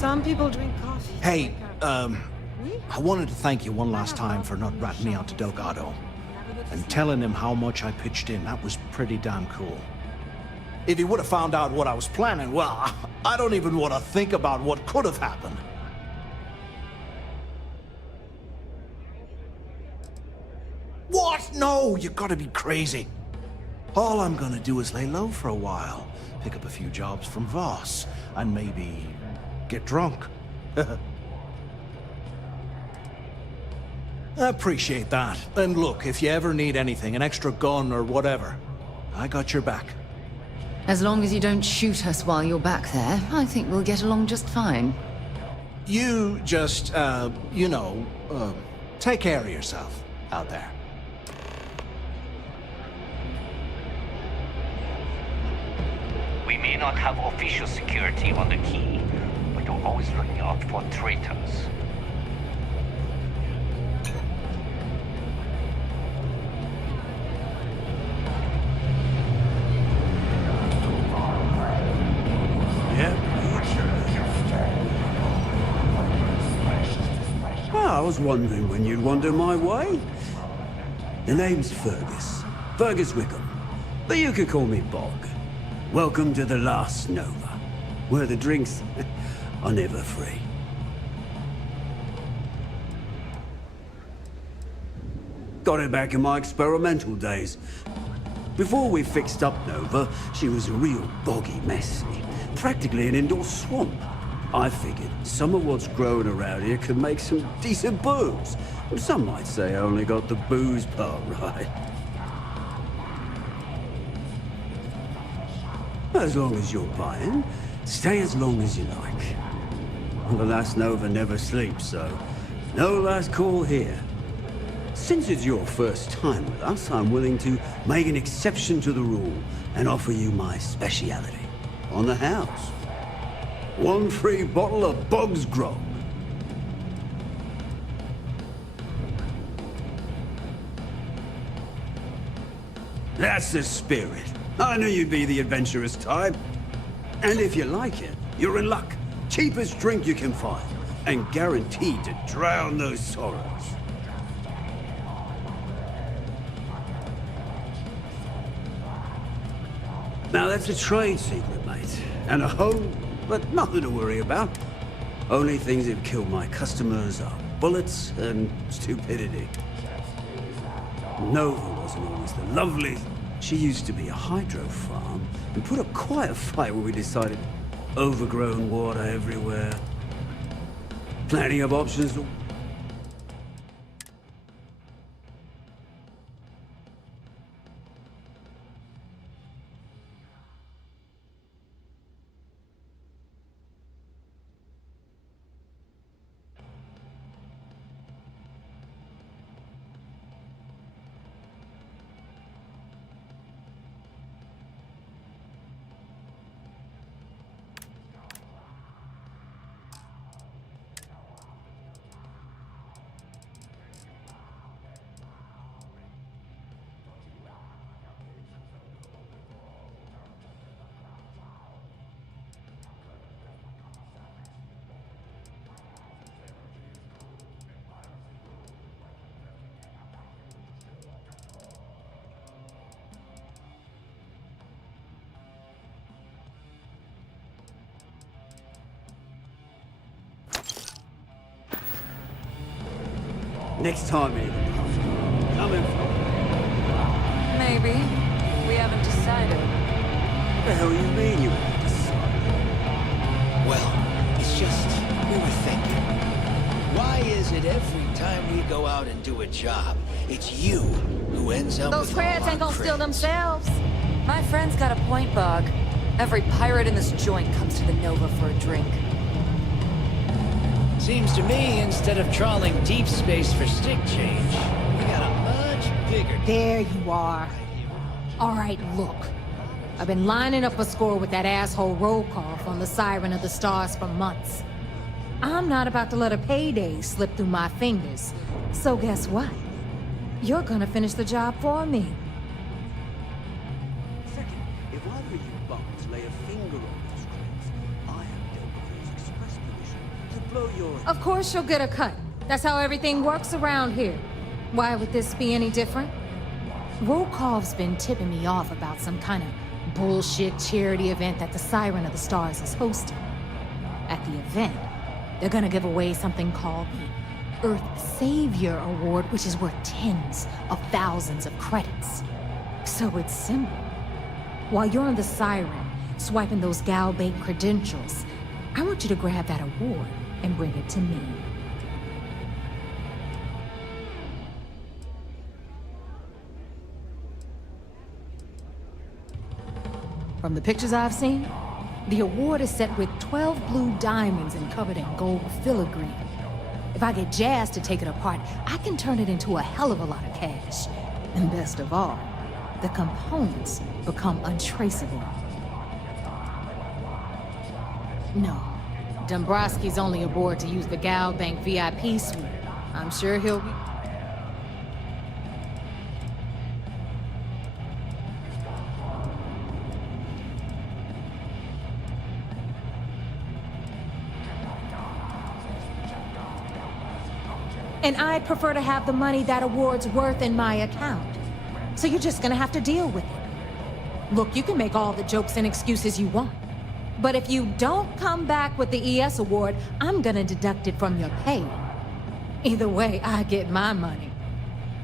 Some people drink coffee. Hey, I wanted to thank you one last time for not ratting me out to Delgado. And telling him how much I pitched in. That was pretty damn cool. If he would have found out what I was planning, well, I don't even want to think about what could have happened. What? No, you gotta be crazy. All I'm gonna do is lay low for a while, pick up a few jobs from Voss, and maybe get drunk. I appreciate that. And look, if you ever need anything, an extra gun or whatever, I got your back. As long as you don't shoot us while you're back there, I think we'll get along just fine. You just, take care of yourself out there. We may not have official security on the key, but you're always looking out for traitors. I was wondering when you'd wander my way. The name's Fergus. Fergus Wickham. But you could call me Bog. Welcome to the last Nova, where the drinks are never free. Got it back in my experimental days. Before we fixed up Nova, she was a real boggy mess. Practically an indoor swamp. I figured some of what's growing around here could make some decent booze. Some might say I only got the booze part right. As long as you're buying, stay as long as you like. The last Nova never sleeps, so no last call here. Since it's your first time with us, I'm willing to make an exception to the rule and offer you my speciality on the house. 1 free bottle of Bog's Grog. That's the spirit. I knew you'd be the adventurous type. And if you like it, you're in luck. Cheapest drink you can find, and guaranteed to drown those sorrows. Now that's a trade secret, mate. And a home, but nothing to worry about. Only things that kill my customers are bullets and stupidity. Nova wasn't always the lovely. She used to be a hydro farm and put up quite a fight when we decided overgrown water everywhere. Plenty of options. Next time, come in. Maybe. We haven't decided. What the hell you mean you haven't decided? Well, it's just, we were thinking. Why is it every time we go out and do a job, it's you who ends up Those with crabs all our ain't gonna steal credits? themselves. My friend's got a point, Bug. Every pirate in this joint comes to the Nova for a drink. Seems to me, instead of trawling deep space for stick change, we got a much bigger... There you are. All right, look. I've been lining up a score with that asshole Rokoff on the Siren of the Stars for months. I'm not about to let a payday slip through my fingers. So guess what? You're gonna finish the job for me. Second, if either of you bums lay a finger on those crates, I have dealt with those express permission to blow your... Of course you'll get a cut. That's how everything works around here. Why would this be any different? Rokov's been tipping me off about some kind of bullshit charity event that the Siren of the Stars is hosting. At the event, they're gonna give away something called the Earth Savior Award, which is worth tens of thousands of credits. So it's simple. While you're on the Siren, swiping those Galbank credentials, I want you to grab that award and bring it to me. From the pictures I've seen, the award is set with 12 blue diamonds and covered in gold filigree. If I get Jazz to take it apart, I can turn it into a hell of a lot of cash. And best of all, the components become untraceable. No, Dombrowski's only aboard to use the Galbank VIP suite. I'm sure he'll be... And I'd prefer to have the money that award's worth in my account. So you're just gonna have to deal with it. Look, you can make all the jokes and excuses you want. But if you don't come back with the ES award, I'm gonna deduct it from your pay. Either way, I get my money.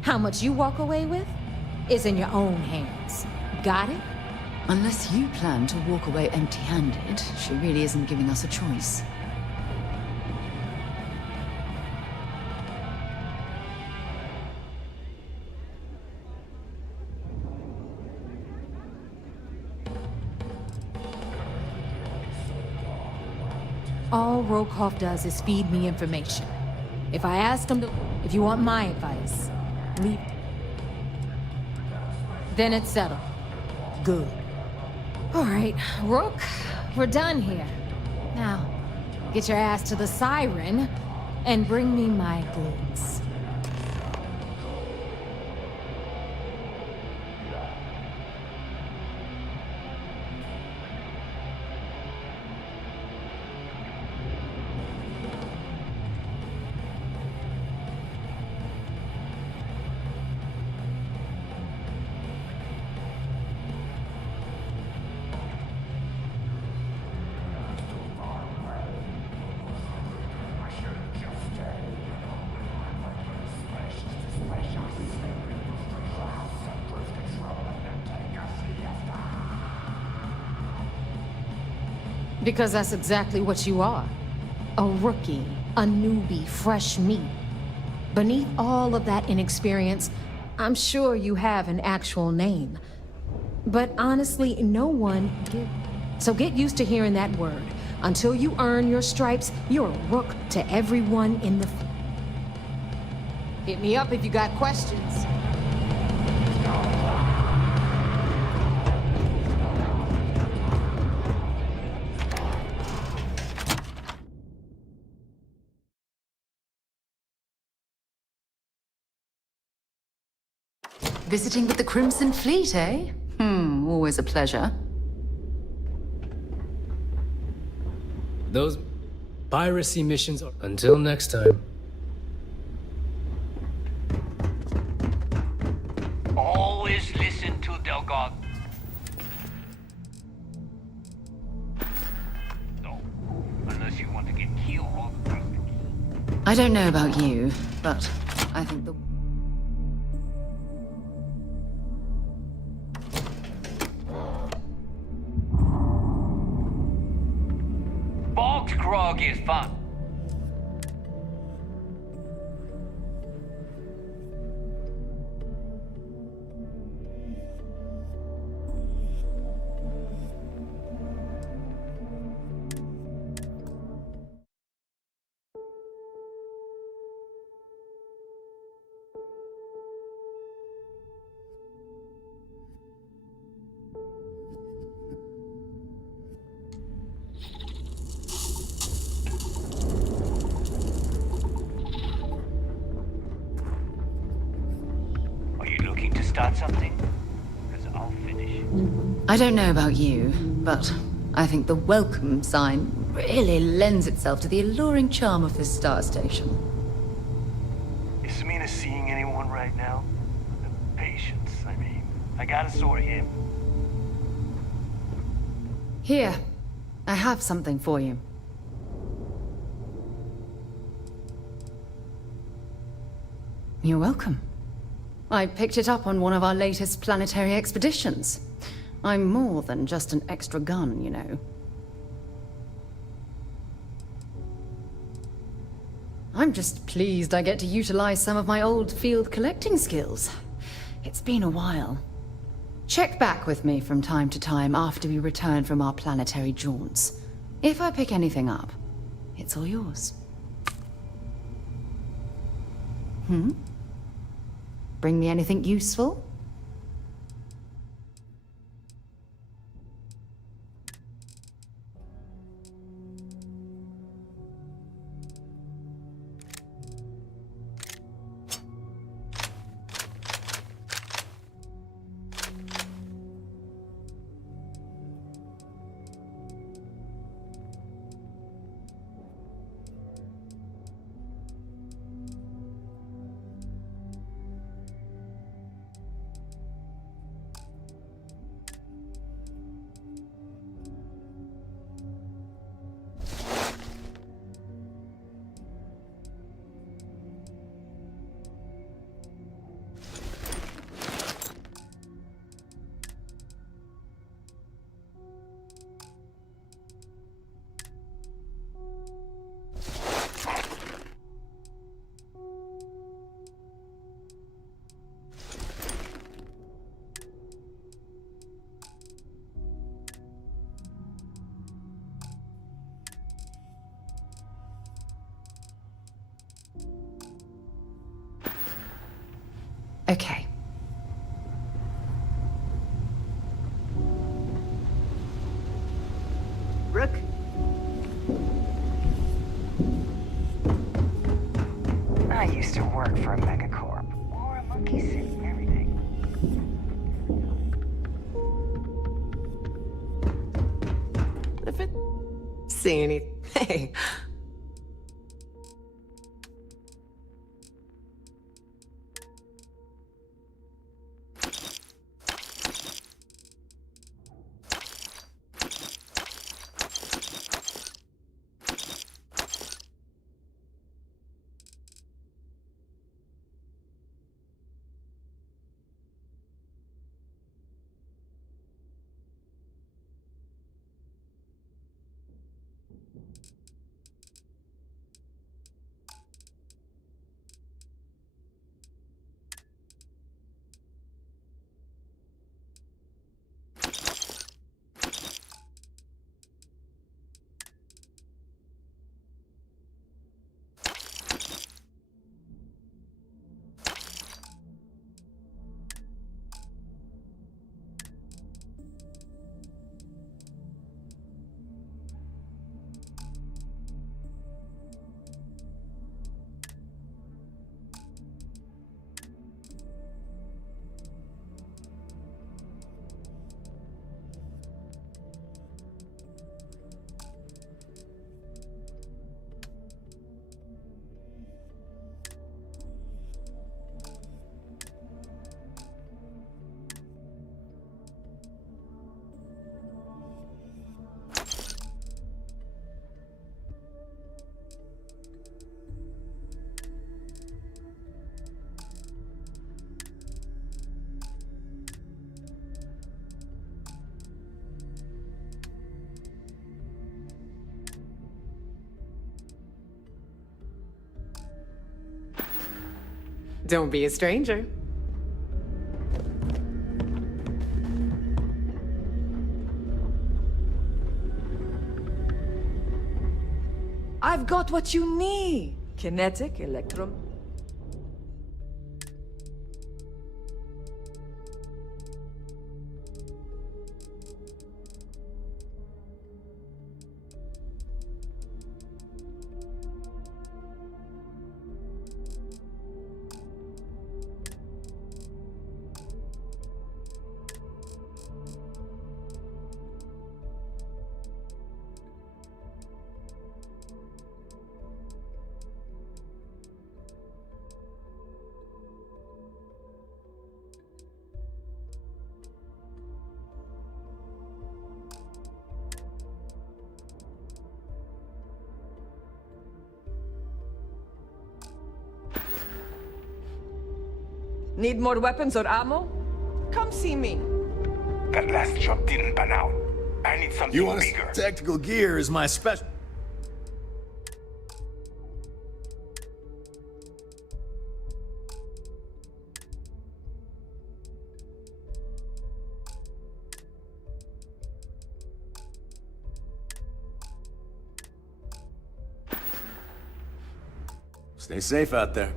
How much you walk away with is in your own hands. Got it? Unless you plan to walk away empty-handed, she really isn't giving us a choice. All Rokov does is feed me information. If I ask him to... If you want my advice, leave. Then it's settled. Good. All right, Rook, we're done here. Now, get your ass to the Siren and bring me my goods. Because that's exactly what you are. A rookie, a newbie, fresh meat. Beneath all of that inexperience, I'm sure you have an actual name. But honestly, no one gives. So get used to hearing that word. Until you earn your stripes, you're a rook to everyone in the... Hit me up if you got questions. Visiting with the Crimson Fleet, eh? Always a pleasure. Those piracy missions are... Until next time. Always listen to Delgado. No, unless you want to get killed. I don't know about you, but I think the... Box grog is fun. Start something? Because I'll finish. I don't know about you, but I think the welcome sign really lends itself to the alluring charm of this star station. Is Samina seeing anyone right now? Patience, I mean. I got a sore hip. Here, I have something for you. You're welcome. I picked it up on one of our latest planetary expeditions. I'm more than just an extra gun, you know. I'm just pleased I get to utilize some of my old field collecting skills. It's been a while. Check back with me from time to time after we return from our planetary jaunts. If I pick anything up, it's all yours. Bring me anything useful? Okay. Rook? I used to work for a megacorp, or a monkey suit and everything. If it... See any... Hey... Don't be a stranger. I've got what you need. Kinetic, electrum. Need more weapons or ammo? Come see me. That last job didn't pan out. I need something You want bigger. tactical gear is my special. Stay safe out there.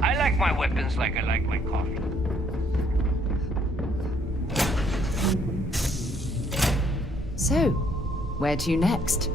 I like my weapons like I like my coffee. So, where to next?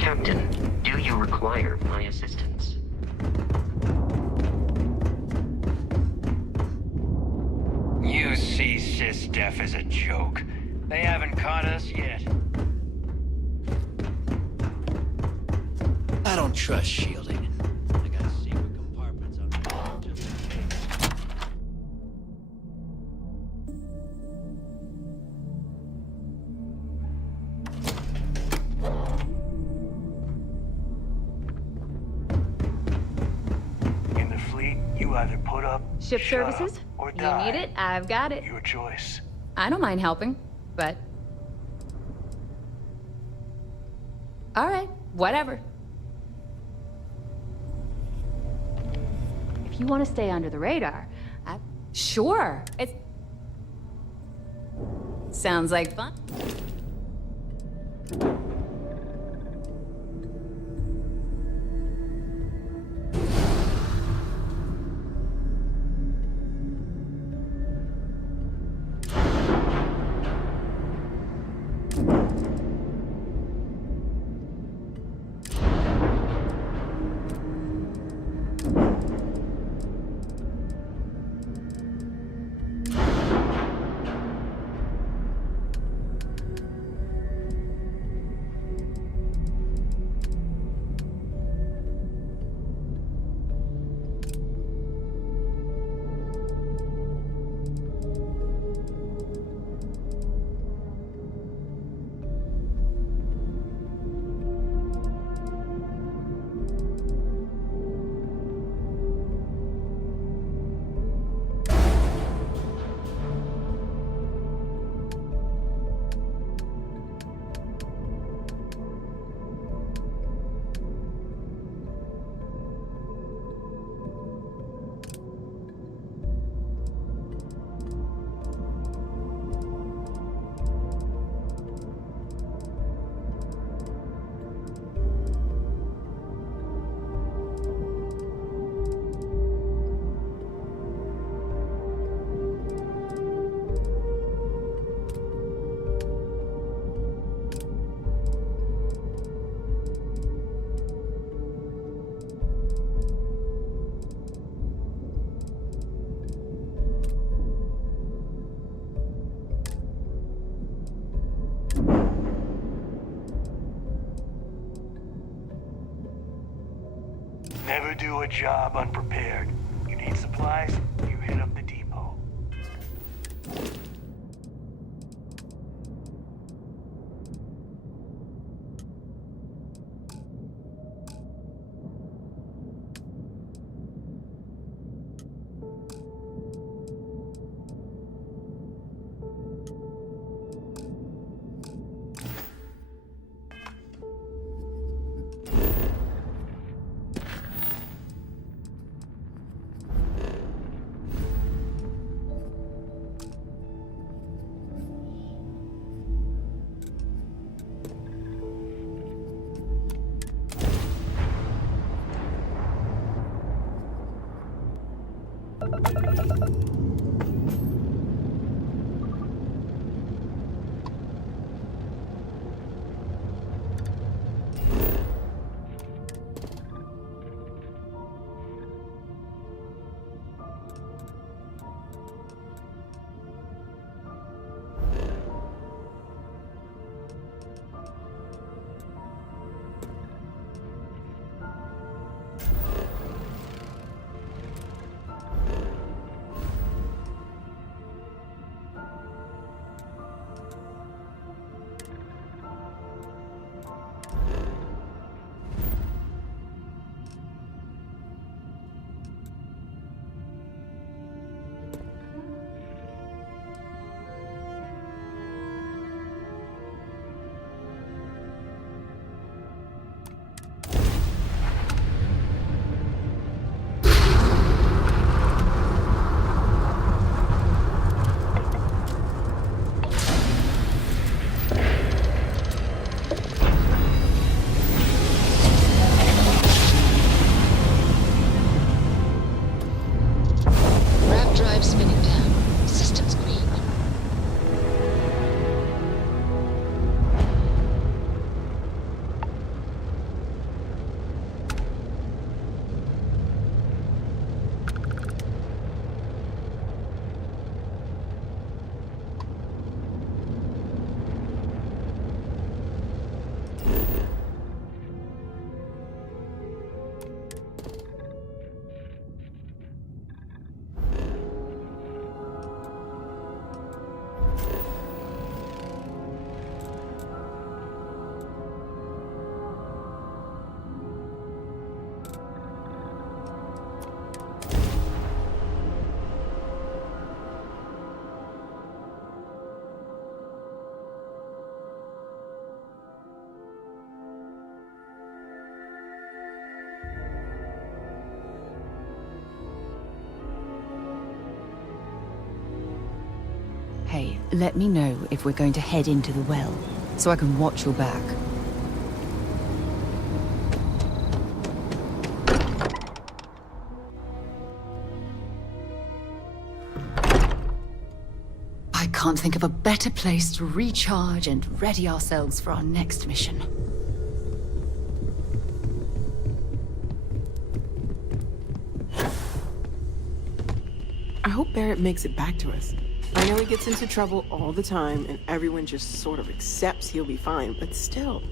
Captain, do you require my assistance? You see sys-def as a joke. They haven't caught us yet. I don't trust shielding. I got secret compartments on the just in case. fleet, you either put up, Ship shut services? up, or You die. need it? I've got it. Your choice. I don't mind helping, but... Alright, whatever. If you want to stay under the radar, Sure, it's... Sounds like fun. Never do a job unprepared. You need supplies, you hit up the depot. Let me know if we're going to head into the well, so I can watch your back. I can't think of a better place to recharge and ready ourselves for our next mission. I hope Barrett makes it back to us. I know he gets into trouble all the time, and everyone just sort of accepts he'll be fine, but still.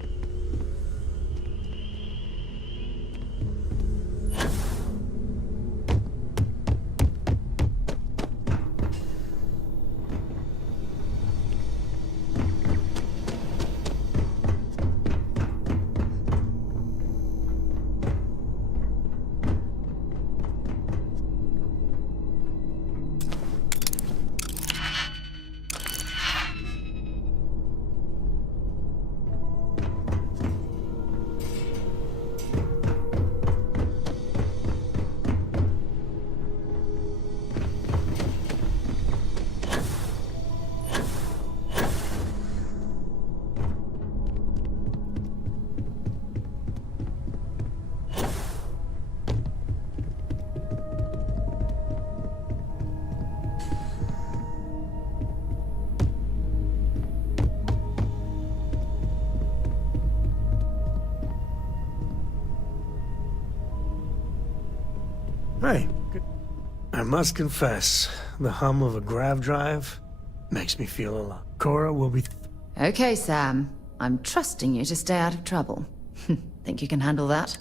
Hey, I must confess, the hum of a grav drive makes me feel alive. Cora will be... Okay, Sam. I'm trusting you to stay out of trouble. Think you can handle that?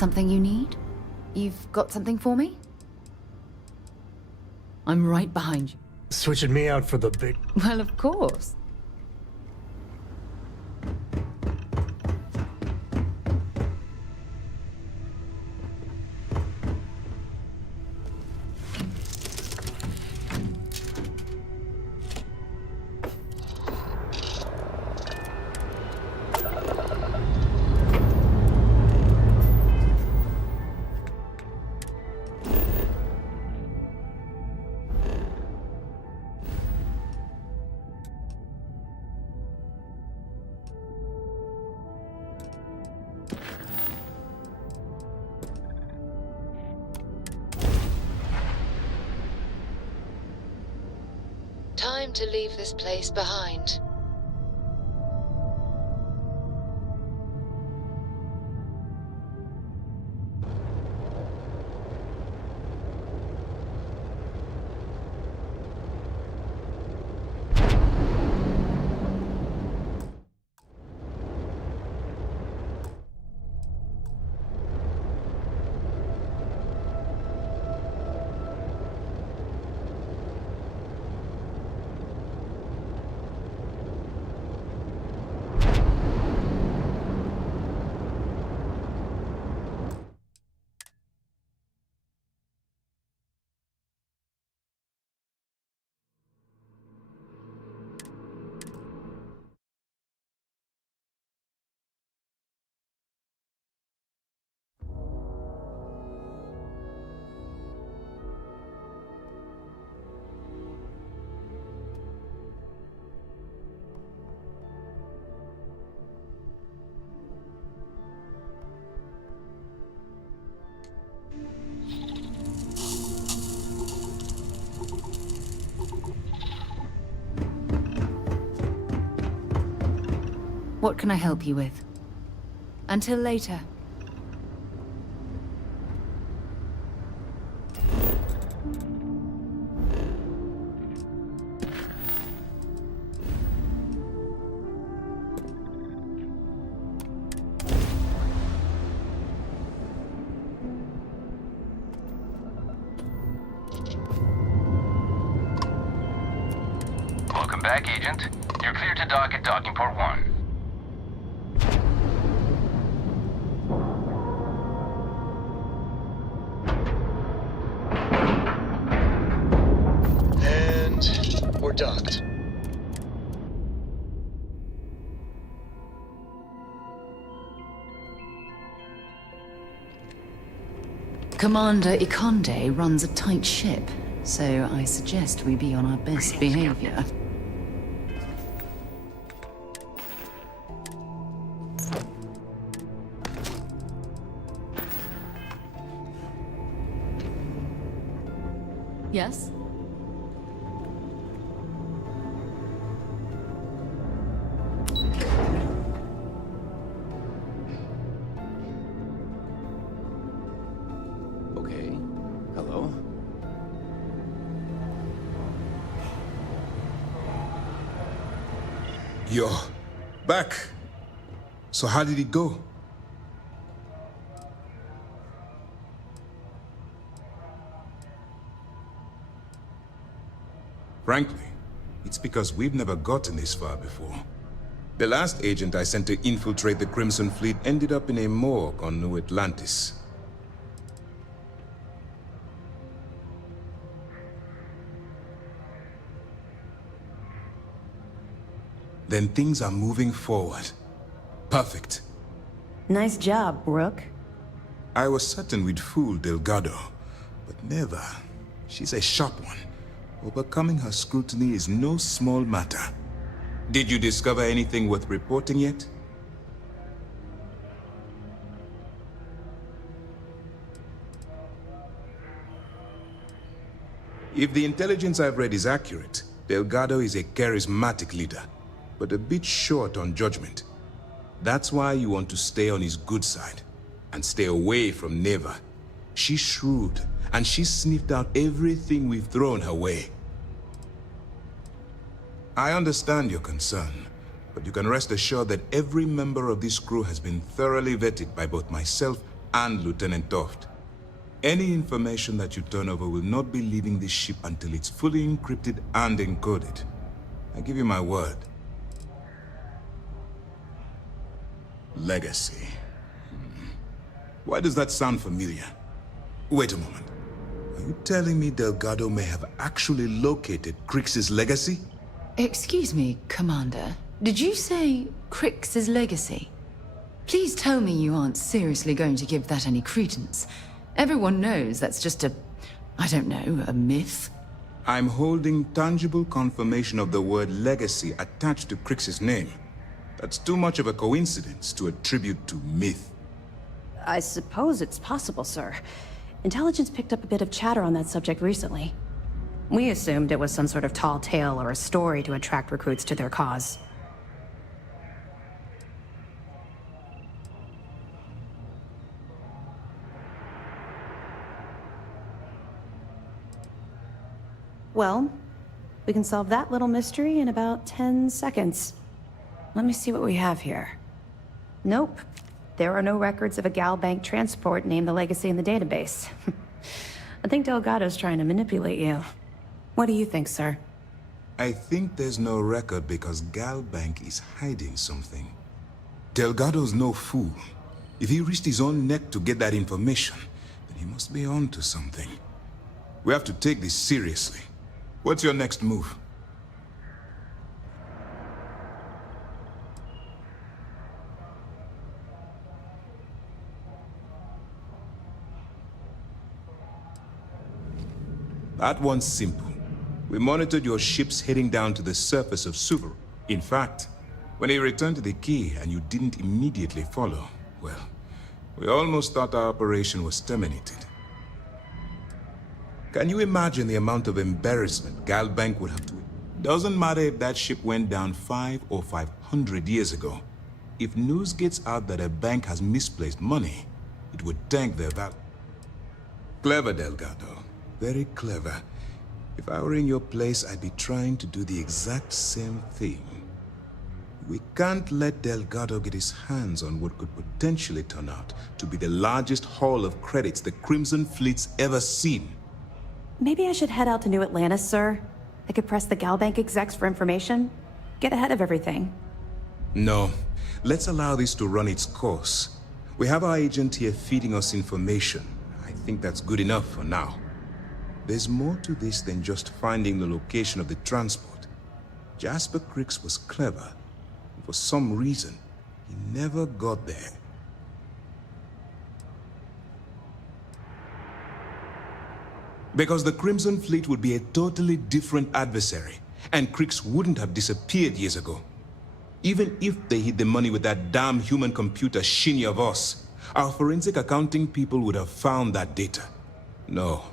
Something you need? You've got something for me? I'm right behind you. Switching me out for the big... Well, of course. Time to leave this place behind. What can I help you with? Until later. Welcome back, Agent. You're clear to dock at docking port 1. We're docked. Commander Ikonde runs a tight ship, so I suggest we be on our best behavior. Yes? Okay. Hello? You're back. So how did it go? Frankly, it's because we've never gotten this far before. The last agent I sent to infiltrate the Crimson Fleet ended up in a morgue on New Atlantis. Then things are moving forward. Perfect. Nice job, Rook. I was certain we'd fool Delgado, but never. She's a sharp one. Overcoming her scrutiny is no small matter. Did you discover anything worth reporting yet? If the intelligence I've read is accurate, Delgado is a charismatic leader, but a bit short on judgment. That's why you want to stay on his good side, and stay away from Neva. She's shrewd, and she's sniffed out everything we've thrown her way. I understand your concern, but you can rest assured that every member of this crew has been thoroughly vetted by both myself and Lieutenant Toft. Any information that you turn over will not be leaving this ship until it's fully encrypted and encoded. I give you my word. Legacy. Why does that sound familiar? Wait a moment. Are you telling me Delgado may have actually located Crix's legacy? Excuse me, Commander. Did you say Crix's legacy? Please tell me you aren't seriously going to give that any credence. Everyone knows that's just I don't know, a myth. I'm holding tangible confirmation of the word legacy attached to Crix's name. That's too much of a coincidence to attribute to myth. I suppose it's possible, sir. Intelligence picked up a bit of chatter on that subject recently. We assumed it was some sort of tall tale or a story to attract recruits to their cause. Well, we can solve that little mystery in about 10 seconds. Let me see what we have here. Nope. There are no records of a Gal Bank transport named the Legacy in the database. I think Delgado's trying to manipulate you. What do you think, sir? I think there's no record because Gal Bank is hiding something. Delgado's no fool. If he risked his own neck to get that information, then he must be on to something. We have to take this seriously. What's your next move? That one's simple. We monitored your ships heading down to the surface of Subaru. In fact, when he returned to the key and you didn't immediately follow, well, we almost thought our operation was terminated. Can you imagine the amount of embarrassment Gal Bank would have to... Doesn't matter if that ship went down 5 or 500 years ago. If news gets out that a bank has misplaced money, it would tank their value. Clever, Delgado. Very clever. If I were in your place, I'd be trying to do the exact same thing. We can't let Delgado get his hands on what could potentially turn out to be the largest haul of credits the Crimson Fleet's ever seen. Maybe I should head out to New Atlantis, sir. I could press the Gal Bank execs for information. Get ahead of everything. No. Let's allow this to run its course. We have our agent here feeding us information. I think that's good enough for now. There's more to this than just finding the location of the transport. Jasper Crix was clever. For some reason, he never got there. Because the Crimson Fleet would be a totally different adversary, and Crix wouldn't have disappeared years ago. Even if they hid the money with that damn human computer Shinny of us, our forensic accounting people would have found that data. No.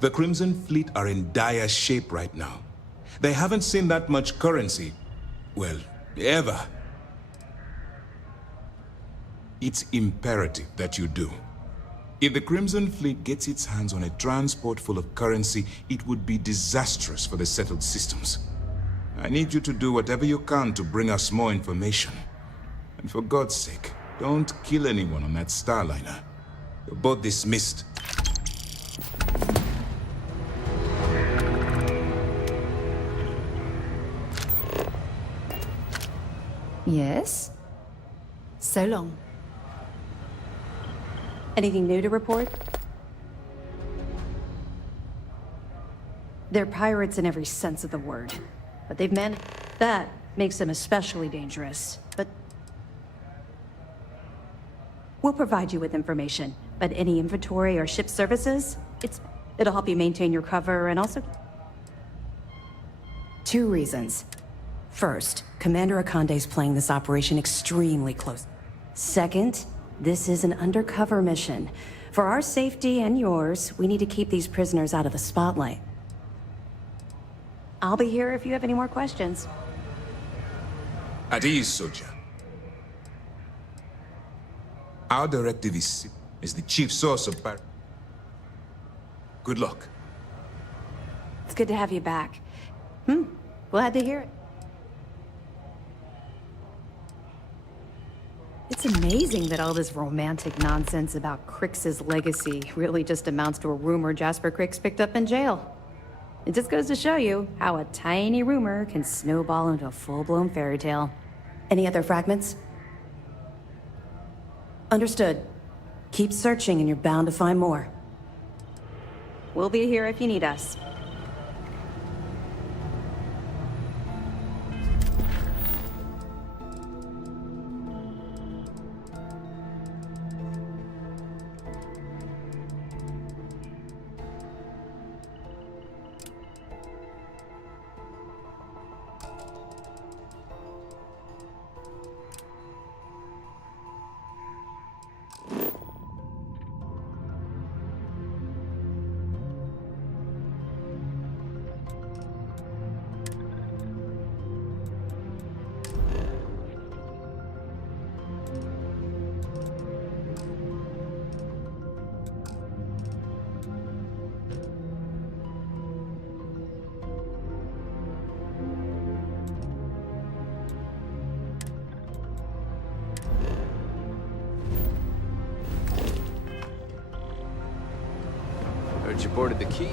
The Crimson Fleet are in dire shape right now. They haven't seen that much currency, well, ever. It's imperative that you do. If the Crimson Fleet gets its hands on a transport full of currency, it would be disastrous for the settled systems. I need you to do whatever you can to bring us more information. And for God's sake, don't kill anyone on that Starliner. You're both dismissed. Yes? So long. Anything new to report? They're pirates in every sense of the word. But they've managed... That makes them especially dangerous. But... We'll provide you with information. But any inventory or ship services, it'll help you maintain your cover and also... 2 reasons. First, Commander Akande's playing this operation extremely close. Second, this is an undercover mission. For our safety and yours, we need to keep these prisoners out of the spotlight. I'll be here if you have any more questions. At ease, soldier. Our directive is the chief source of power. Good luck. It's good to have you back. Glad to hear it. It's amazing that all this romantic nonsense about Crix's legacy really just amounts to a rumor Jasper Crix picked up in jail. It just goes to show you how a tiny rumor can snowball into a full-blown fairy tale. Any other fragments? Understood. Keep searching and you're bound to find more. We'll be here if you need us. Heard you boarded the key.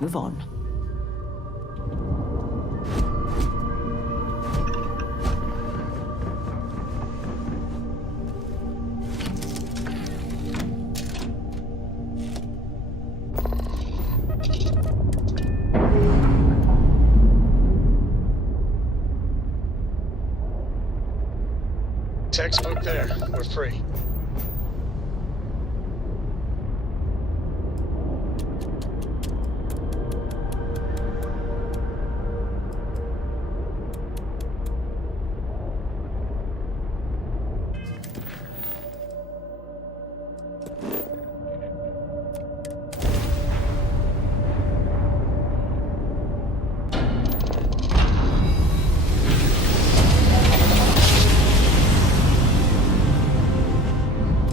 Move on. Textbook there. We're free.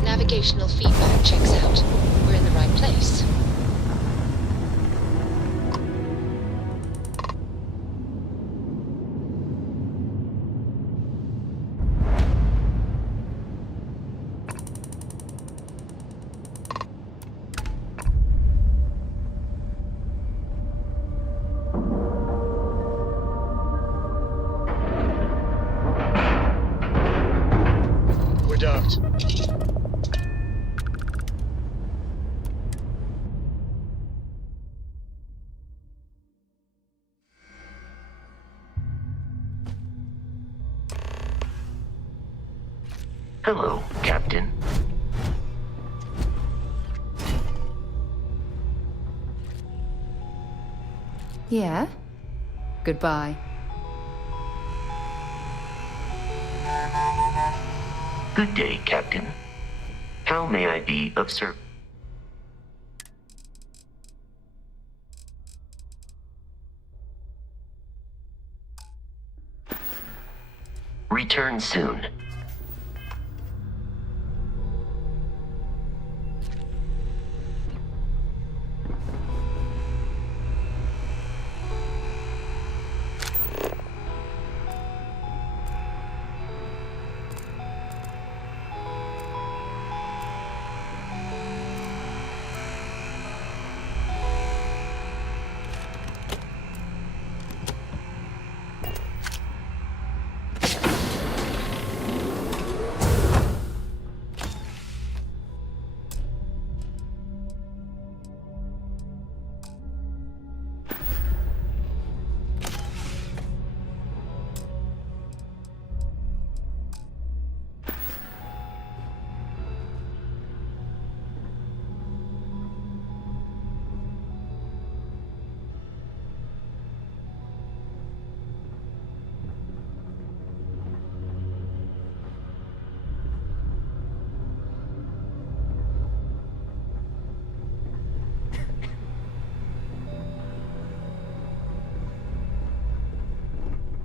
Navigational feedback checks out. We're in the right place. We're docked. Hello, Captain. Yeah? Goodbye. Good day, Captain. How may I be of service? Return soon.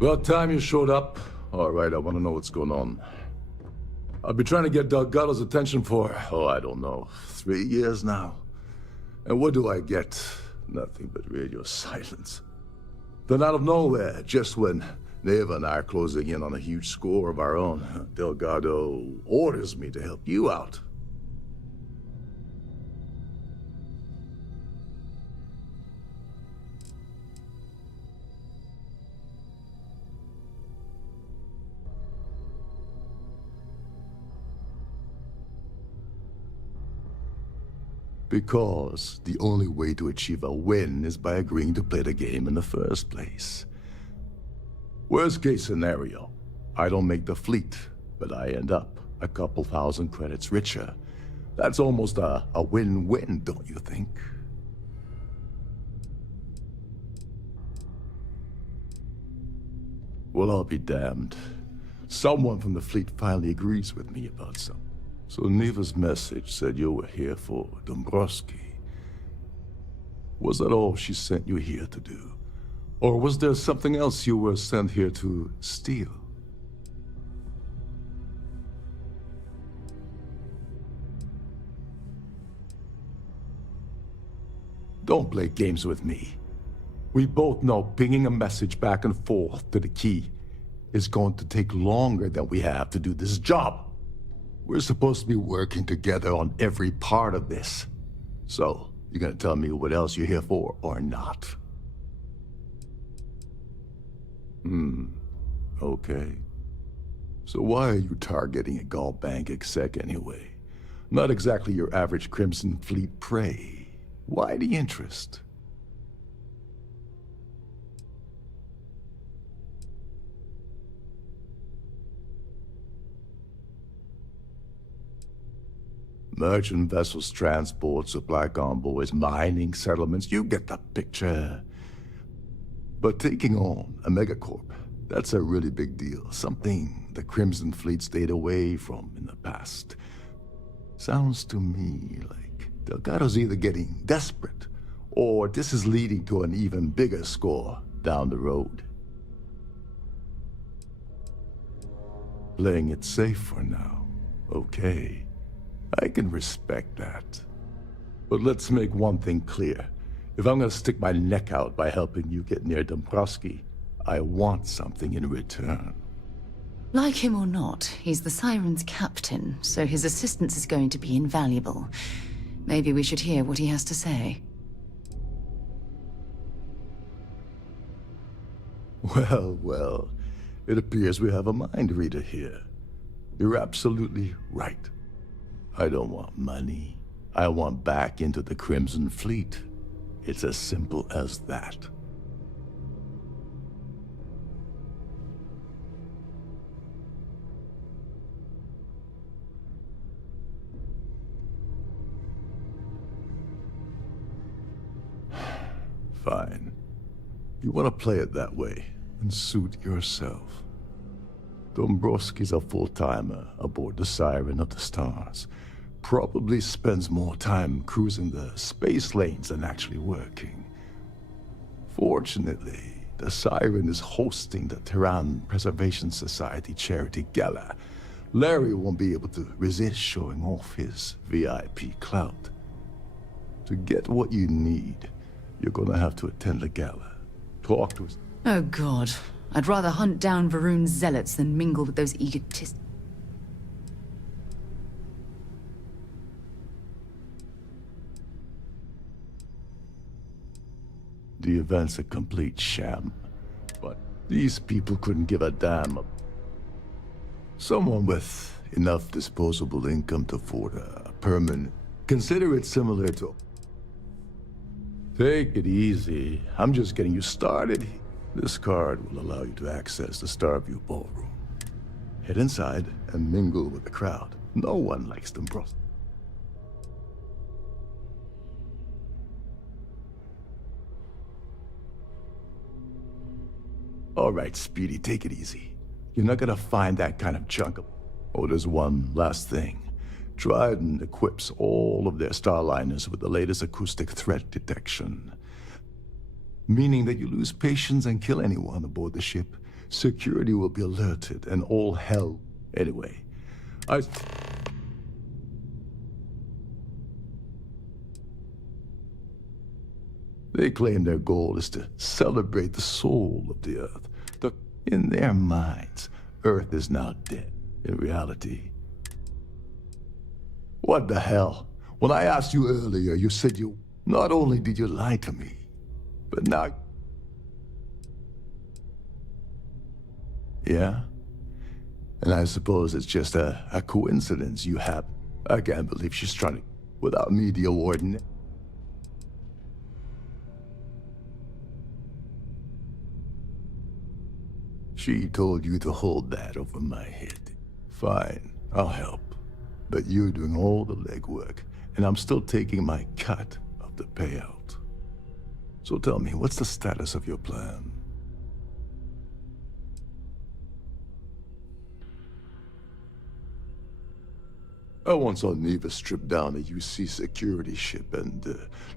About time you showed up. All right, I want to know what's going on. I've been trying to get Delgado's attention for, I don't know, 3 years now. And what do I get? Nothing but radio silence. Then out of nowhere, just when Neva and I are closing in on a huge score of our own, Delgado orders me to help you out. Because the only way to achieve a win is by agreeing to play the game in the first place. Worst case scenario, I don't make the fleet, but I end up a couple thousand credits richer. That's almost a win-win, don't you think? Well, I'll be damned. Someone from the fleet finally agrees with me about something. So Neva's message said you were here for Dombrowski. Was that all she sent you here to do? Or was there something else you were sent here to steal? Don't play games with me. We both know pinging a message back and forth to the key is going to take longer than we have to do this job. We're supposed to be working together on every part of this. So, you gonna tell me what else you're here for, or not? Okay. So why are you targeting a Gall Bank exec anyway? Not exactly your average Crimson Fleet prey. Why the interest? Merchant vessels, transport, supply convoys, mining settlements, you get the picture. But taking on a megacorp, that's a really big deal. Something the Crimson Fleet stayed away from in the past. Sounds to me like Delgado's either getting desperate, or this is leading to an even bigger score down the road. Playing it safe for now, okay. I can respect that. But let's make one thing clear. If I'm gonna stick my neck out by helping you get near Dombrowski, I want something in return. Like him or not, he's the Siren's captain, so his assistance is going to be invaluable. Maybe we should hear what he has to say. Well, it appears we have a mind reader here. You're absolutely right. I don't want money. I want back into the Crimson Fleet. It's as simple as that. Fine. You want to play it that way, and suit yourself. Dombrowski's a full-timer aboard the Siren of the Stars. Probably spends more time cruising the space lanes than actually working. Fortunately, the Siren is hosting the Terran Preservation Society charity gala. Larry won't be able to resist showing off his VIP clout. To get what you need, you're gonna have to attend the gala. Talk to us. Oh god. I'd rather hunt down Varun's zealots than mingle with those egotists. The event's a complete sham, but these people couldn't give a damn. Someone with enough disposable income to afford a permanent. Consider it similar to... Take it easy. I'm just getting you started. This card will allow you to access the Starview ballroom. Head inside and mingle with the crowd. No one likes them, bros. All right, Speedy, take it easy. You're not gonna find that kind of junk. Oh, there's one last thing. Trident equips all of their starliners with the latest acoustic threat detection. Meaning that you lose patience and kill anyone aboard the ship, security will be alerted and all hell. Anyway, They claim their goal is to celebrate the soul of the Earth. In their minds, Earth is now dead. In reality, what the hell? When I asked you earlier, you said you... Not only did you lie to me, but now... Yeah? And I suppose it's just a coincidence you have... I can't believe she's trying to... Without me, the warden... She told you to hold that over my head. Fine, I'll help. But you're doing all the legwork, and I'm still taking my cut of the payout. So tell me, what's the status of your plan? I once saw Neva strip down a UC security ship and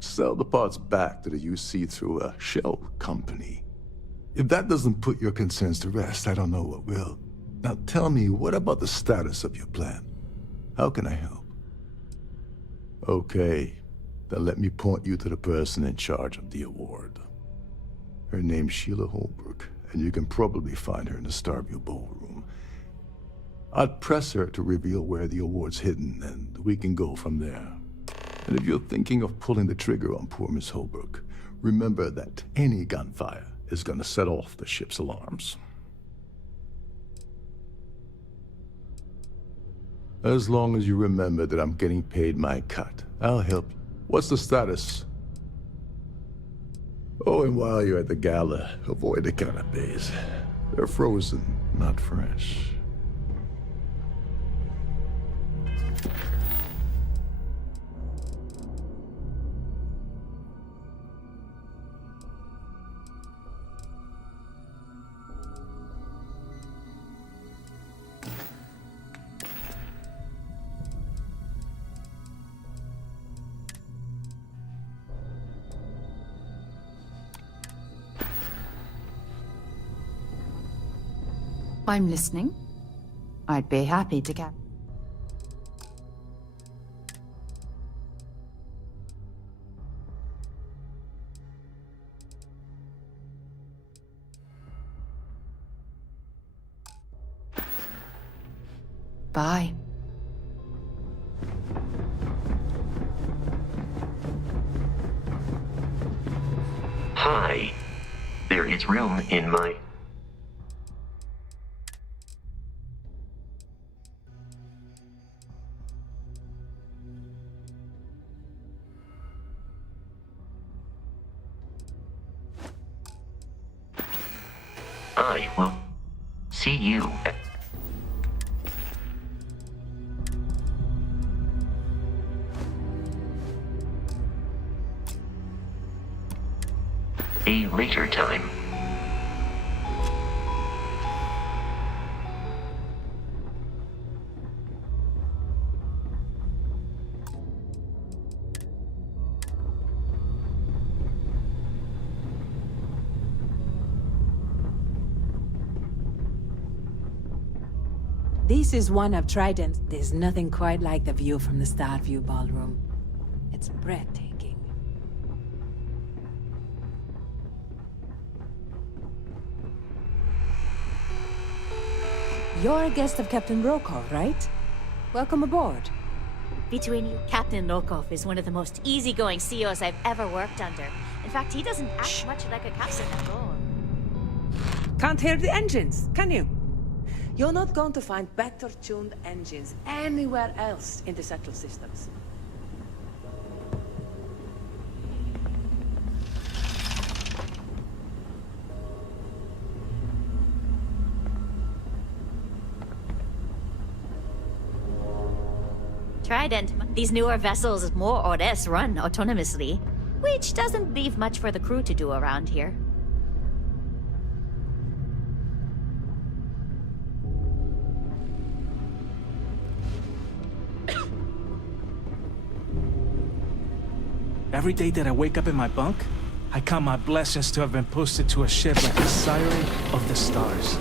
sell the parts back to the UC through a shell company. If that doesn't put your concerns to rest, I don't know what will. Now tell me, what about the status of your plan? How can I help? Okay, then let me point you to the person in charge of the award. Her name's Sheila Holbrook, and you can probably find her in the Starfield ballroom. I'd press her to reveal where the award's hidden, and we can go from there. And if you're thinking of pulling the trigger on poor Miss Holbrook, remember that any gunfire is gonna set off the ship's alarms. As long as you remember that I'm getting paid my cut, I'll help you. What's the status? Oh, and while you're at the gala, avoid the canapes. They're frozen, not fresh. I'm listening. I'd be happy to get... Bye. Hi. There is room in my... I will see you at... a later time. This is one of Trident's. There's nothing quite like the view from the Starfield ballroom. It's breathtaking. You're a guest of Captain Rokov, right? Welcome aboard. Between you, Captain Rokov is one of the most easygoing CEOs I've ever worked under. In fact, he doesn't act much like a captain at all. Can't hear the engines, can you? You're not going to find better-tuned engines anywhere else in the Central Systems. Trident, these newer vessels more or less run autonomously, which doesn't leave much for the crew to do around here. Every day that I wake up in my bunk, I count my blessings to have been posted to a ship like a siren of the stars.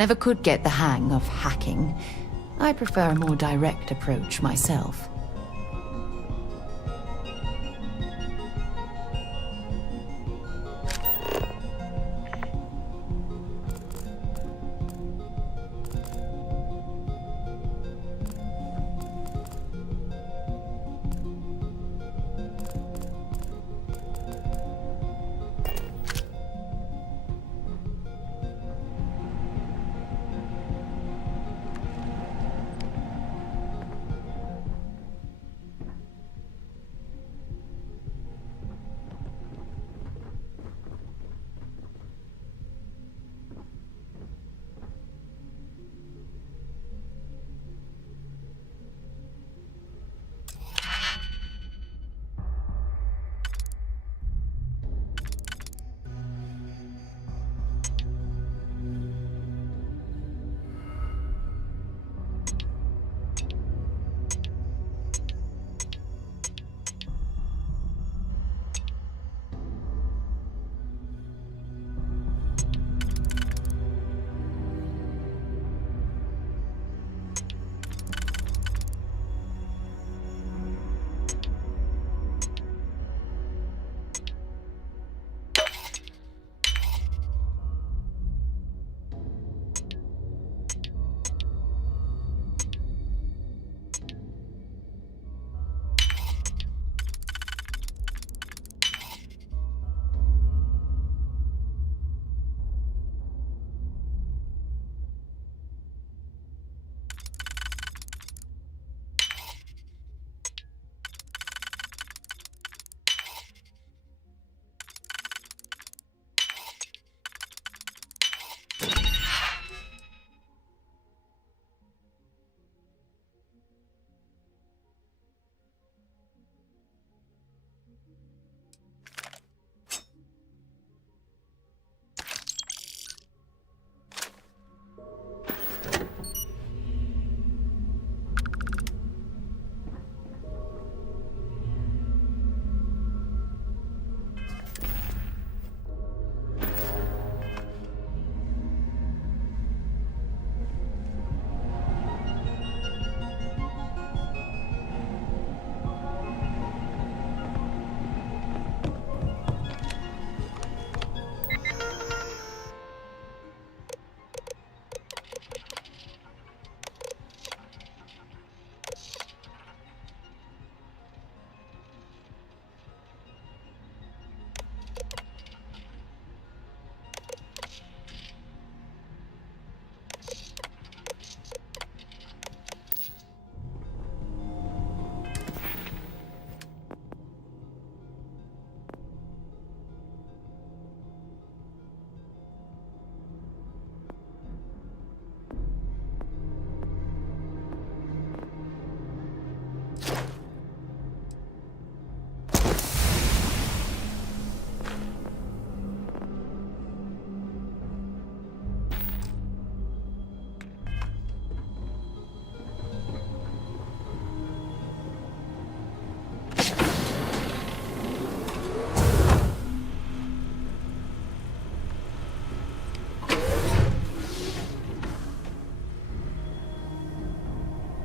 Never could get the hang of hacking. I prefer a more direct approach myself.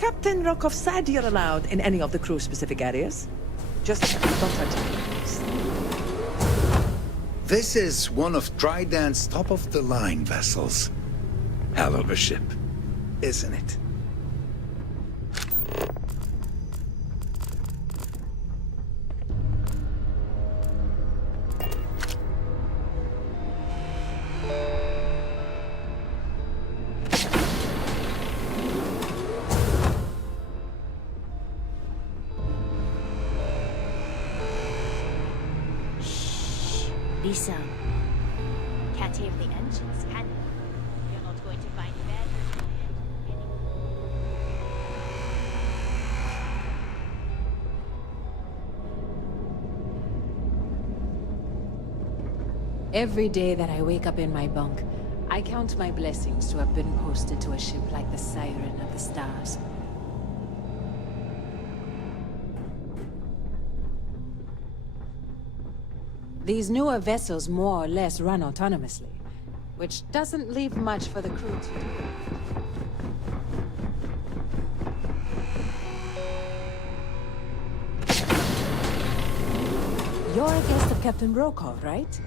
Captain Rokov said you're allowed in any of the crew-specific areas. Just don't touch me, please. This is one of Trident's top-of-the-line vessels. Hell of a ship, isn't it? Lisa, can't hear the engines, can you? You're not going to find bed. Every day that I wake up in my bunk, I count my blessings to have been posted to a ship like the Siren of the Stars. These newer vessels more or less run autonomously, which doesn't leave much for the crew to do. You're a guest of Captain Rokov, right?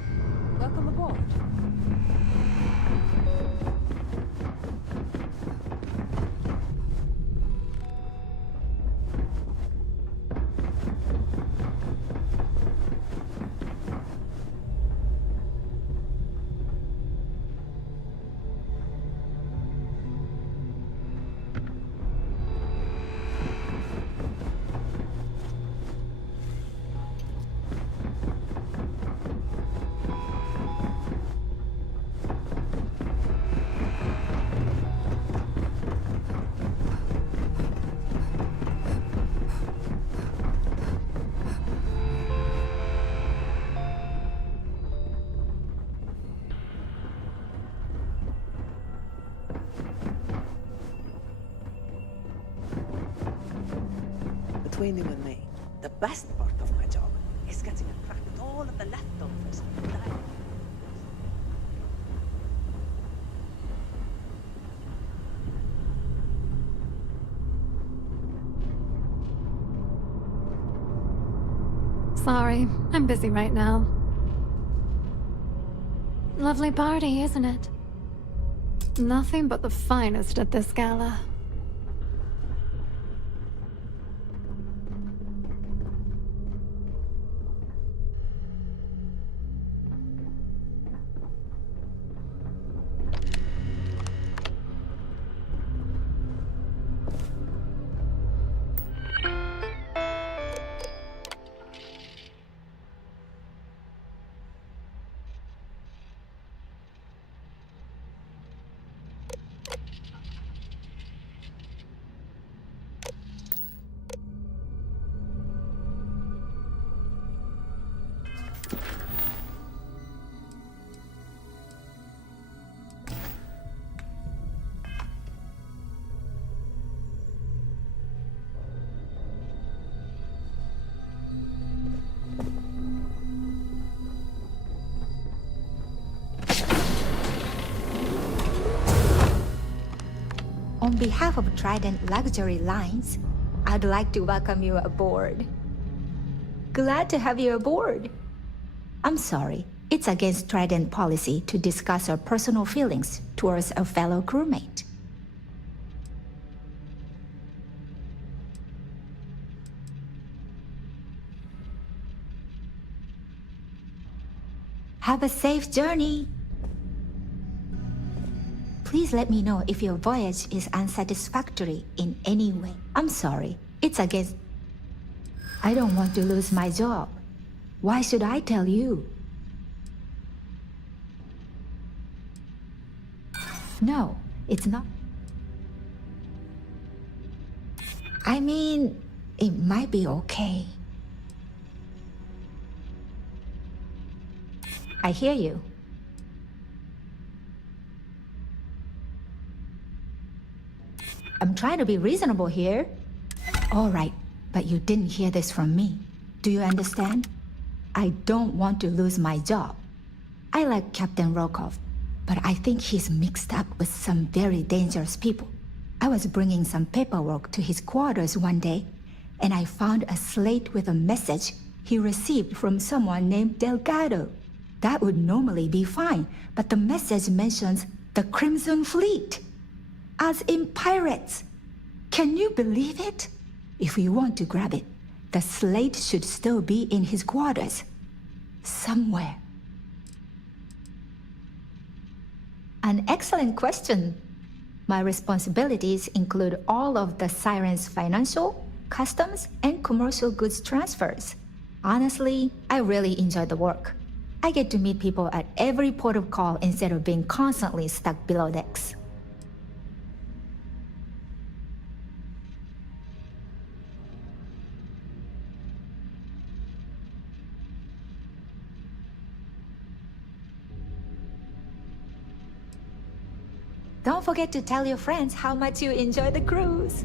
Welcome aboard. Between you and me, the best part of my job is getting a crack at all of the leftovers that I... Sorry, I'm busy right now. Lovely party, isn't it? Nothing but the finest at this gala. On behalf of Trident Luxury Lines, I'd like to welcome you aboard. Glad to have you aboard. I'm sorry, it's against Trident policy to discuss our personal feelings towards a fellow crewmate. Have a safe journey. Please let me know if your voyage is unsatisfactory in any way. I'm sorry, it's against... I don't want to lose my job. Why should I tell you? No, it's not. I mean, it might be okay. I hear you. I'm trying to be reasonable here. All right, but you didn't hear this from me. Do you understand? I don't want to lose my job. I like Captain Rokov, but I think he's mixed up with some very dangerous people. I was bringing some paperwork to his quarters one day, and I found a slate with a message he received from someone named Delgado. That would normally be fine, but the message mentions the Crimson Fleet, as in pirates. Can you believe it? If we want to grab it, the slate should still be in his quarters. Somewhere. An excellent question. My responsibilities include all of the Siren's financial, customs, and commercial goods transfers. Honestly, I really enjoy the work. I get to meet people at every port of call instead of being constantly stuck below decks. Don't forget to tell your friends how much you enjoy the cruise.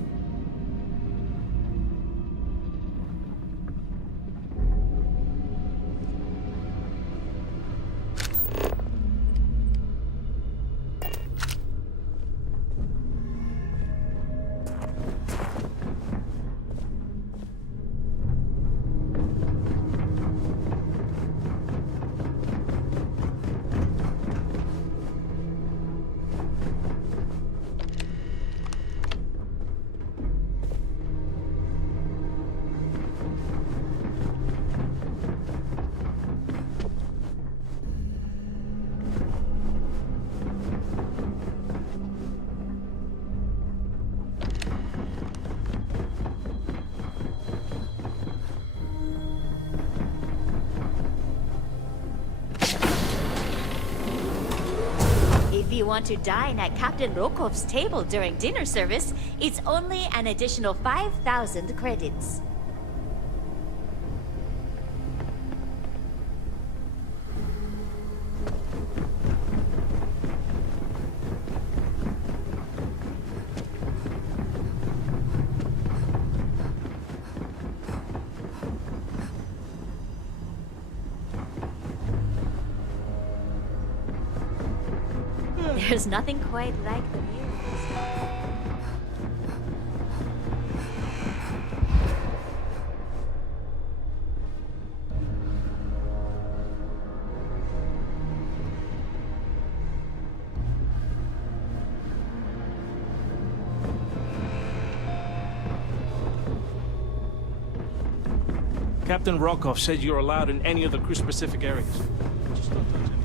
If you want to dine at Captain Rokov's table during dinner service, it's only an additional 5,000 credits. There's nothing quite like the view. Captain Rokov said you're allowed in any of the crew-specific areas. Just don't touch anything.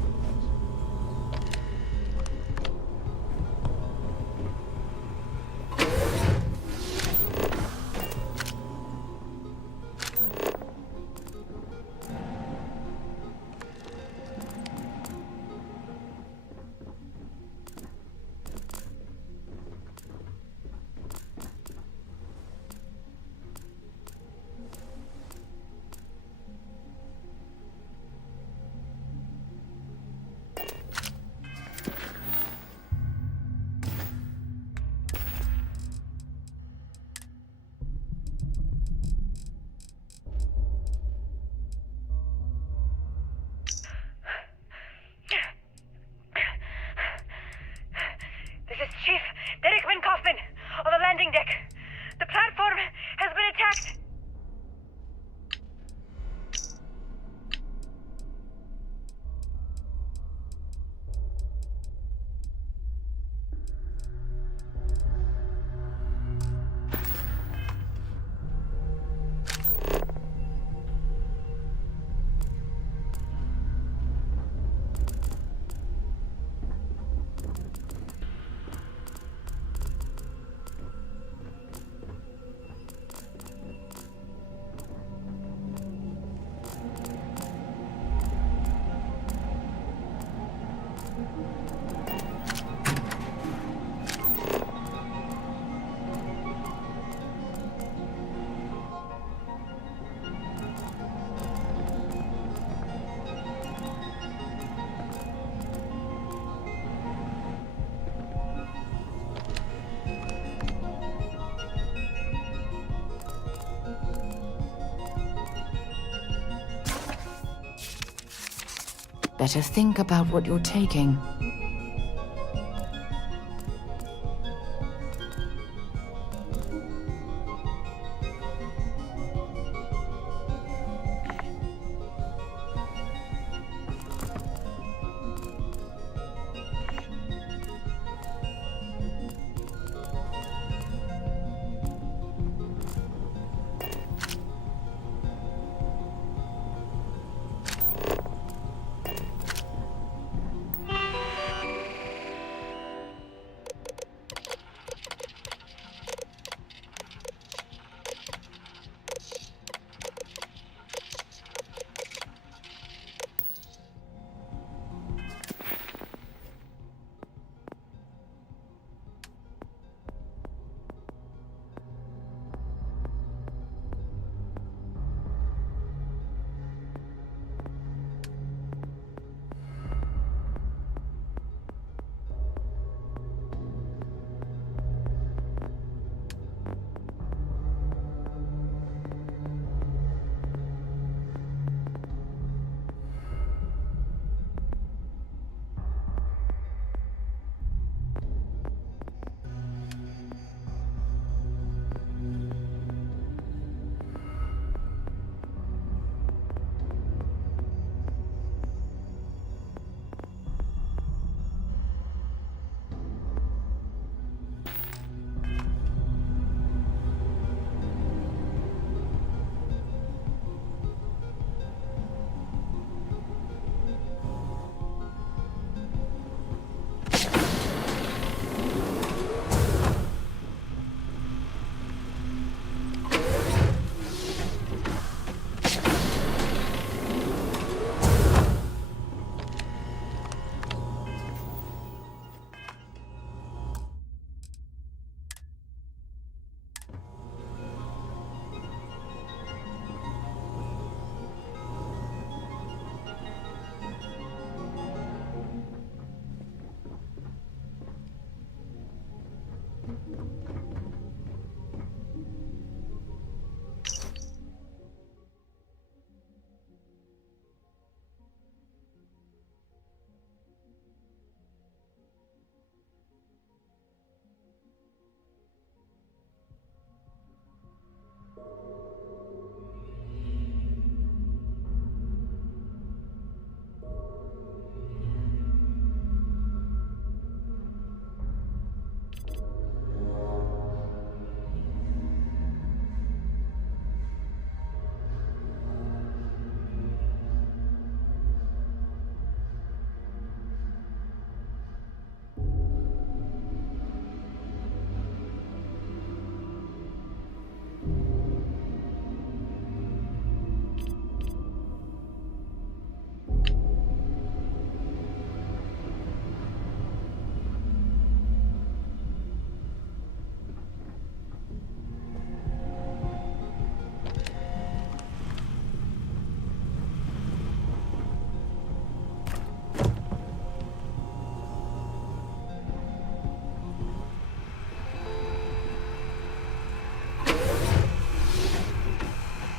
Better think about what you're taking.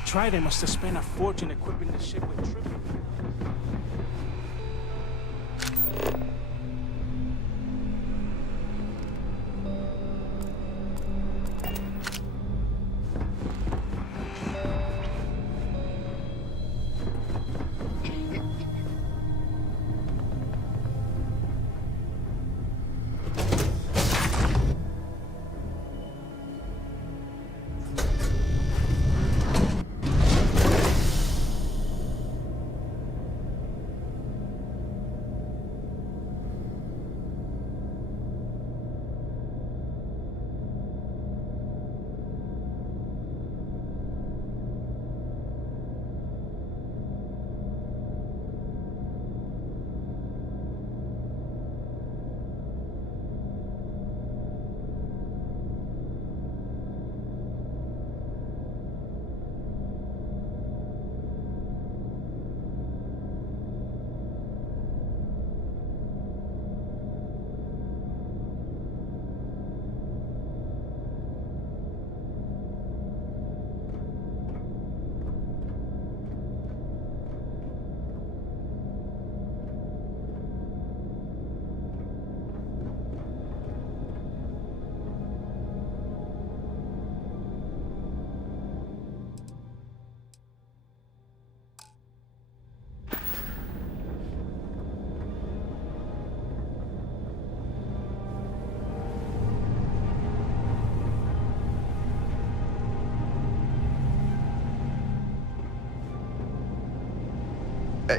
Trident must have spent a fortune equipping the ship with triple.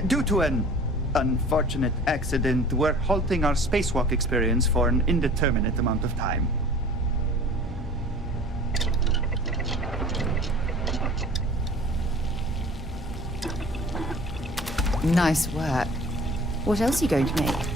Due to an unfortunate accident, we're halting our spacewalk experience for an indeterminate amount of time. Nice work. What else are you going to make?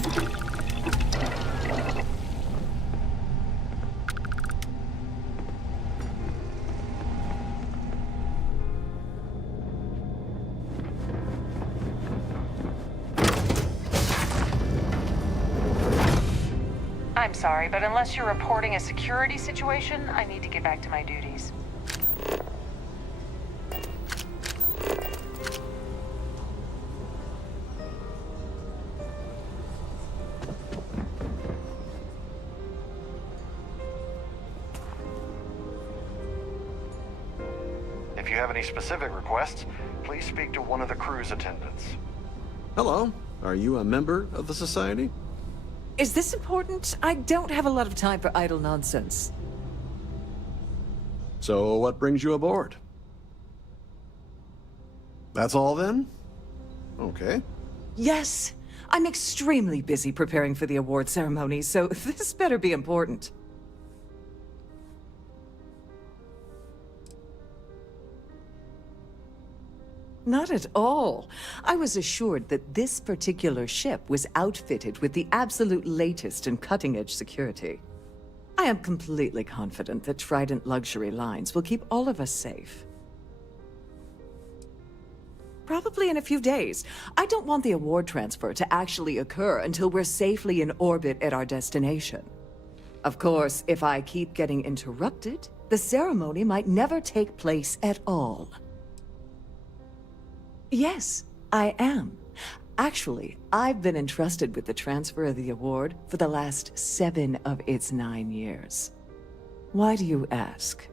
I'm sorry, but unless you're reporting a security situation, I need to get back to my duties. If you have any specific requests, please speak to one of the crew's attendants. Hello. Are you a member of the Society? Is this important? I don't have a lot of time for idle nonsense. So what brings you aboard? That's all then? Okay. Yes, I'm extremely busy preparing for the award ceremony, so this better be important. Not at all. I was assured that this particular ship was outfitted with the absolute latest and cutting-edge security. I am completely confident that Trident Luxury Lines will keep all of us safe. Probably in a few days. I don't want the award transfer to actually occur until we're safely in orbit at our destination. Of course, if I keep getting interrupted, the ceremony might never take place at all. Yes, I am. Actually, I've been entrusted with the transfer of the award for the last 7 of its 9 years. Why do you ask?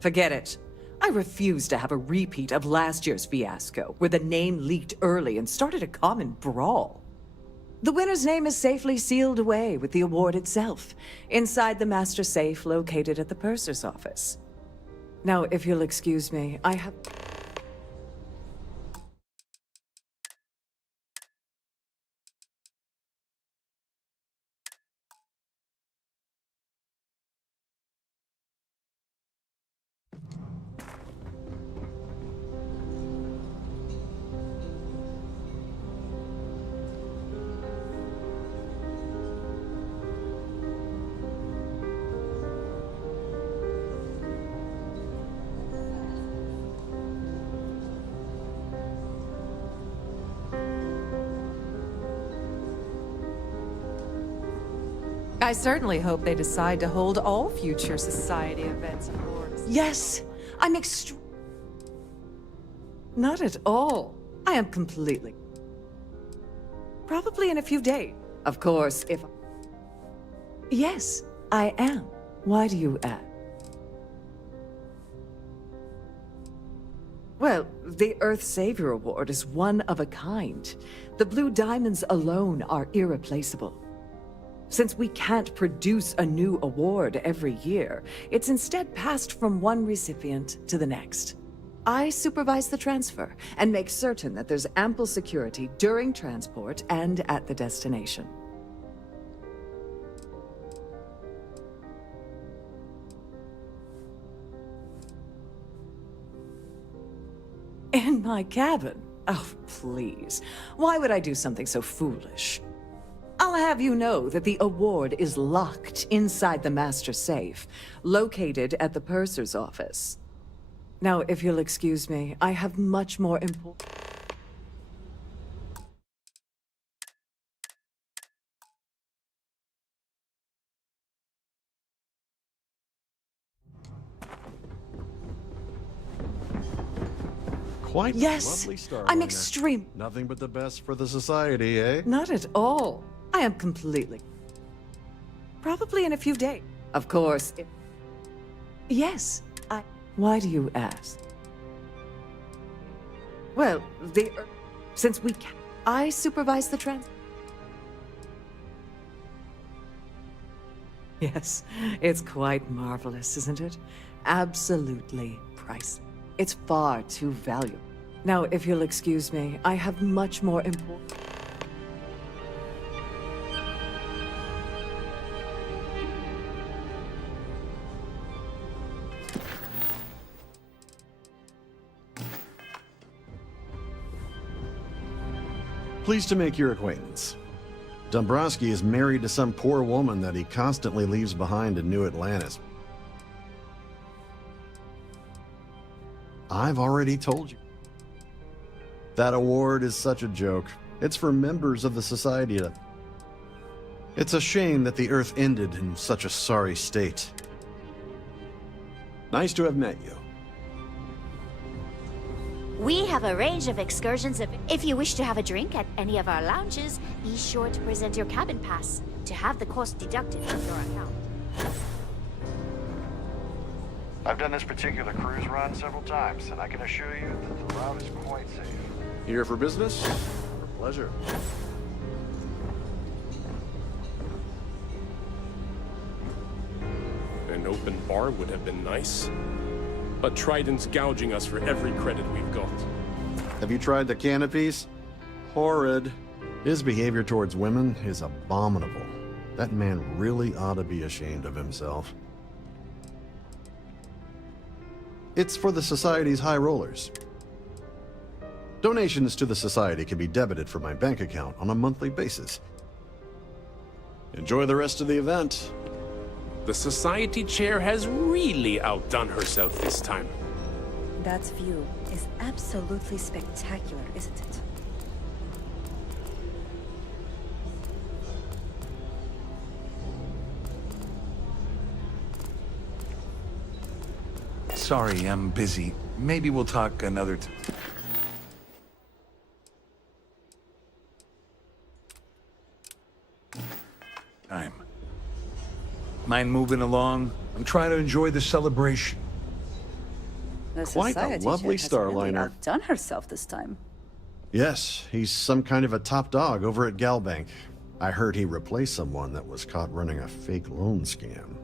Forget it. I refuse to have a repeat of last year's fiasco, where the name leaked early and started a common brawl. The winner's name is safely sealed away with the award itself, inside the master safe located at the purser's office. Now, if you'll excuse me, I have... I certainly hope they decide to hold all future society events and awards. Yes, I'm Not at all. I am completely... Probably in a few days. Of course, if... Yes, I am. Why do you ask? Well, the Earth Savior Award is one of a kind. The Blue Diamonds alone are irreplaceable. Since we can't produce a new award every year, it's instead passed from one recipient to the next. I supervise the transfer and make certain that there's ample security during transport and at the destination. In my cabin? Oh, please. Why would I do something so foolish? I'll have you know that the award is locked inside the master safe, located at the purser's office. Now, if you'll excuse me, I have much more important... Quite yes, a lovely star. I'm extreme. Nothing but the best for the society, eh? Not at all. I am completely... Probably in a few days. Of course. Yes, I... Why do you ask? Well, since we can... I supervise the trans... Yes, it's quite marvelous, isn't it? Absolutely priceless. It's far too valuable. Now, if you'll excuse me, I have much more important... Pleased to make your acquaintance. Dombrowski is married to some poor woman that he constantly leaves behind in New Atlantis. I've already told you. That award is such a joke. It's for members of the society. It's a shame that the Earth ended in such a sorry state. Nice to have met you. We have a range of excursions. If you wish to have a drink at any of our lounges, be sure to present your cabin pass to have the cost deducted from your account. I've done this particular cruise run several times, and I can assure you that the route is quite safe. Here for business? For pleasure. An open bar would have been nice. But Trident's gouging us for every credit we've got. Have you tried the canopies? Horrid. His behavior towards women is abominable. That man really ought to be ashamed of himself. It's for the Society's high rollers. Donations to the Society can be debited from my bank account on a monthly basis. Enjoy the rest of the event. The Society Chair has really outdone herself this time. That view is absolutely spectacular, isn't it? Sorry, I'm busy. Maybe we'll talk another time. Mind moving along? I'm trying to enjoy the celebration. The Quite a Society lovely Chair has really Starliner. outdone herself this time. Yes, he's some kind of a top dog over at Galbank. I heard he replaced someone that was caught running a fake loan scam.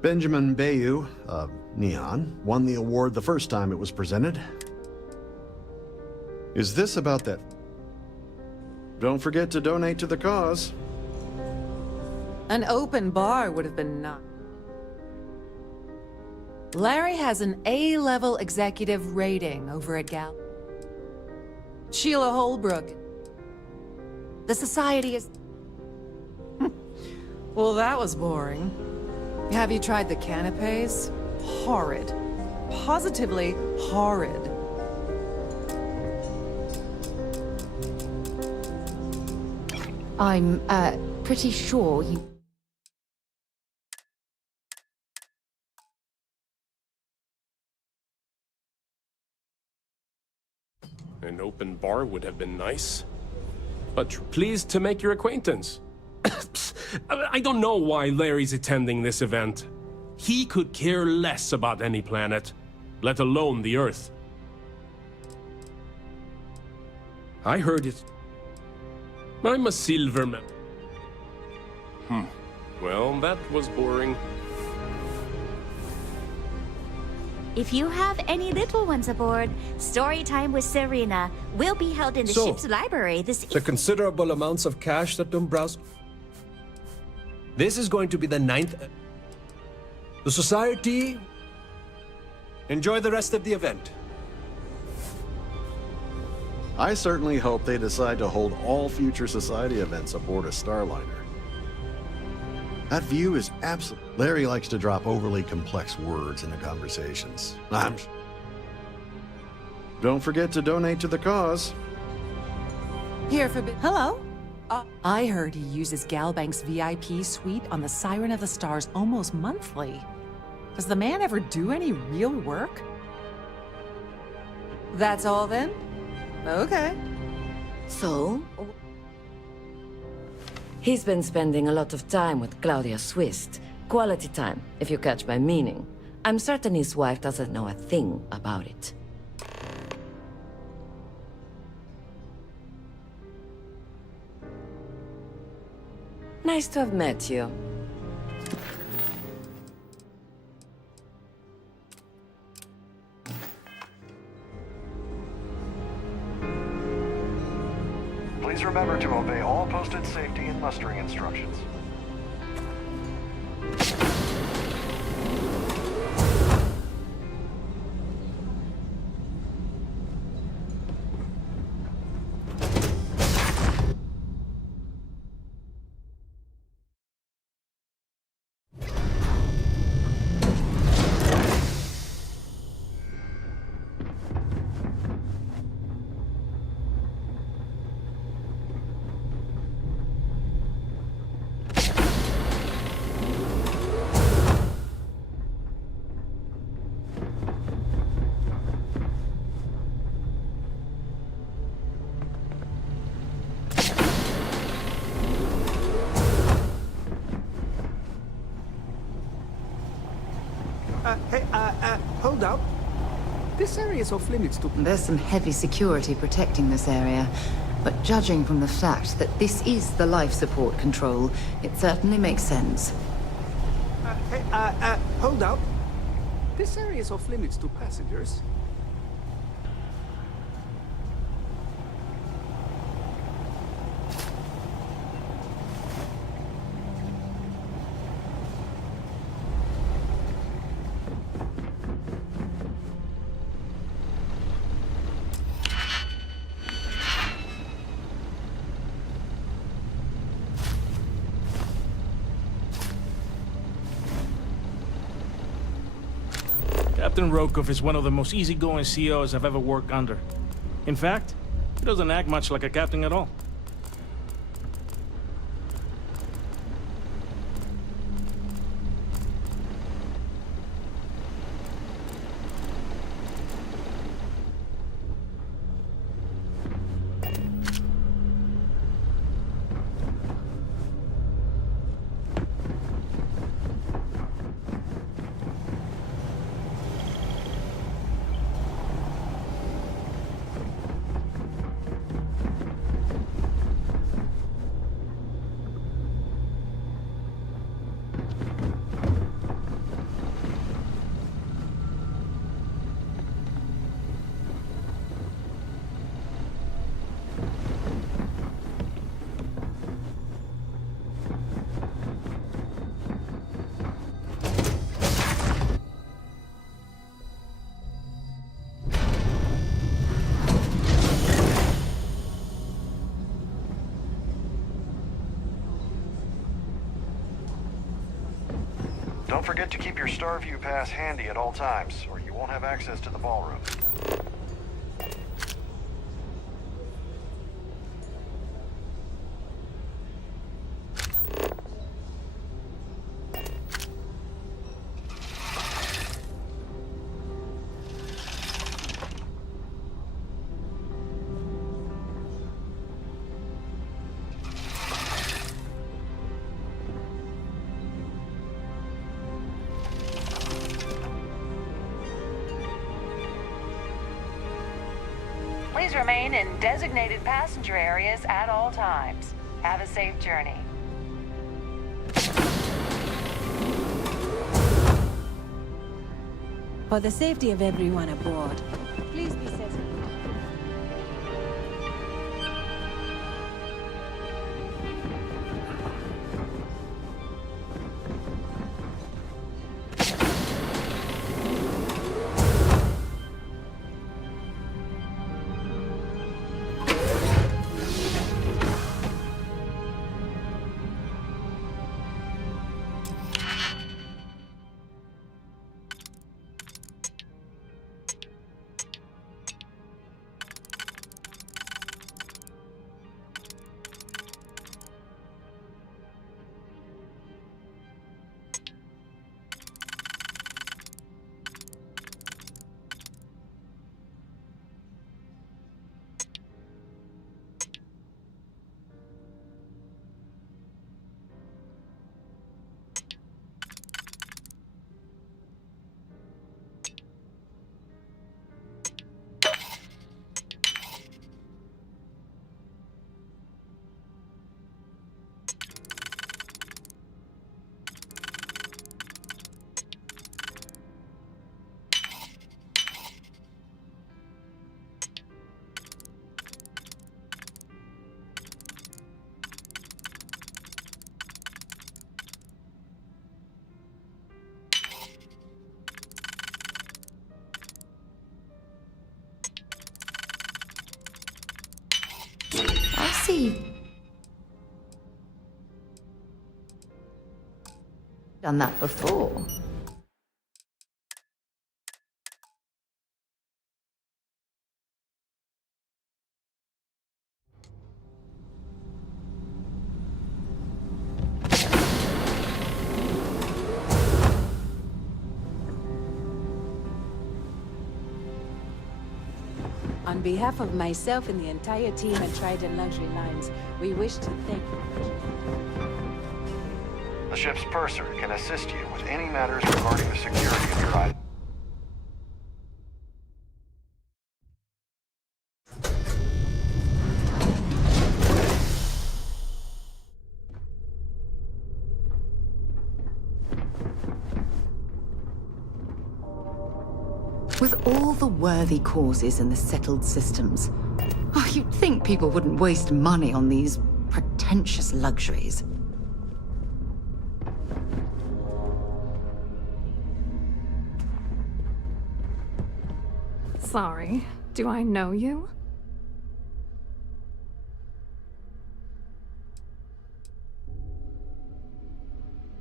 Benjamin Bayou, of Neon, won the award the first time it was presented. Is this about that? Don't forget to donate to the cause. An open bar would have been nice. Larry has an A-level executive rating over at Gal. Sheila Holbrook. The Society is... Well, that was boring. Have you tried the canapes? Horrid. Positively horrid. I'm, pretty sure you... An open bar would have been nice. But pleased to make your acquaintance. I don't know why Larry's attending this event. He could care less about any planet, let alone the Earth. I heard it. I'm a Silverman. Well, that was boring. If you have any little ones aboard, story time with Serena will be held in the ship's library this The considerable amounts of cash that Dombrowski... This is going to be the 9th... The Society... Enjoy the rest of the event. I certainly hope they decide to hold all future Society events aboard a Starliner. That view is absolute. Larry likes to drop overly complex words into conversations. Don't forget to donate to the cause. Here for... Hello? I heard he uses Galbank's VIP suite on the Siren of the Stars almost monthly. Does the man ever do any real work? That's all then? Okay. So? He's been spending a lot of time with Claudia Swist. Quality time, if you catch my meaning. I'm certain his wife doesn't know a thing about it. Nice to have met you. Please remember to obey all posted safety and mustering instructions. Hold up. This area is off limits to... There's some heavy security protecting this area, but judging from the fact that this is the life support control, it certainly makes sense. Hold up. This area is off limits to passengers. Captain Rokov is one of the most easygoing COs I've ever worked under. In fact, he doesn't act much like a captain at all. Don't forget to keep your Starview pass handy at all times, or you won't have access to the ballroom. Please remain in designated passenger areas at all times. Have a safe journey. For the safety of everyone aboard, please be sensible. I see. Done that before. On behalf of myself and the entire team at Trident Luxury Lines, we wish to thank you. The ship's purser can assist you with any matters regarding the security of your item. With all the worthy causes and the settled systems, you'd think people wouldn't waste money on these pretentious luxuries. Sorry, do I know you?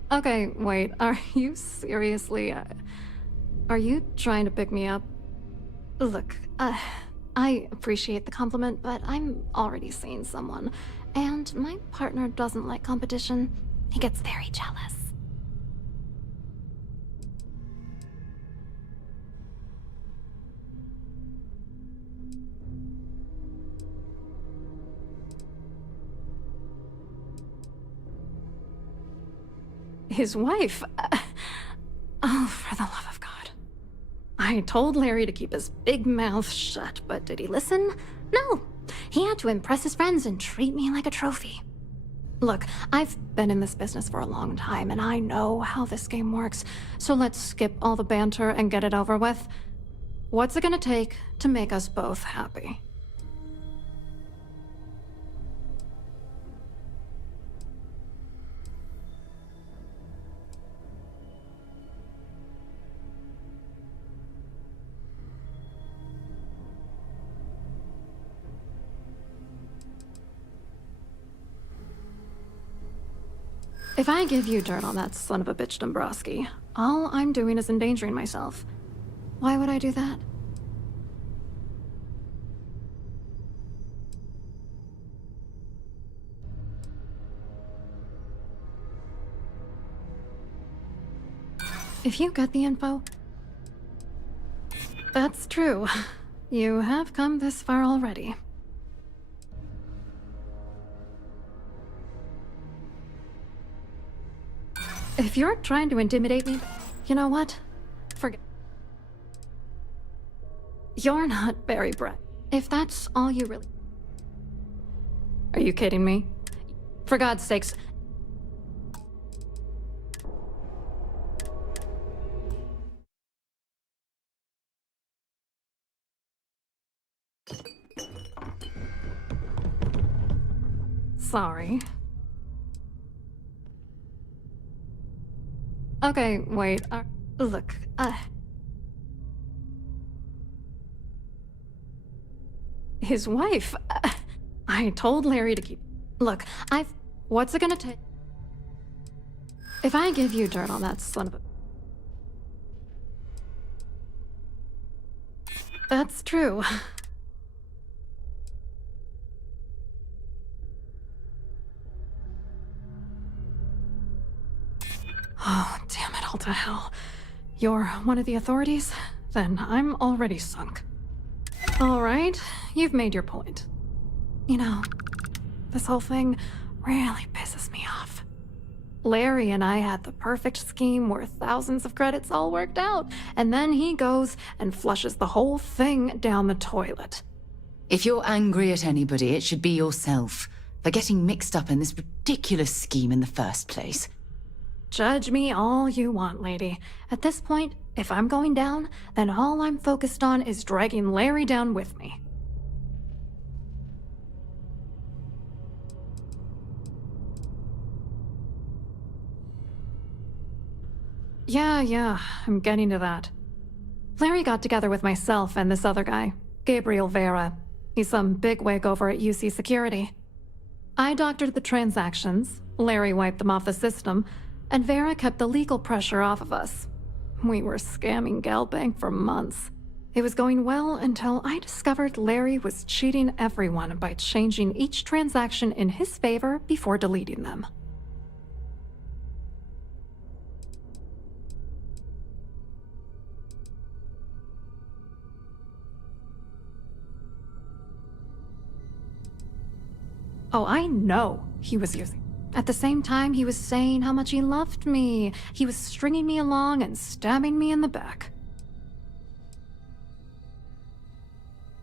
Okay, wait, are you seriously... Are you trying to pick me up? Look, I appreciate the compliment, but I'm already seeing someone. And my partner doesn't like competition. He gets very jealous. His wife? Oh, for the love of God. I told Larry to keep his big mouth shut, but did he listen? No. He had to impress his friends and treat me like a trophy. Look, I've been in this business for a long time, and I know how this game works, so let's skip all the banter and get it over with. What's it gonna take to make us both happy? If I give you dirt on that son of a bitch Dombrowski, all I'm doing is endangering myself. Why would I do that? If you get the info... That's true. You have come this far already. If you're trying to intimidate me, you know what? Forget. You're not very bright. If that's all you really... Are you kidding me? For God's sakes... Sorry. Okay, wait, look, his wife, I told Larry to keep... Look, what's it gonna take? If I give you dirt on that son of a... That's true. Oh, damn it all to hell. You're one of the authorities? Then I'm already sunk. All right, you've made your point. You know, this whole thing really pisses me off. Larry and I had the perfect scheme worth thousands of credits all worked out, and then he goes and flushes the whole thing down the toilet. If you're angry at anybody, it should be yourself for getting mixed up in this ridiculous scheme in the first place. Judge me all you want, lady. At this point, if I'm going down, then all I'm focused on is dragging Larry down with me. Yeah, I'm getting to that. Larry got together with myself and this other guy, Gabriel Vera. He's some bigwig over at UC Security. I doctored the transactions, Larry wiped them off the system, and Vera kept the legal pressure off of us. We were scamming Galbank for months. It was going well until I discovered Larry was cheating everyone by changing each transaction in his favor before deleting them. Oh, I know he was using... At the same time, he was saying how much he loved me. He was stringing me along and stabbing me in the back.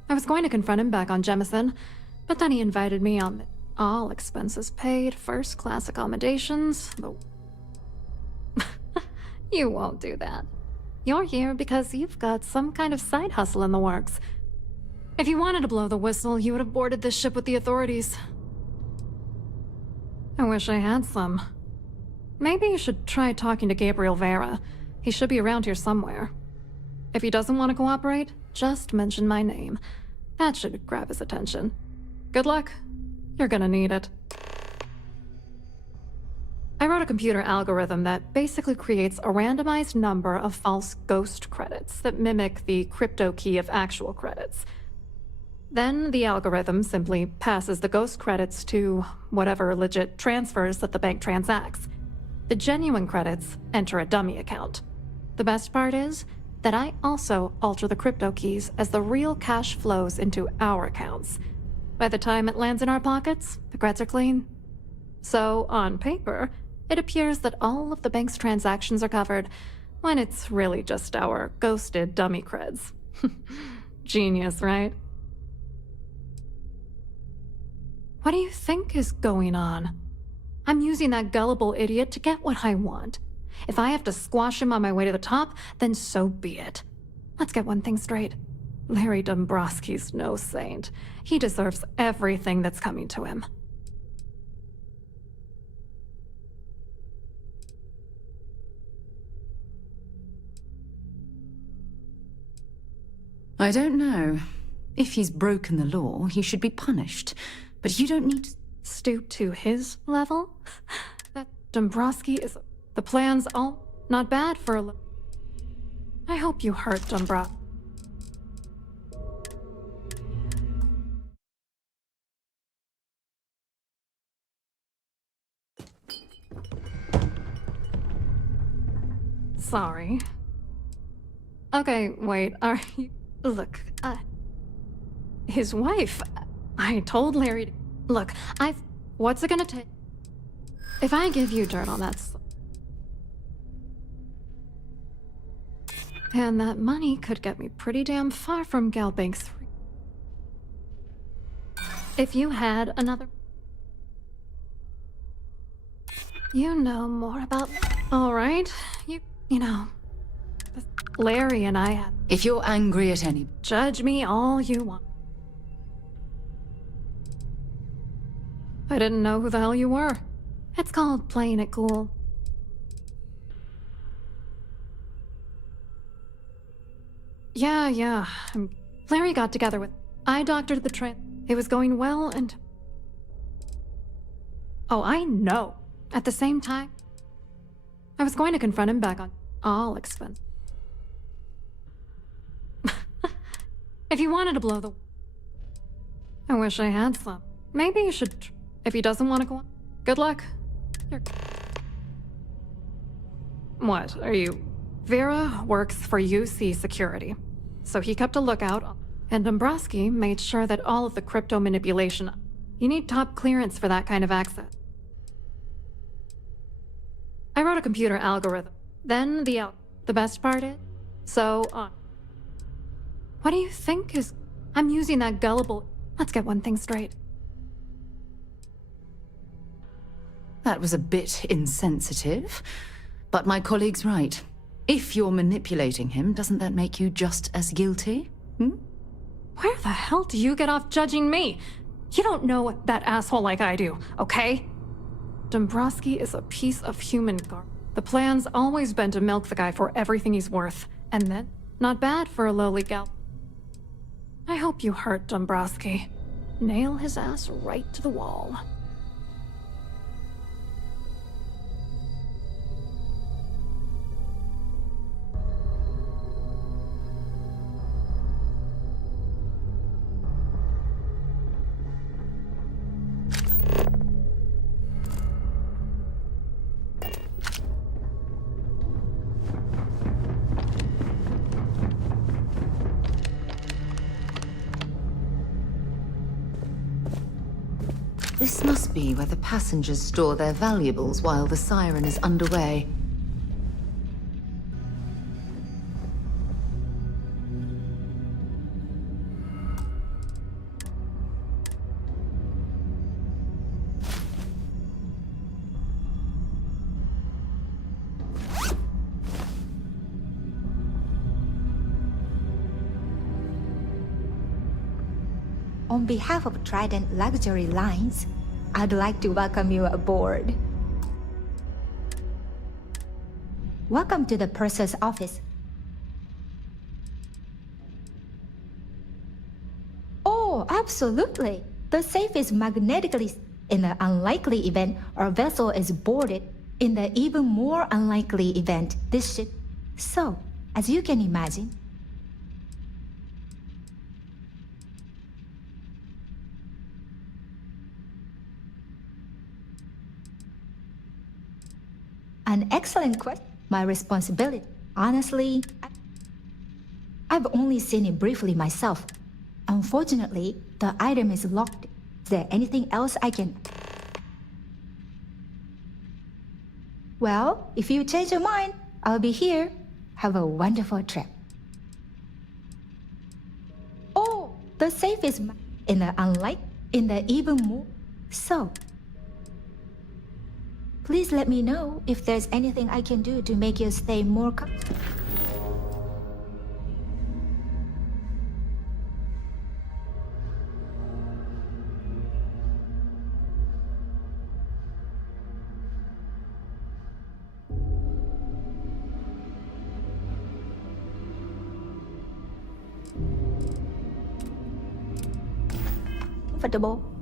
I was going to confront him back on Jemison, but then he invited me on all expenses paid, first-class accommodations. You won't do that. You're here because you've got some kind of side hustle in the works. If you wanted to blow the whistle, you would have boarded this ship with the authorities. I wish I had some. Maybe you should try talking to Gabriel Vera. He should be around here somewhere. If he doesn't want to cooperate, just mention my name. That should grab his attention. Good luck. You're gonna need it. I wrote wrote a computer algorithm that basically creates a randomized number of false ghost credits that mimic the crypto key of actual credits. Then the algorithm simply passes the ghost credits to whatever legit transfers that the bank transacts. The genuine credits enter a dummy account. The best part is that I also alter the crypto keys as the real cash flows into our accounts. By the time it lands in our pockets, the creds are clean. So, on paper, it appears that all of the bank's transactions are covered, when it's really just our ghosted dummy creds. Genius, right? What do you think is going on? I'm using that gullible idiot to get what I want. If I have to squash him on my way to the top, then so be it. Let's get one thing straight. Larry Dombrowski's no saint. He deserves everything that's coming to him. I don't know. If he's broken the law, he should be punished. But you don't need to stoop to his level? That Dombrowski is... The plan's all not bad for a... I hope you hurt Dombrowski. Sorry. Okay, wait, are you... Look, his wife... I told Larry to... Look, What's it gonna take? If I give you dirt on that... And that money could get me pretty damn far from Galbank 3. If you had another... You know more about... Alright, you know... Larry and I had... If you're angry at any... Judge me all you want. I didn't know who the hell you were. It's called playing it cool. Yeah. Larry got together with... I doctored the train. It was going well and... Oh, I know. At the same time, I was going to confront him back on all expense. If you wanted to blow the... I wish I had some. Maybe you should... If he doesn't want to go on, good luck. What, are you... Vera works for UC Security, so he kept a lookout, and Dombrowski made sure that all of the crypto manipulation... You need top clearance for that kind of access. I wrote a computer algorithm. Then the best part is... So on. What do you think is... I'm using that gullible... Let's get one thing straight. That was a bit insensitive, but my colleague's right. If you're manipulating him, doesn't that make you just as guilty? Where the hell do you get off judging me? You don't know that asshole like I do, okay? Dombrowski is a piece of human garbage. The plan's always been to milk the guy for everything he's worth, and then, not bad for a lowly gal. I hope you hurt Dombrowski. Nail his ass right to the wall. This must be where the passengers store their valuables while the siren is underway. On behalf of Trident Luxury Lines, I'd like to welcome you aboard. Welcome to the purser's office. Oh, absolutely. The safe is magnetically... In the unlikely event our vessel is boarded, In the even more unlikely event this ship... So, as you can imagine... An excellent question. My responsibility. Honestly, I've only seen it briefly myself. Unfortunately, the item is locked. Is there anything else I can... Well, if you change your mind, I'll be here. Have a wonderful trip. Oh, the safe is in the even more... So... Please let me know if there's anything I can do to make your stay more comfortable. Comfortable.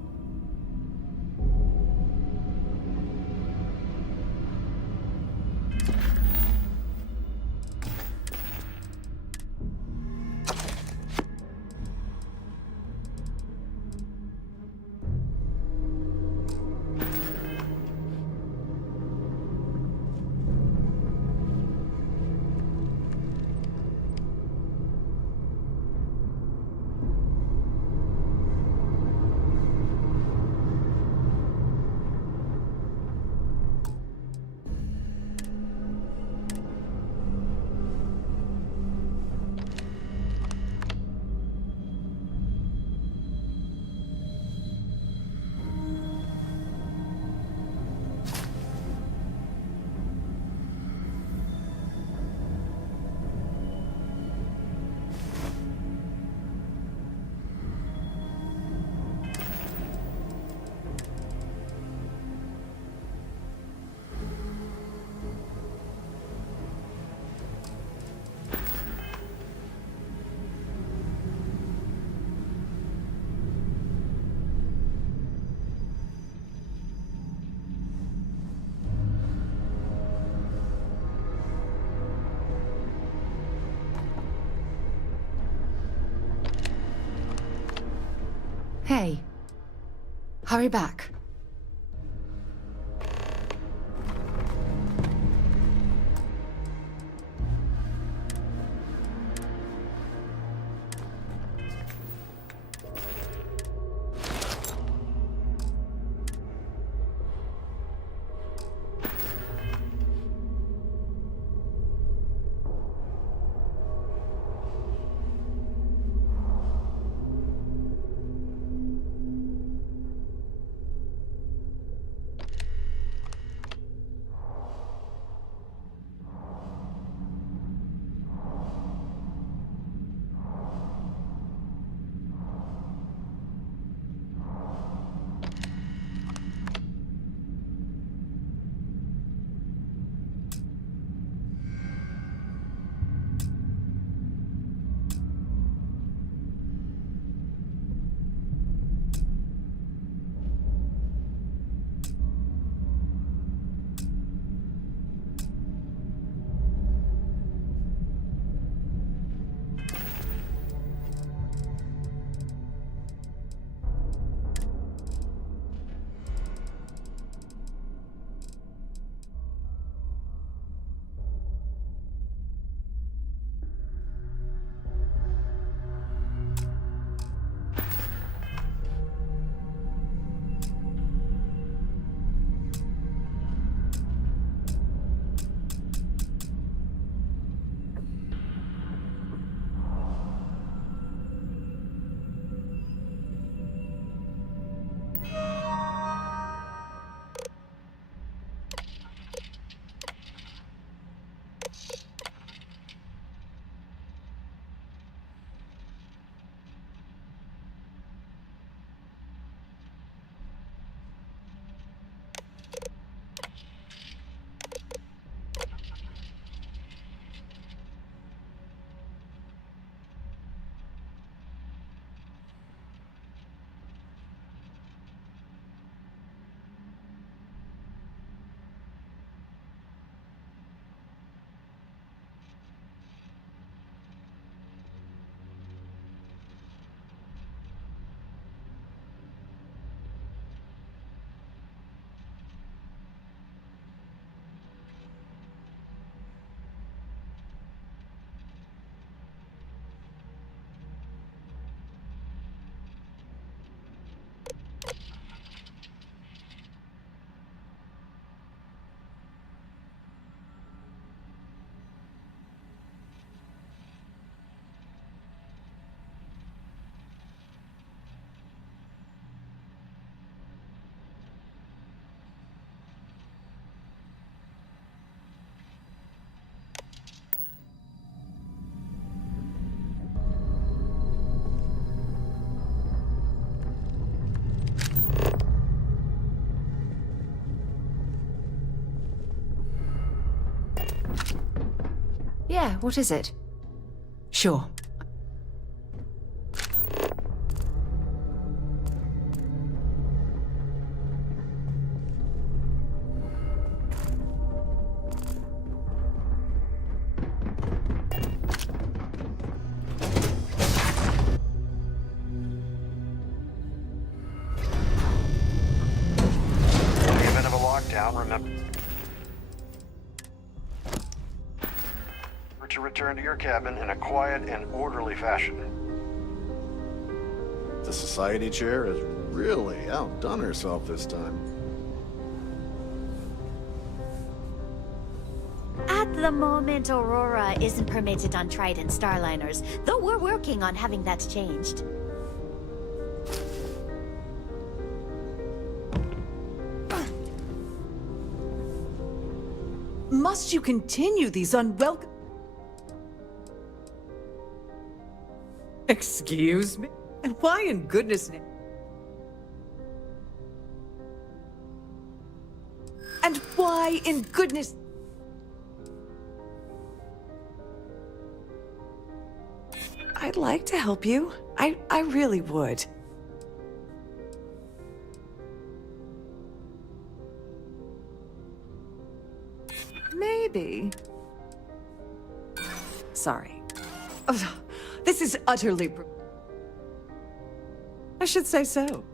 Hey. Hurry back. Yeah, what is it? Sure. Remember to return to your cabin in a quiet and orderly fashion. The society chair has really outdone herself this time. At the moment, Aurora isn't permitted on Trident Starliners, though we're working on having that changed. Must you continue these unwelcome... Excuse me? And why in goodness name? And why in goodness... I'd like to help you. I really would. Maybe. Sorry. Oh, this is utterly... I should say so.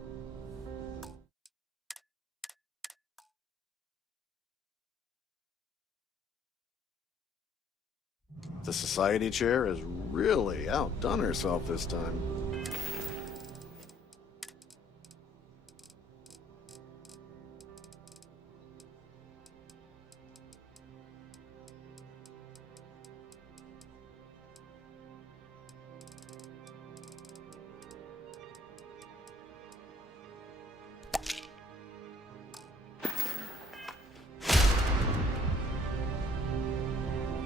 The society chair has really outdone herself this time.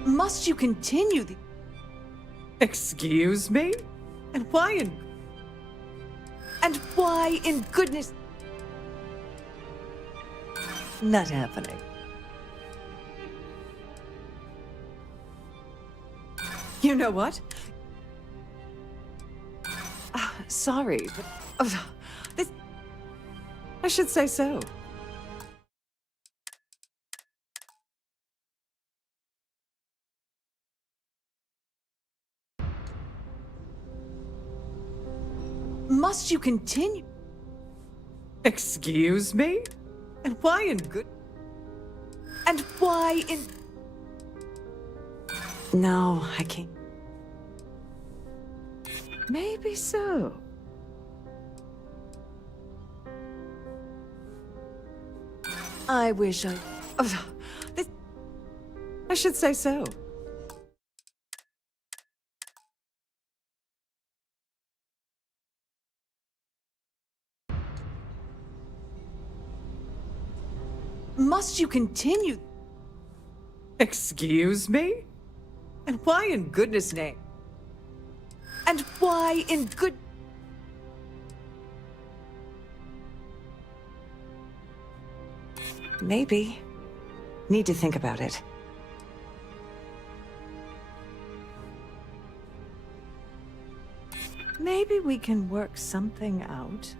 Must you continue the... Excuse me? And why in... And why in goodness... Not happening. You know what? Sorry, but... this... I should say so. Must you continue? Excuse me? And why in good... And why in... No, I can't. Maybe so. I wish I... Oh, this... I should say so. Must you continue? Excuse me? And why in goodness name? And why in good... Maybe. Need to think about it. Maybe we can work something out.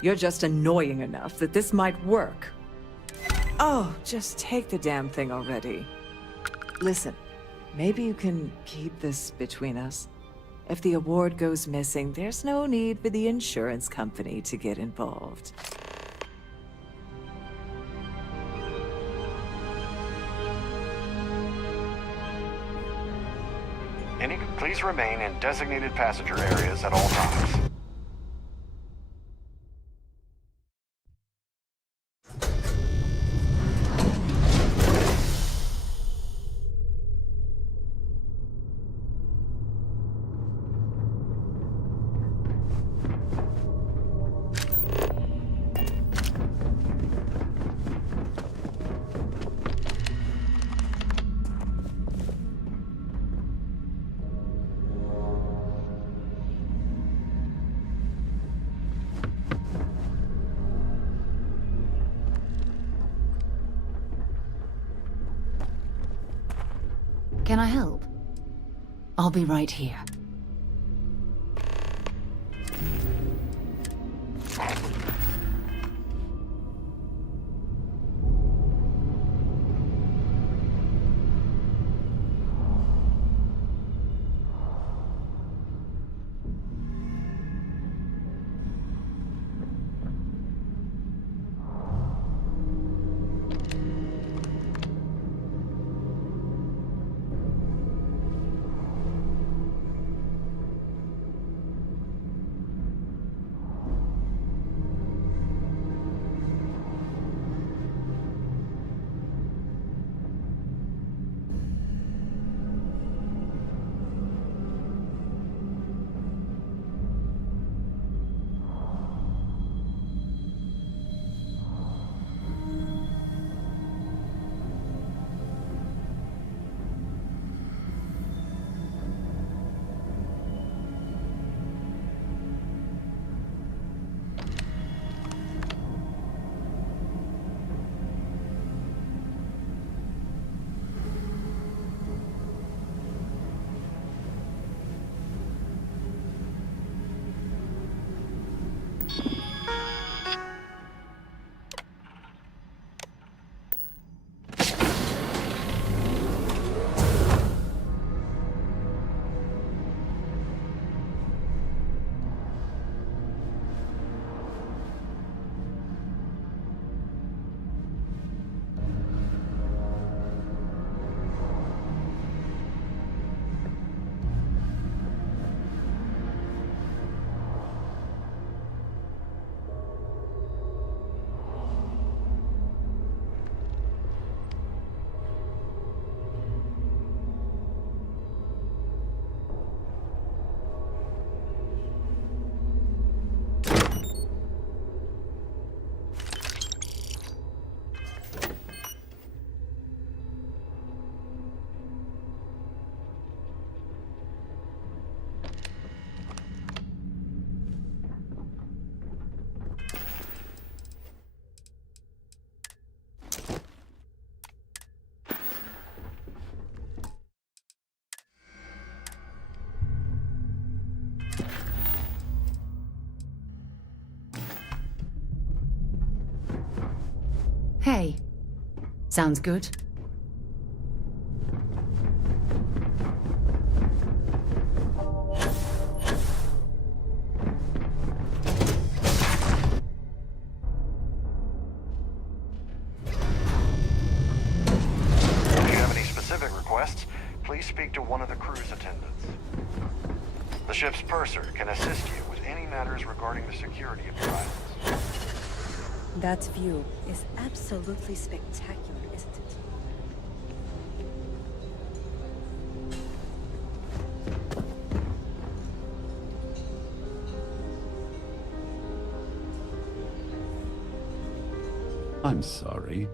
You're just annoying enough that this might work. Oh, just take the damn thing already. Listen, maybe you can keep this between us. If the award goes missing, there's no need for the insurance company to get involved. Please remain in designated passenger areas at all times. Can I help? I'll be right here. Hey. Sounds good. If you have any specific requests, please speak to one of the crew's attendants. The ship's purser can assist you with any matters regarding the security of your islands. That view is absolutely spectacular, isn't it? I'm sorry.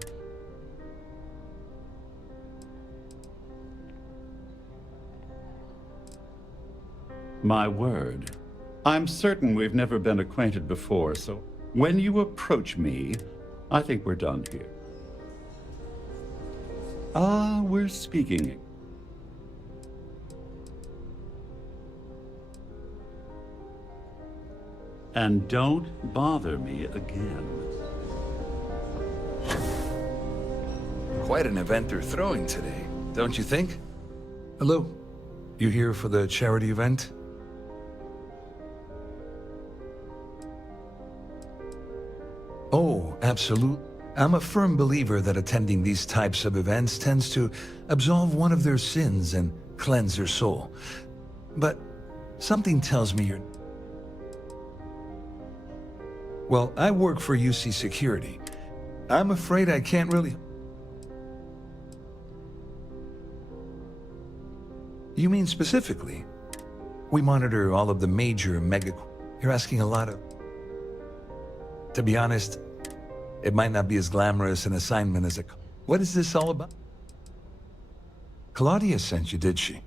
My word. I'm certain we've never been acquainted before, so when you approach me, I think we're done here. We're speaking. And don't bother me again. Quite an event they're throwing today, don't you think? Hello. You here for the charity event? Oh, absolutely. I'm a firm believer that attending these types of events tends to absolve one of their sins and cleanse their soul. But something tells me you're... Well, I work for UC Security. I'm afraid I can't really... You mean specifically? We monitor all of the major mega... You're asking a lot of... To be honest, it might not be as glamorous an assignment as a... What is this all about? Claudia sent you, did she?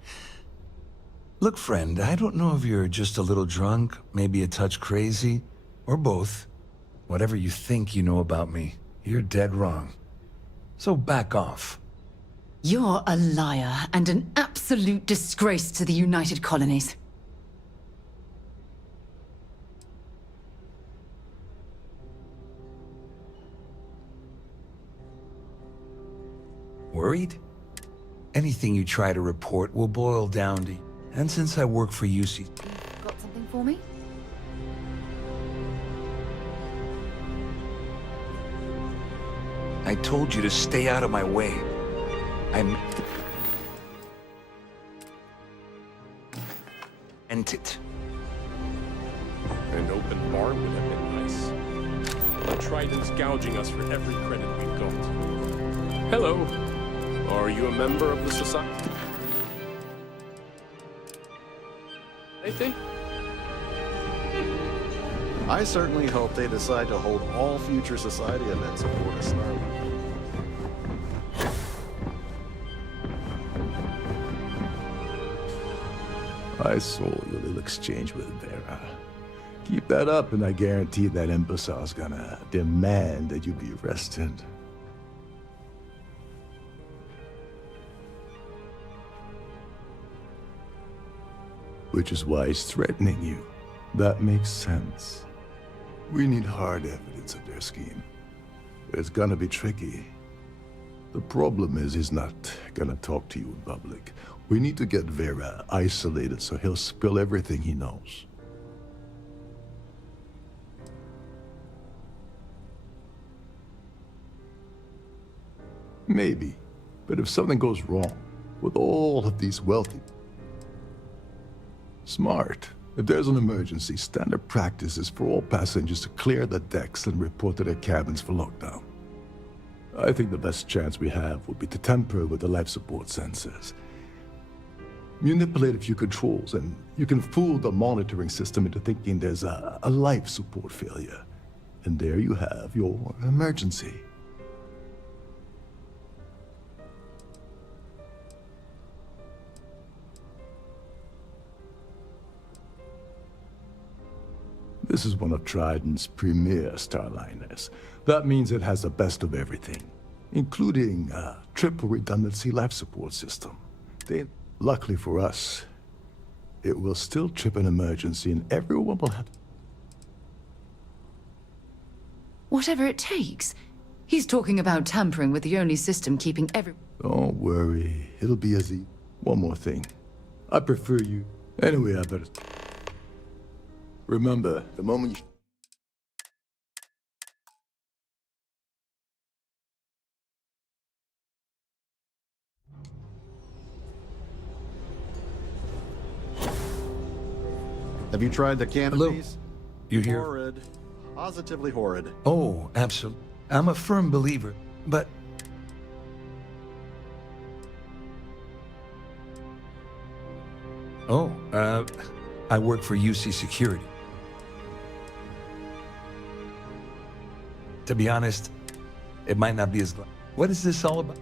Look, friend, I don't know if you're just a little drunk, maybe a touch crazy, or both. Whatever you think you know about me, you're dead wrong. So back off. You're a liar and an absolute disgrace to the United Colonies. Worried? Anything you try to report will boil down to... And since I work for UC... Got something for me? I told you to stay out of my way. It. An open bar would have been nice. But Trident's gouging us for every credit we've got. Hello. Are you a member of the society? I certainly hope they decide to hold all future society events aboard a Starfield. I saw your little exchange with Vera. Keep that up, and I guarantee that imbecile's gonna demand that you be arrested. Which is why he's threatening you. That makes sense. We need hard evidence of their scheme. It's gonna be tricky. The problem is he's not gonna talk to you in public. We need to get Vera isolated so he'll spill everything he knows. Maybe, but if something goes wrong with all of these wealthy... Smart. If there's an emergency, standard practice is for all passengers to clear the decks and report to their cabins for lockdown. I think the best chance we have would be to tamper with the life support sensors. Manipulate a few controls, and you can fool the monitoring system into thinking there's a life support failure. And there you have your emergency. This is one of Trident's premier starliners. That means it has the best of everything, including a triple redundancy life support system. Luckily for us, it will still trip an emergency and everyone will have... Whatever it takes. He's talking about tampering with the only system keeping Don't worry, it'll be easy. One more thing. I prefer you... Anyway, I better... Remember, the moment you... Have you tried the canopies? You hear? Horrid. Positively horrid. Oh, absolutely. I'm a firm believer, but... Oh, I work for UC Security. To be honest, it might not be as... What is this all about?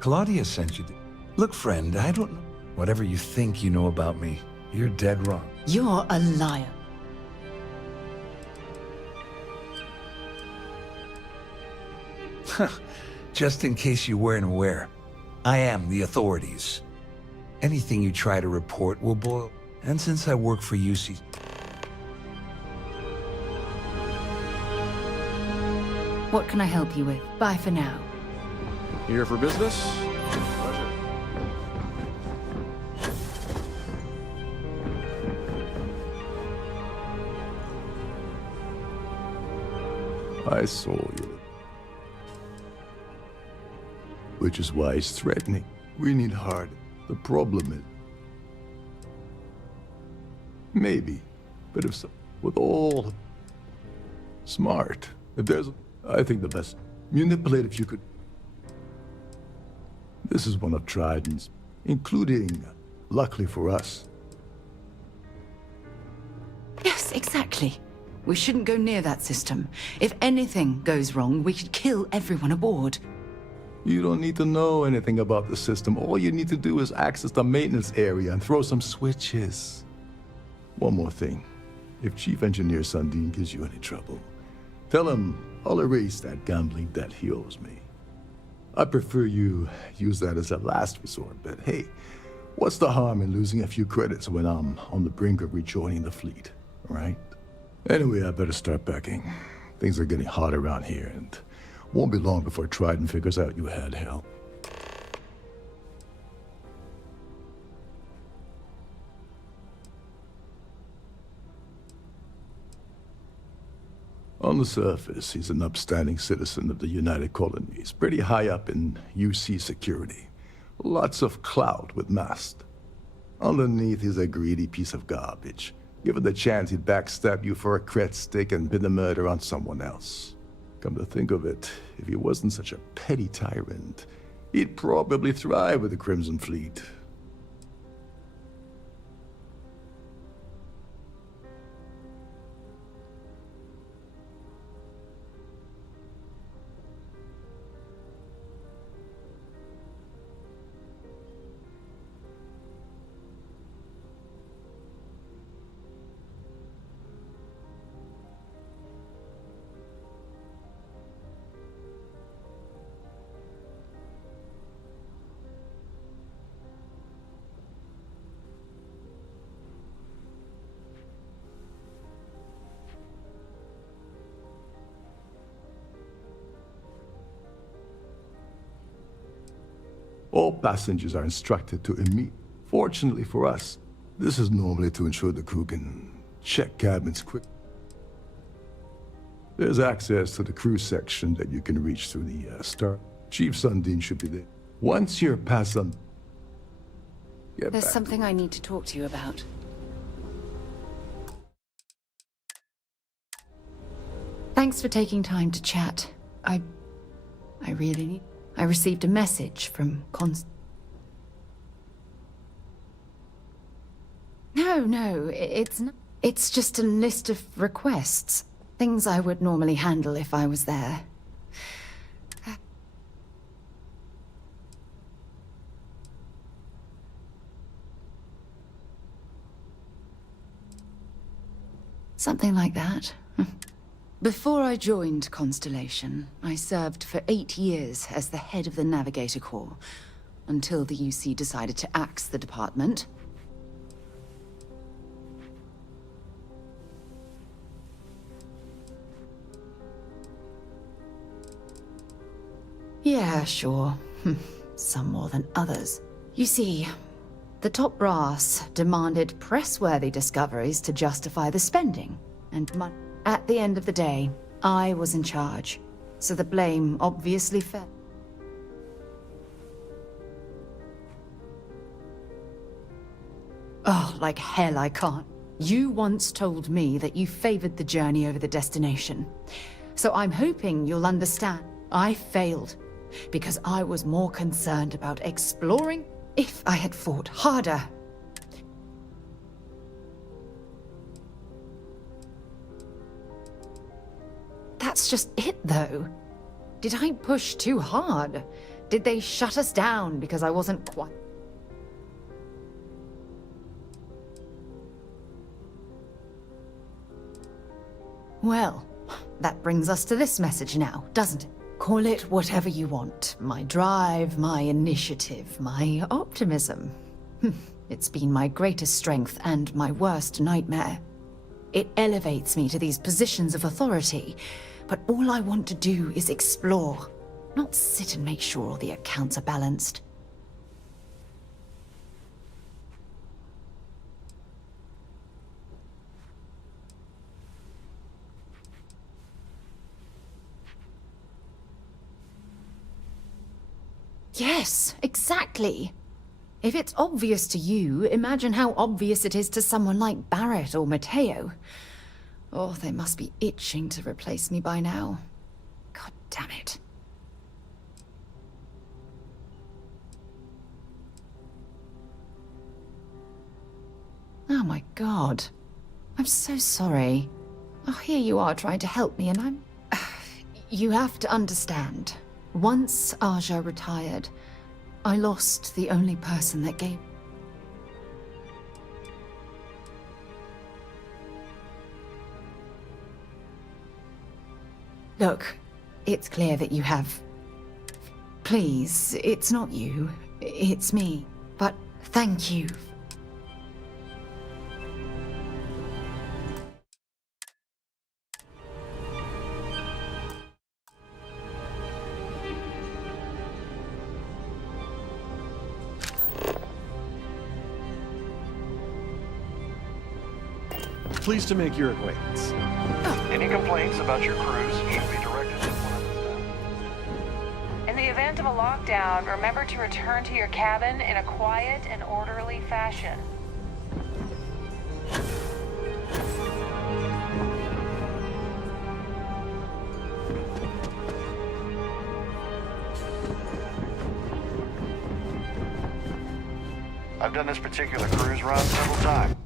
Claudia sent you to... Look, friend, I don't know. Whatever you think you know about me, you're dead wrong. You're a liar. Just in case you weren't aware, I am the authorities. Anything you try to report will boil. And since I work for UC... What can I help you with? Bye for now. Here for business? Pleasure. I saw you. Which is why he's threatening. We need hard. The problem is... Maybe, but if so, with all... Smart. If there's... I think the best... Manipulate if you could... This is one of Trident's, including, luckily for us. Yes, exactly. We shouldn't go near that system. If anything goes wrong, we could kill everyone aboard. You don't need to know anything about the system. All you need to do is access the maintenance area and throw some switches. One more thing. If Chief Engineer Sundin gives you any trouble, tell him I'll erase that gambling debt he owes me. I prefer you use that as a last resort, but hey, what's the harm in losing a few credits when I'm on the brink of rejoining the fleet, right? Anyway, I better start packing. Things are getting hot around here, and won't be long before Trident figures out you had help. On the surface, he's an upstanding citizen of the United Colonies, pretty high up in UC security. Lots of clout with Mast. Underneath, he's a greedy piece of garbage. Given the chance, he'd backstab you for a cred stick and pin the murder on someone else. Come to think of it, if he wasn't such a petty tyrant, he'd probably thrive with the Crimson Fleet. All passengers are instructed to emit. Fortunately for us, this is normally to ensure the crew can check cabins quick. There's access to the crew section that you can reach through the Star. Chief Sundin should be there. Once you're past them, There's something I need to talk to you about. Thanks for taking time to chat. I really need... I received a message from No, it's not. It's just a list of requests. Things I would normally handle if I was there. Something like that. Before I joined Constellation, I served for 8 years as the head of the Navigator Corps, until the UC decided to axe the department. Yeah, sure. Some more than others. You see, the top brass demanded press-worthy discoveries to justify the spending, and money. At the end of the day, I was in charge, so the blame obviously fell. Oh, like hell I can't. You once told me that you favored the journey over the destination. So I'm hoping you'll understand. I failed, because I was more concerned about exploring. If I had fought harder, that's just it, though. Did I push too hard? Did they shut us down because I wasn't quite... Well, that brings us to this message now, doesn't it? Call it whatever you want. My drive, my initiative, my optimism. It's been my greatest strength and my worst nightmare. It elevates me to these positions of authority, but all I want to do is explore, not sit and make sure all the accounts are balanced. Yes, exactly. If it's obvious to you, imagine how obvious it is to someone like Barrett or Mateo. Oh, they must be itching to replace me by now. God damn it. Oh my god. I'm so sorry. Oh, here you are trying to help me and I'm... You have to understand. Once Aja retired, I lost the only person that gave... Look, it's clear that you have please, it's not you. It's me. But thank you. Pleased to make your acquaintance. Any complaints about your cruise should be directed to one of the staff. In the event of a lockdown, remember to return to your cabin in a quiet and orderly fashion. I've done this particular cruise run several times.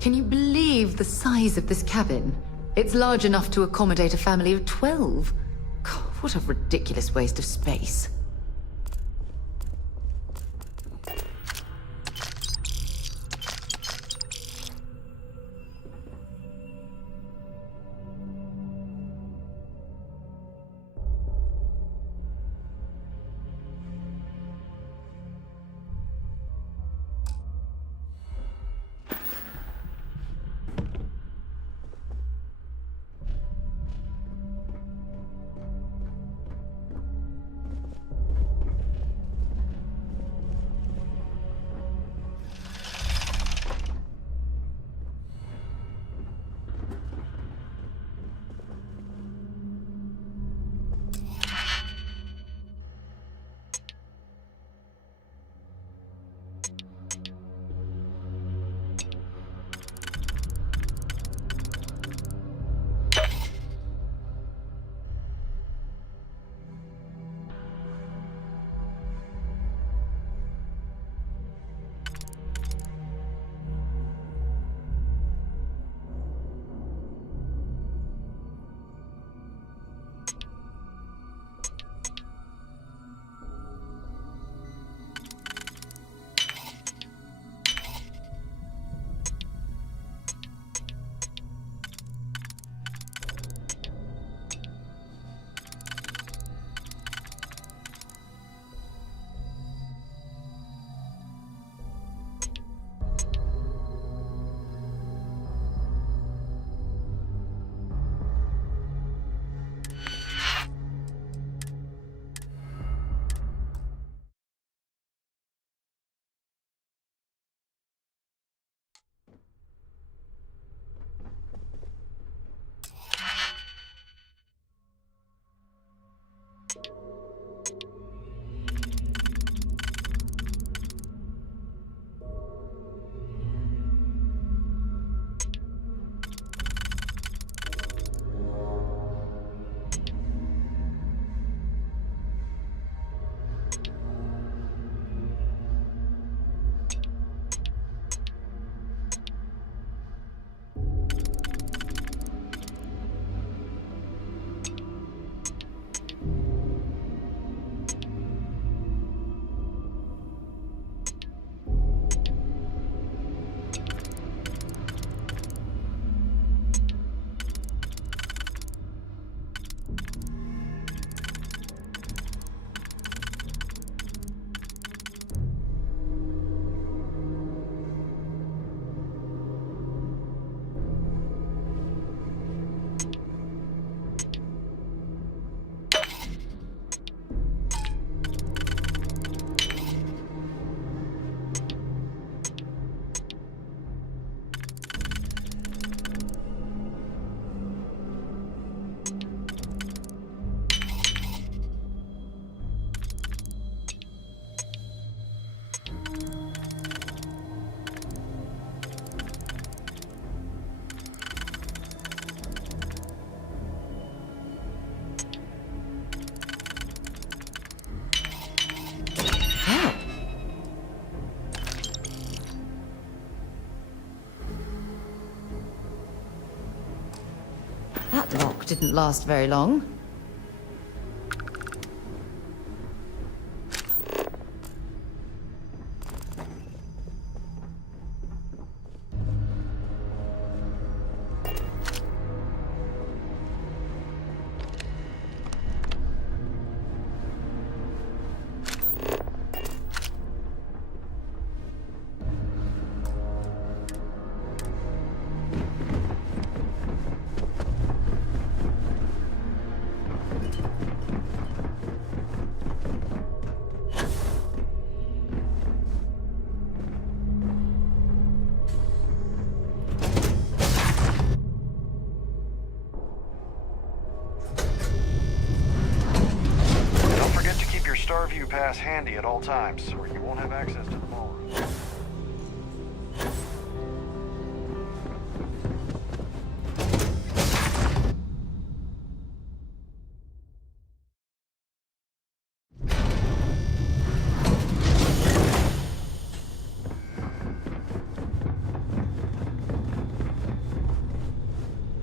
Can you believe the size of this cabin? It's large enough to accommodate a family of 12. God, what a ridiculous waste of space. That lock didn't last very long. Starview pass handy at all times, or you won't have access to the ballroom.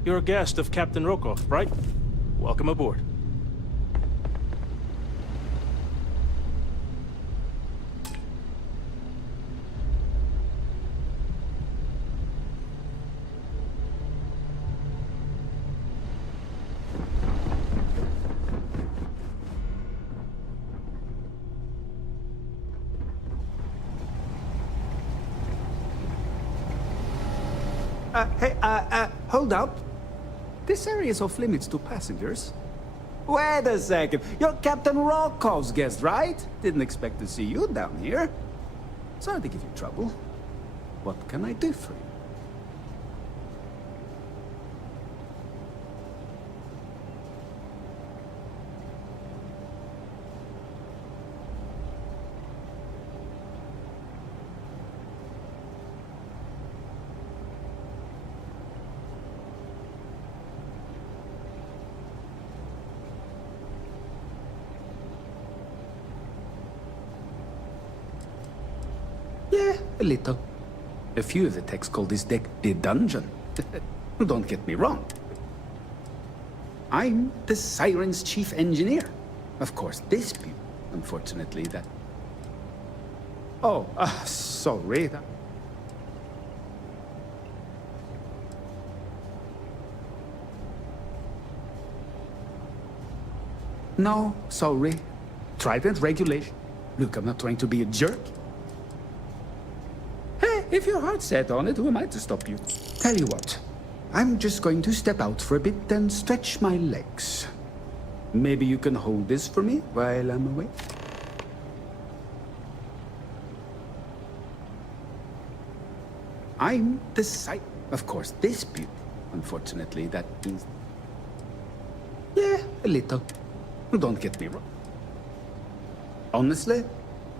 You're a guest of Captain Rokov, right? Welcome aboard. Hold up. This area is off limits to passengers. Wait a second. You're Captain Rokov's guest, right? Didn't expect to see you down here. Sorry to give you trouble. What can I do for you? Yeah, a little. A few of the techs call this deck the dungeon. Don't get me wrong. I'm the Siren's chief engineer. Of course, this people, unfortunately, that... Oh, sorry. No, sorry. Trident regulation. Look, I'm not trying to be a jerk. Hey, if your heart's set on it, who am I to stop you? Tell you what, I'm just going to step out for a bit and stretch my legs. Maybe you can hold this for me while I'm away? I'm the site. Of course, this beauty. Unfortunately, that means... Yeah, a little. Don't get me wrong. Honestly,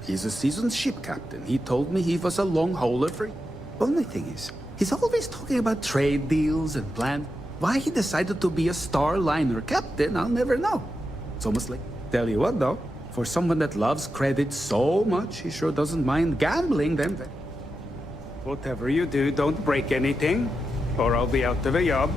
he's a seasoned ship captain. He told me he was a long hauler for... Only thing is, he's always talking about trade deals and plans. Why he decided to be a Starliner captain, I'll never know. It's almost like... Tell you what, though. For someone that loves credit so much, he sure doesn't mind gambling them. Whatever you do, don't break anything, or I'll be out of a job.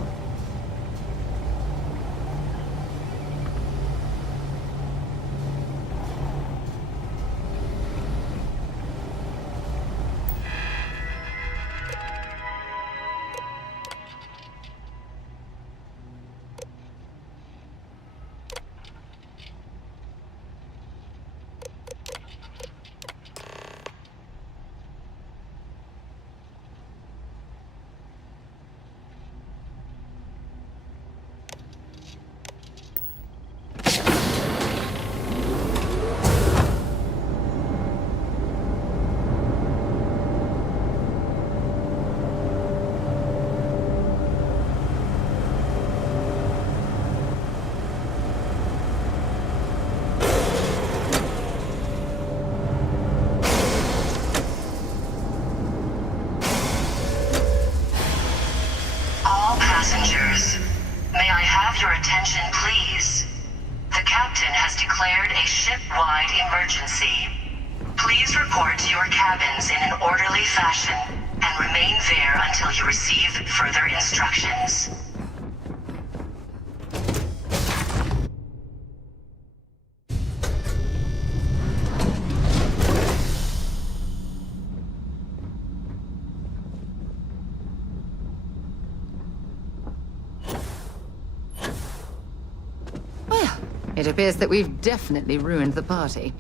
ship-wide emergency. Please report to your cabins in an orderly fashion and remain there until you receive further instructions. Well, it appears that we've definitely ruined the party.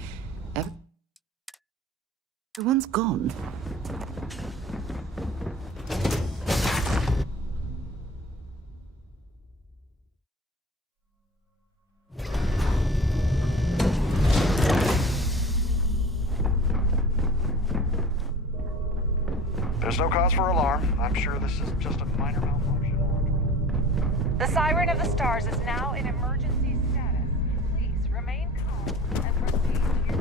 Everyone's gone. There's no cause for alarm. I'm sure this is just a minor malfunction. The Siren of the Stars is now in emergency status. Please remain calm and proceed to your...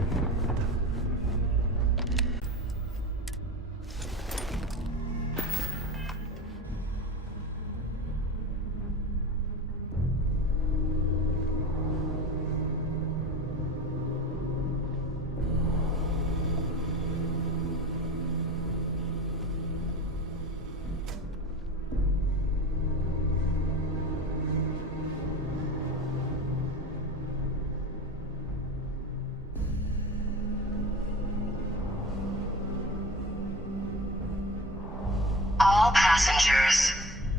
All passengers,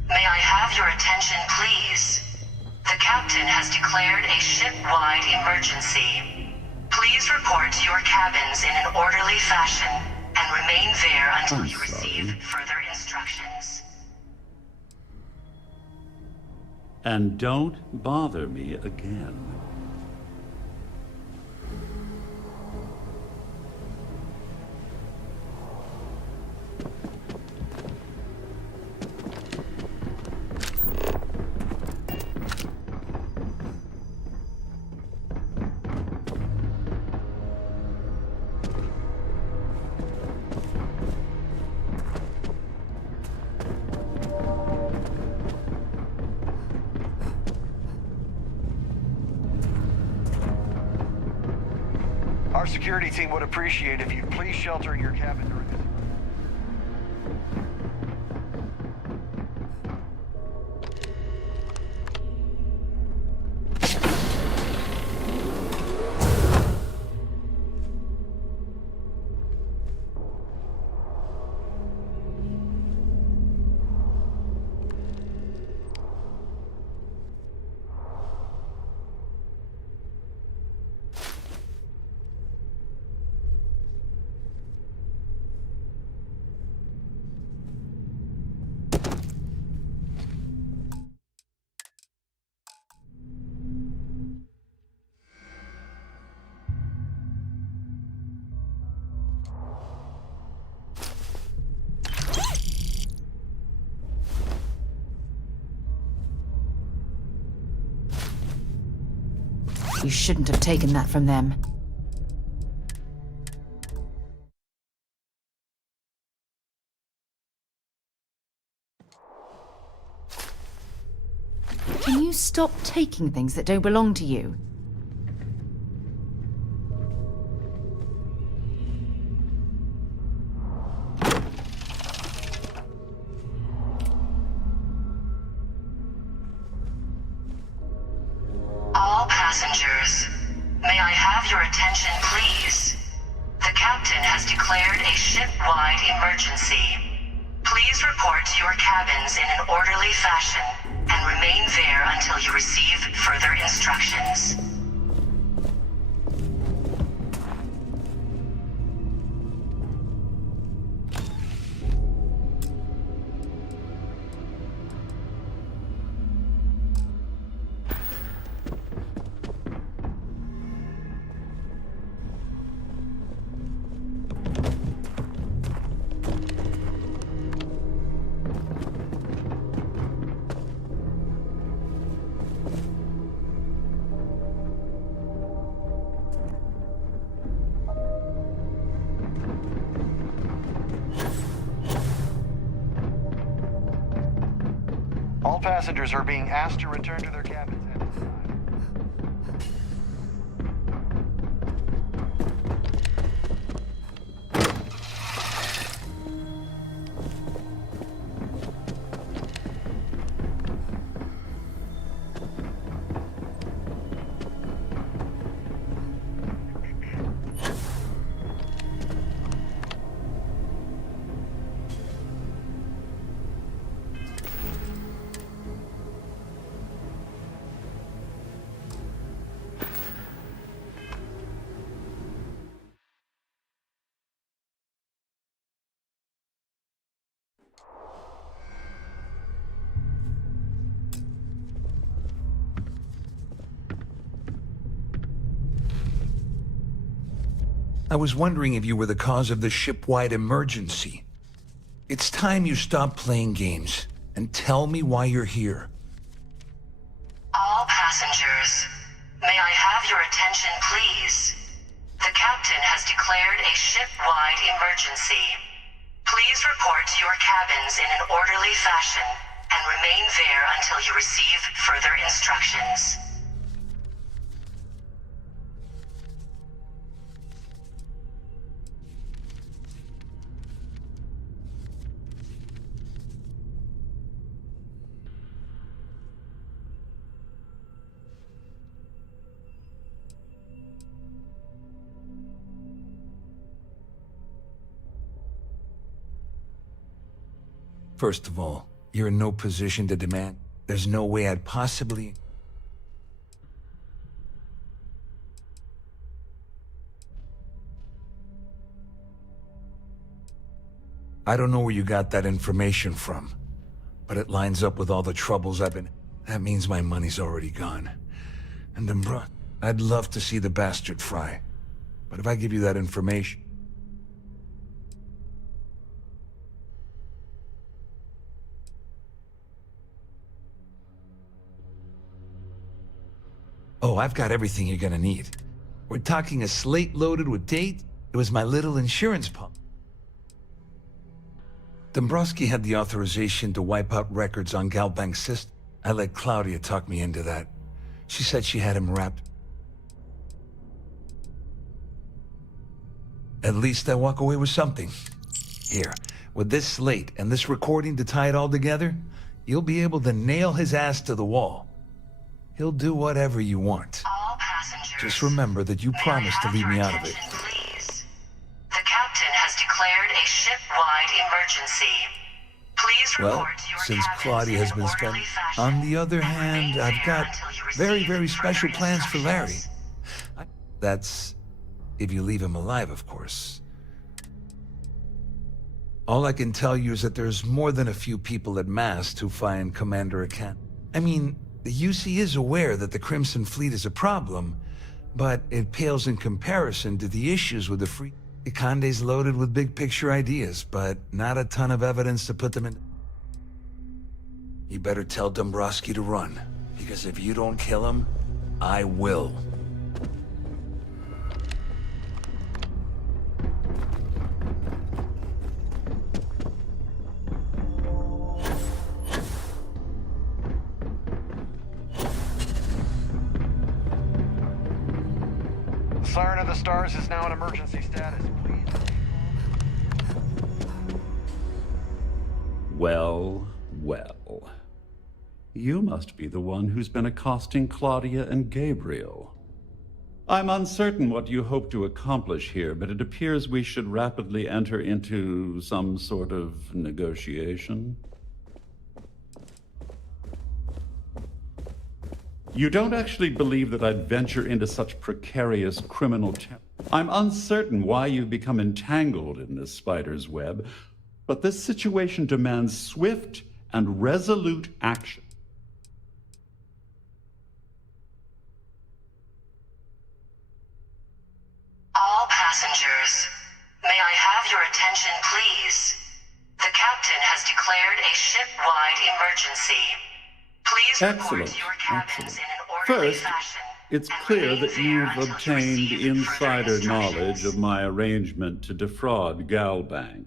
may I have your attention, please? The captain has declared a ship-wide emergency. Please report to your cabins in an orderly fashion and remain there until you receive further instructions. And don't bother me again. Our security team would appreciate if you'd please shelter in your cabin during this. You shouldn't have taken that from them. Can you stop taking things that don't belong to you? All passengers, may I have your attention, please? The captain has declared a ship-wide emergency. Please report to your cabins in an orderly fashion and remain there until you receive further instructions. All passengers are being asked to return to their cabins at this time. I was wondering if you were the cause of the ship-wide emergency. It's time you stop playing games and tell me why you're here. All passengers, may I have your attention, please? The captain has declared a ship-wide emergency. Please report to your cabins in an orderly fashion and remain there until you receive further instructions. First of all, you're in no position to demand. There's no way I'd possibly... I don't know where you got that information from, but it lines up with all the troubles I've been... That means my money's already gone. And then, bruh, I'd love to see the bastard fry. But if I give you that information... Oh, I've got everything you're gonna need. We're talking a slate loaded with date. It was my little insurance pump. Dombrowski had the authorization to wipe out records on Galbank's system. I let Claudia talk me into that. She said she had him wrapped. At least I walk away with something. Here, with this slate and this recording to tie it all together, you'll be able to nail his ass to the wall. He'll do whatever you want. All passengers, just remember that you promised to leave me out of it. Please. The captain has declared a ship-wide emergency. Please Well, report to your since cabins Claudia in has an been orderly spent... fashion On the other and hand, remain I've there got until you very, receive very special further plans for Larry. instructions. That's if you leave him alive, of course. All I can tell you is that there's more than a few people at Mast who find Commander Akan. I mean, the UC is aware that the Crimson Fleet is a problem, but it pales in comparison to the issues with the Free. Ikande's loaded with big-picture ideas, but not a ton of evidence to put them in. You better tell Dombrowski to run, because if you don't kill him, I will. The Siren of the Stars is now in emergency status. Please. Well, well. You must be the one who's been accosting Claudia and Gabriel. I'm uncertain what you hope to accomplish here, but it appears we should rapidly enter into some sort of negotiation. You don't actually believe that I'd venture into such precarious criminal I'm uncertain why you've become entangled in this spider's web, but this situation demands swift and resolute action. All passengers, may I have your attention, please? The captain has declared a ship-wide emergency. Please report to your cabins in an orderly First, fashion. it's clear that you've obtained insider knowledge of my arrangement to defraud Galbank.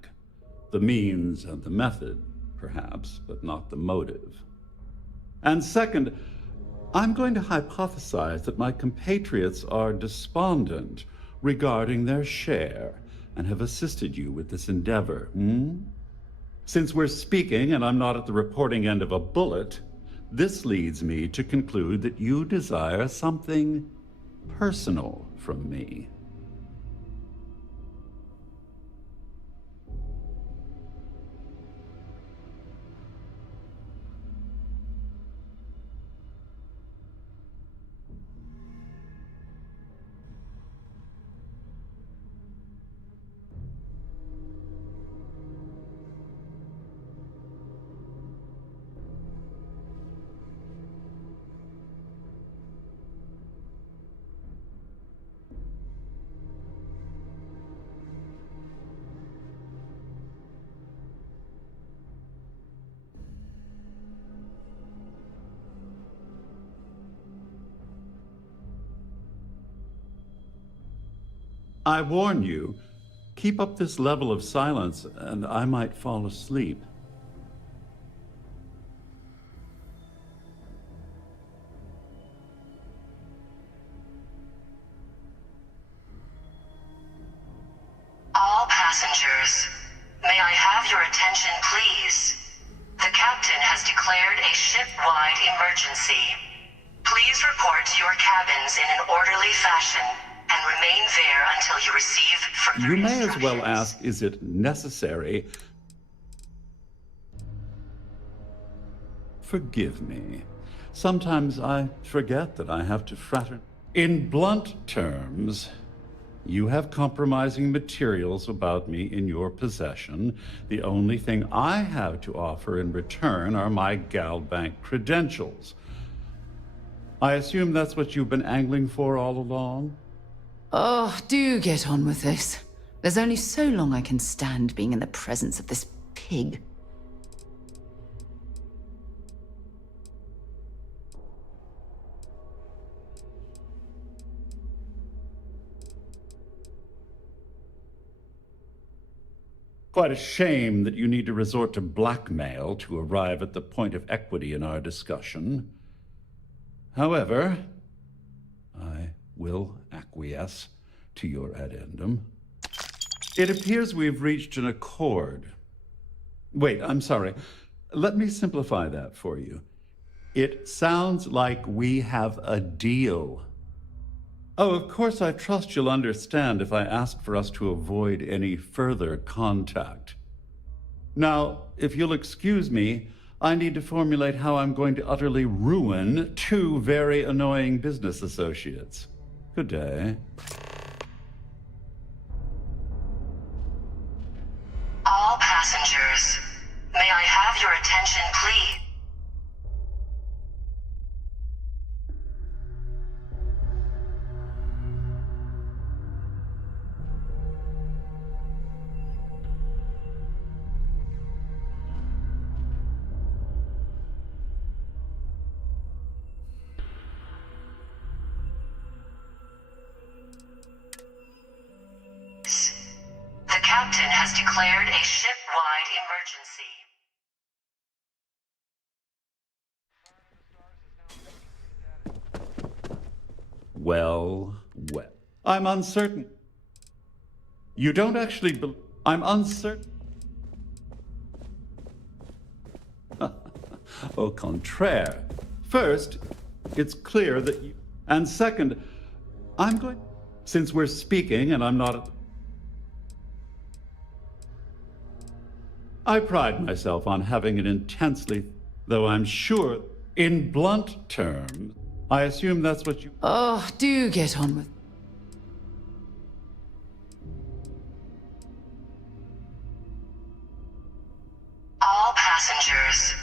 The means and the method, perhaps, but not the motive. And second, I'm going to hypothesize that my compatriots are despondent regarding their share and have assisted you with this endeavor, Since we're speaking and I'm not at the reporting end of a bullet, this leads me to conclude that you desire something personal from me. I warn you, keep up this level of silence and I might fall asleep. All passengers, may I have your attention, please? The captain has declared a ship-wide emergency. Please report to your cabins in an orderly fashion and remain there until you receive further You may as instructions. well ask, is it necessary? Forgive me. Sometimes I forget that I have to fraternize. In blunt terms, you have compromising materials about me in your possession. The only thing I have to offer in return are my GalBank credentials. I assume that's what you've been angling for all along? Oh, do get on with this. There's only so long I can stand being in the presence of this pig. Quite a shame that you need to resort to blackmail to arrive at the point of equity in our discussion. However, I will acquiesce to your addendum. It appears we've reached an accord. Wait, I'm sorry. Let me simplify that for you. It sounds like we have a deal. Oh, of course, I trust you'll understand if I ask for us to avoid any further contact. Now, if you'll excuse me, I need to formulate how I'm going to utterly ruin two very annoying business associates. Good day. All passengers, may I have your attention, please? The captain has declared a ship-wide emergency. Well. I'm uncertain. You don't actually I'm uncertain. Au contraire. First, it's clear that you... And second, I'm going... Since we're speaking and I'm not... I pride myself on having an intensely... Though I'm sure, in blunt terms, I assume that's what you... Oh, do get on with... All passengers,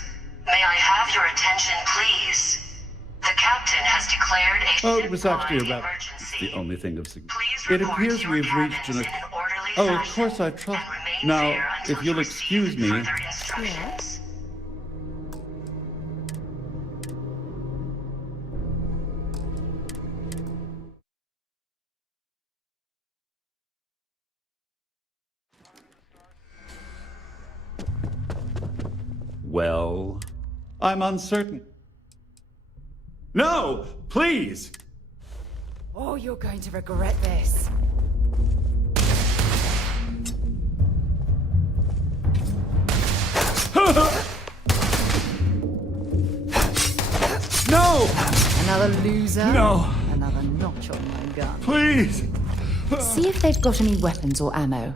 may I have your attention, please? The captain has declared a Oh, it was actually ship-wide about... It's emergency. the only thing of significance. Please It report appears to your we've reached cabins an... in an orderly Oh, of fashion course I trust... and remain Now, there until if you'll you excuse receive me... further instructions. Well, I'm uncertain. No, please! Oh, you're going to regret this. No! Another loser? No! Another notch on my gun. Please! See if they've got any weapons or ammo.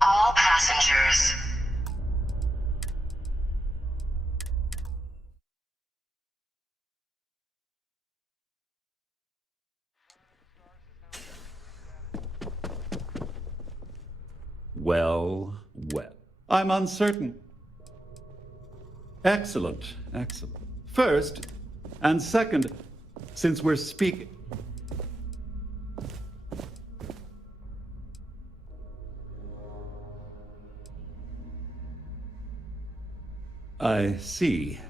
All passengers. Well. I'm uncertain. Excellent, excellent. First, and second, since we're speaking... I see.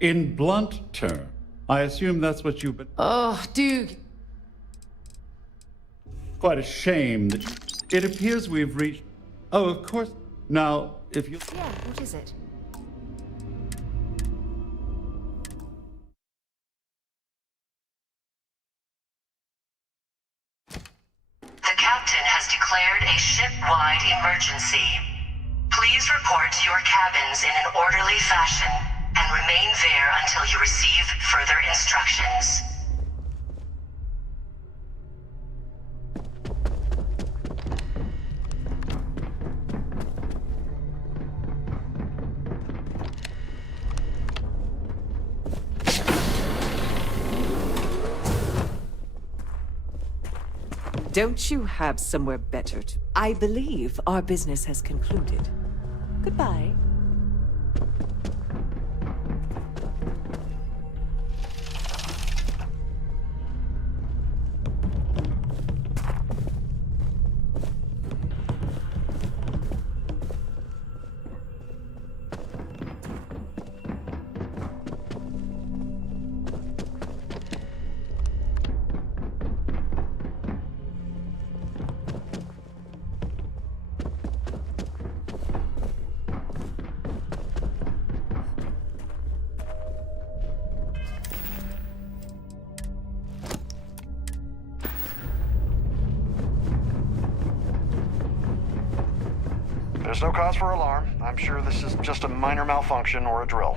In blunt terms, I assume that's what you've been... Oh, dude. Quite a shame that... It appears we've reached... Oh, of course. Now, if you... Yeah, what is it? The captain has declared a ship-wide emergency. Please report to your cabins in an orderly fashion and remain there until you receive further instructions. Don't you have somewhere better to... I believe our business has concluded. Goodbye. There's no cause for alarm. I'm sure this is just a minor malfunction or a drill.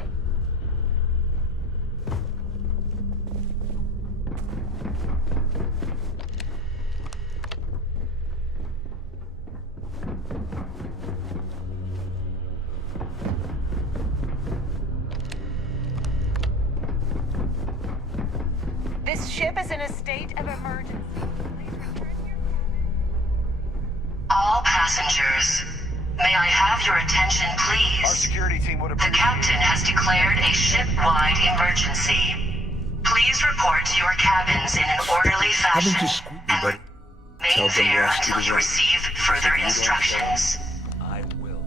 This ship is in a state of emergency. Please return to your All passengers, may I have your attention, please? Our security team would appreciate... The captain has declared a ship-wide emergency. Please report to your cabins in an orderly fashion and remain there until you receive further instructions. I will.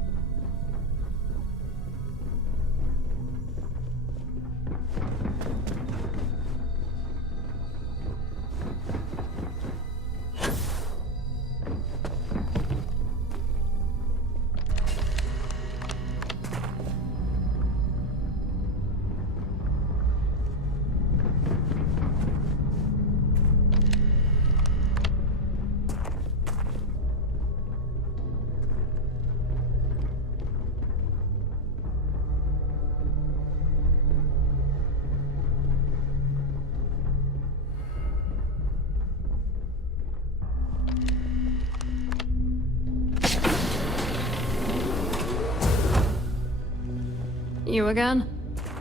You again?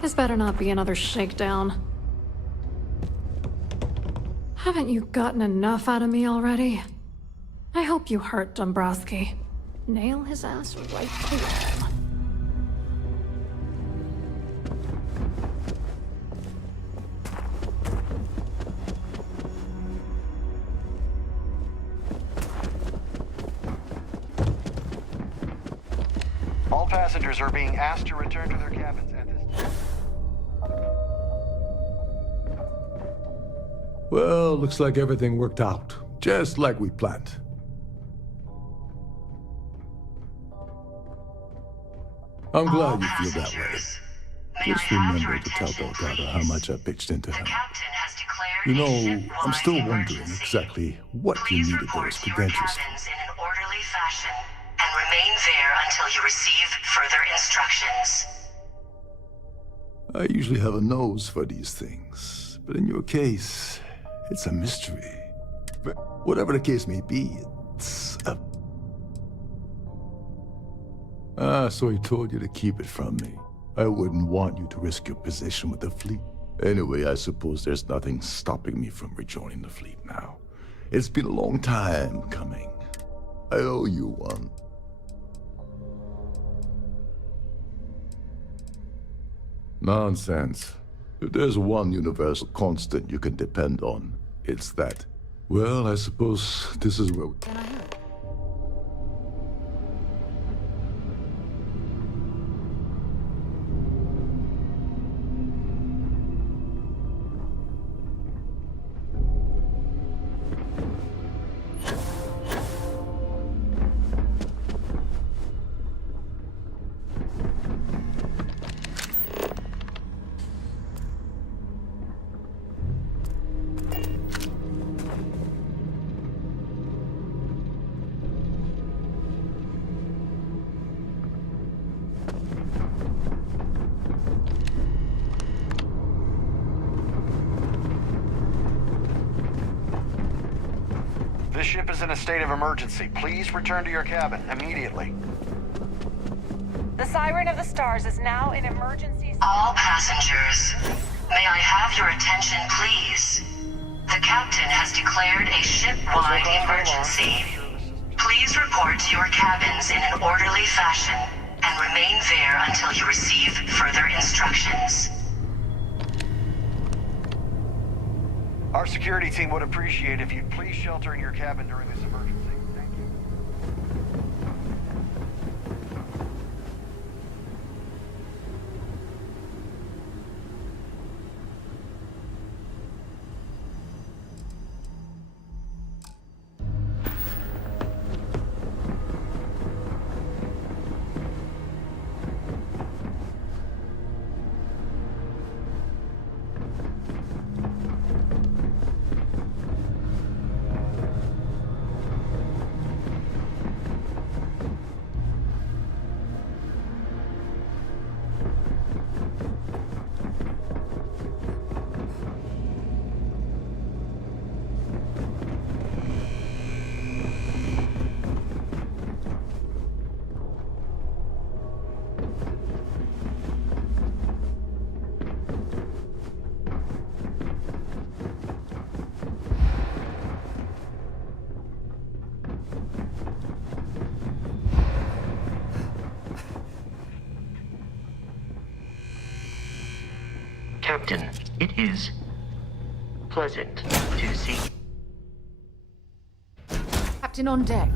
This better not be another shakedown. Haven't you gotten enough out of me already? I hope you hurt Dombrowski. Nail his ass right to him. All passengers are being asked to return to their cabins at this time. Well, looks like everything worked out, just like we planned. I'm glad you feel that way. Just remember to tell Delgado how much I pitched into him. You know, I'm still wondering exactly what you needed those credentials for. In an orderly fashion and remain there until you receive further instructions. I usually have a nose for these things, but in your case, it's a mystery. But whatever the case may be, it's a... so he told you to keep it from me. I wouldn't want you to risk your position with the fleet. Anyway, I suppose there's nothing stopping me from rejoining the fleet now. It's been a long time coming. I owe you one. Nonsense. If there's one universal constant you can depend on, it's that. Well, I suppose this is where we... This ship is in a state of emergency. Please return to your cabin immediately. The Siren of the Stars is now in emergency. All passengers, may I have your attention, please? The captain has declared a ship-wide emergency. Please report to your cabins in an orderly fashion and remain there until you receive further instructions. Our security team would appreciate if you'd please shelter in your cabin during this emergency. Thank you. Captain, it is pleasant to see. Captain on deck.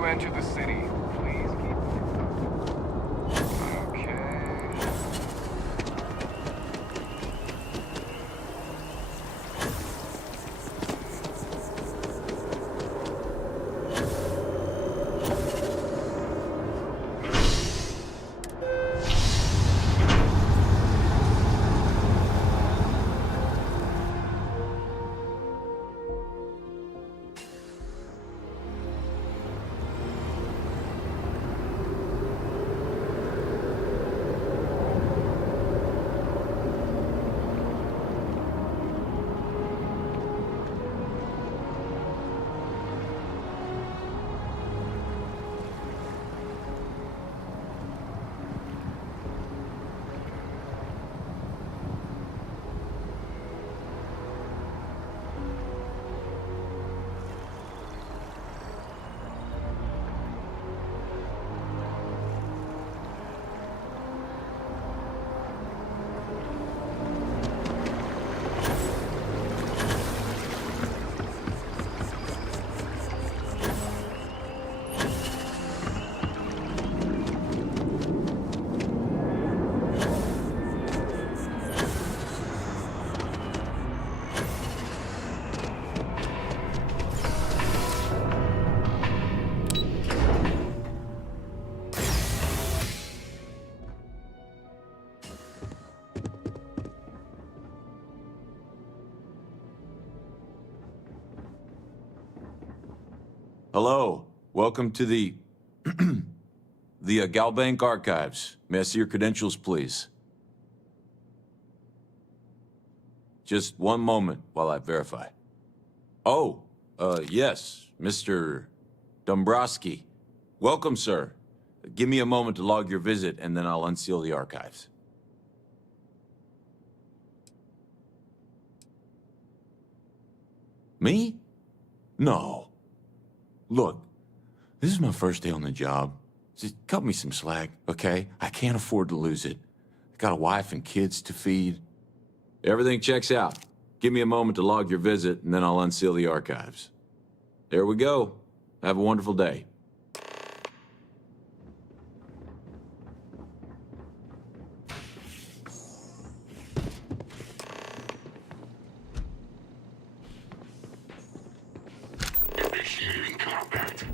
you enter the city, please keep... Okay... Hello, welcome to the Galbank Archives. May I see your credentials, please? Just one moment while I verify. Oh, yes, Mr. Dombrowski. Welcome, sir. Give me a moment to log your visit, and then I'll unseal the archives. Me? No. Look, this is my first day on the job. Just cut me some slack, okay? I can't afford to lose it. I got a wife and kids to feed. Everything checks out. Give me a moment to log your visit, and then I'll unseal the archives. There we go. Have a wonderful day. Initiating combat.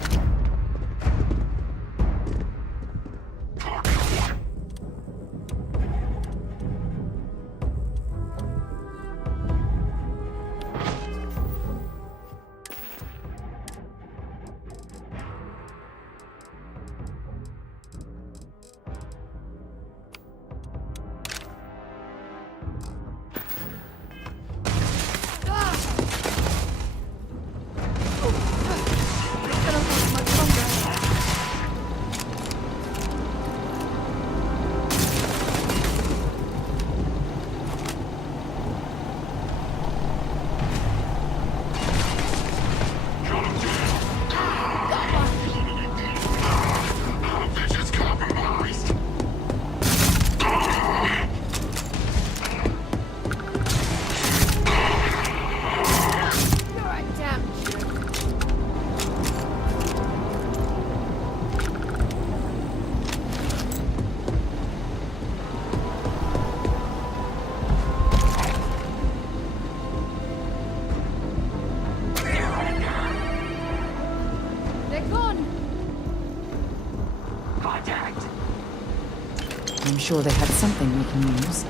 I'm sure they had something we can use.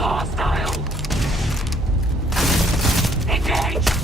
hostile. Engage.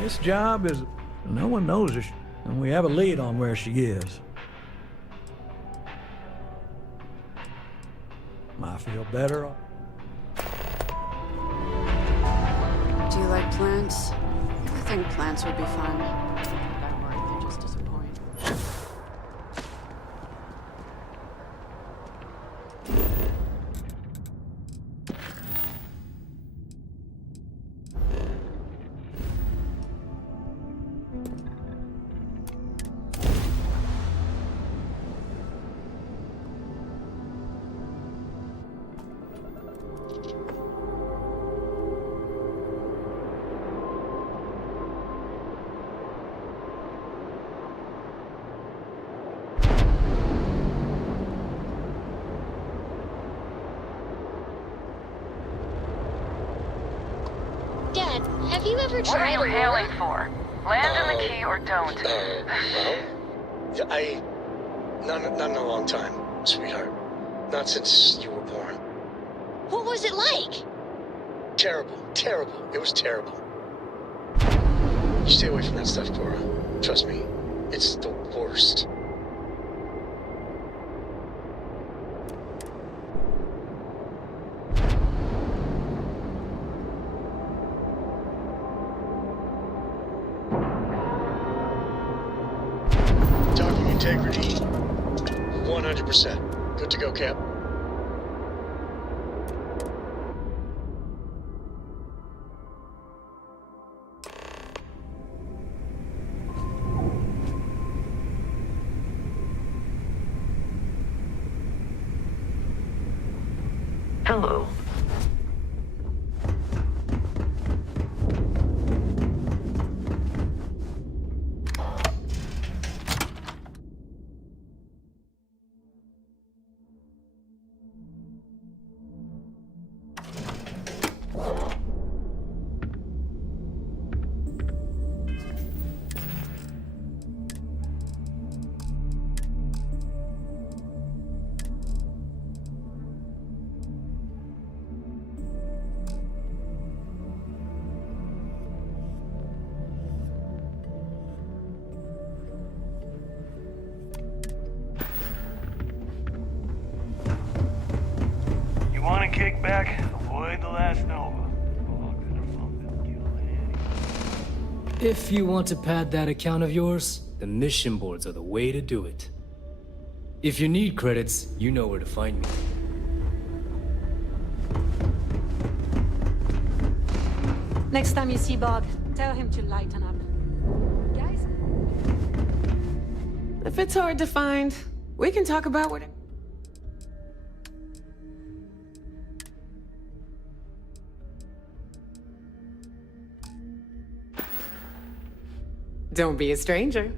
This job is... no one knows her, and we have a lead on where she is. I feel better. Do you like plants? I think plants would be fun. By work, they just disappoint. Dad, have you ever What are tried you a hailing roller? for? Land in the key or don't? Not in a long time, sweetheart. Not since you were born. What was it like? Terrible. It was terrible. You stay away from that stuff, Cora. Trust me, it's the worst. Talking integrity, 100%. Good to go, Cap. Hello. You want to kick back? Avoid the last Nova. If you want to pad that account of yours, the mission boards are the way to do it. If you need credits, you know where to find me. Next time you see Bog, tell him to lighten up. Guys? If it's hard to find, we can talk about what... Don't be a stranger.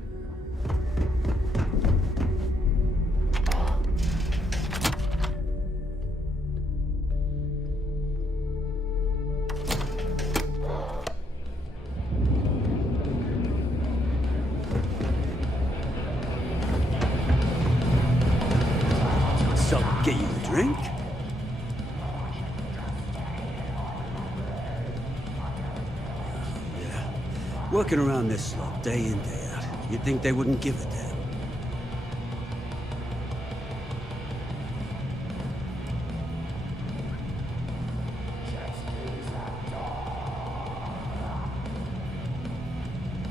So, get you a drink? Working around this slot, day in, day out. You'd think they wouldn't give a damn.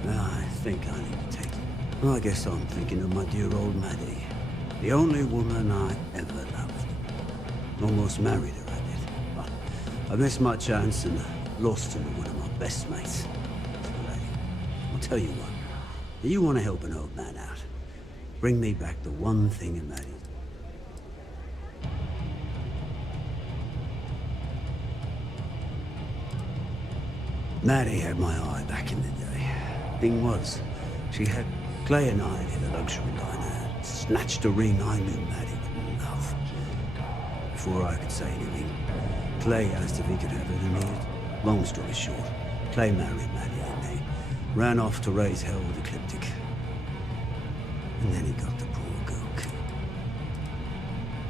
I think I need to take it. Well, I guess I'm thinking of my dear old Maddie. The only woman I ever loved. Almost married her, I did. But I missed my chance and lost her to one of my best mates. I'll tell you what, if you want to help an old man out, bring me back the one thing in Maddie. Maddie had my eye back in the day. Thing was, she had Clay and I in a luxury liner, snatched a ring I knew Maddie would love. Before I could say anything, Clay asked if he could have it, and he did. Long story short, Clay married Maddie and they ran off to raise hell with Ecliptic. And then he got the poor girl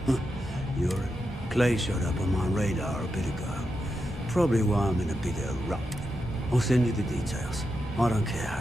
killed. You're Clay showed up on my radar a bit ago. Probably why I'm in a bit of a rut. I'll send you the details. I don't care.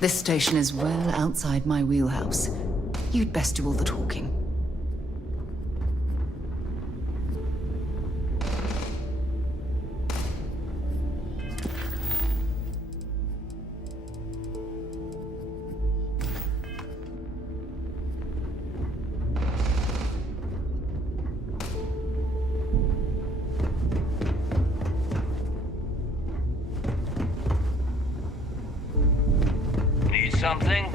This station is well outside my wheelhouse. You'd best do all the talking. Need something?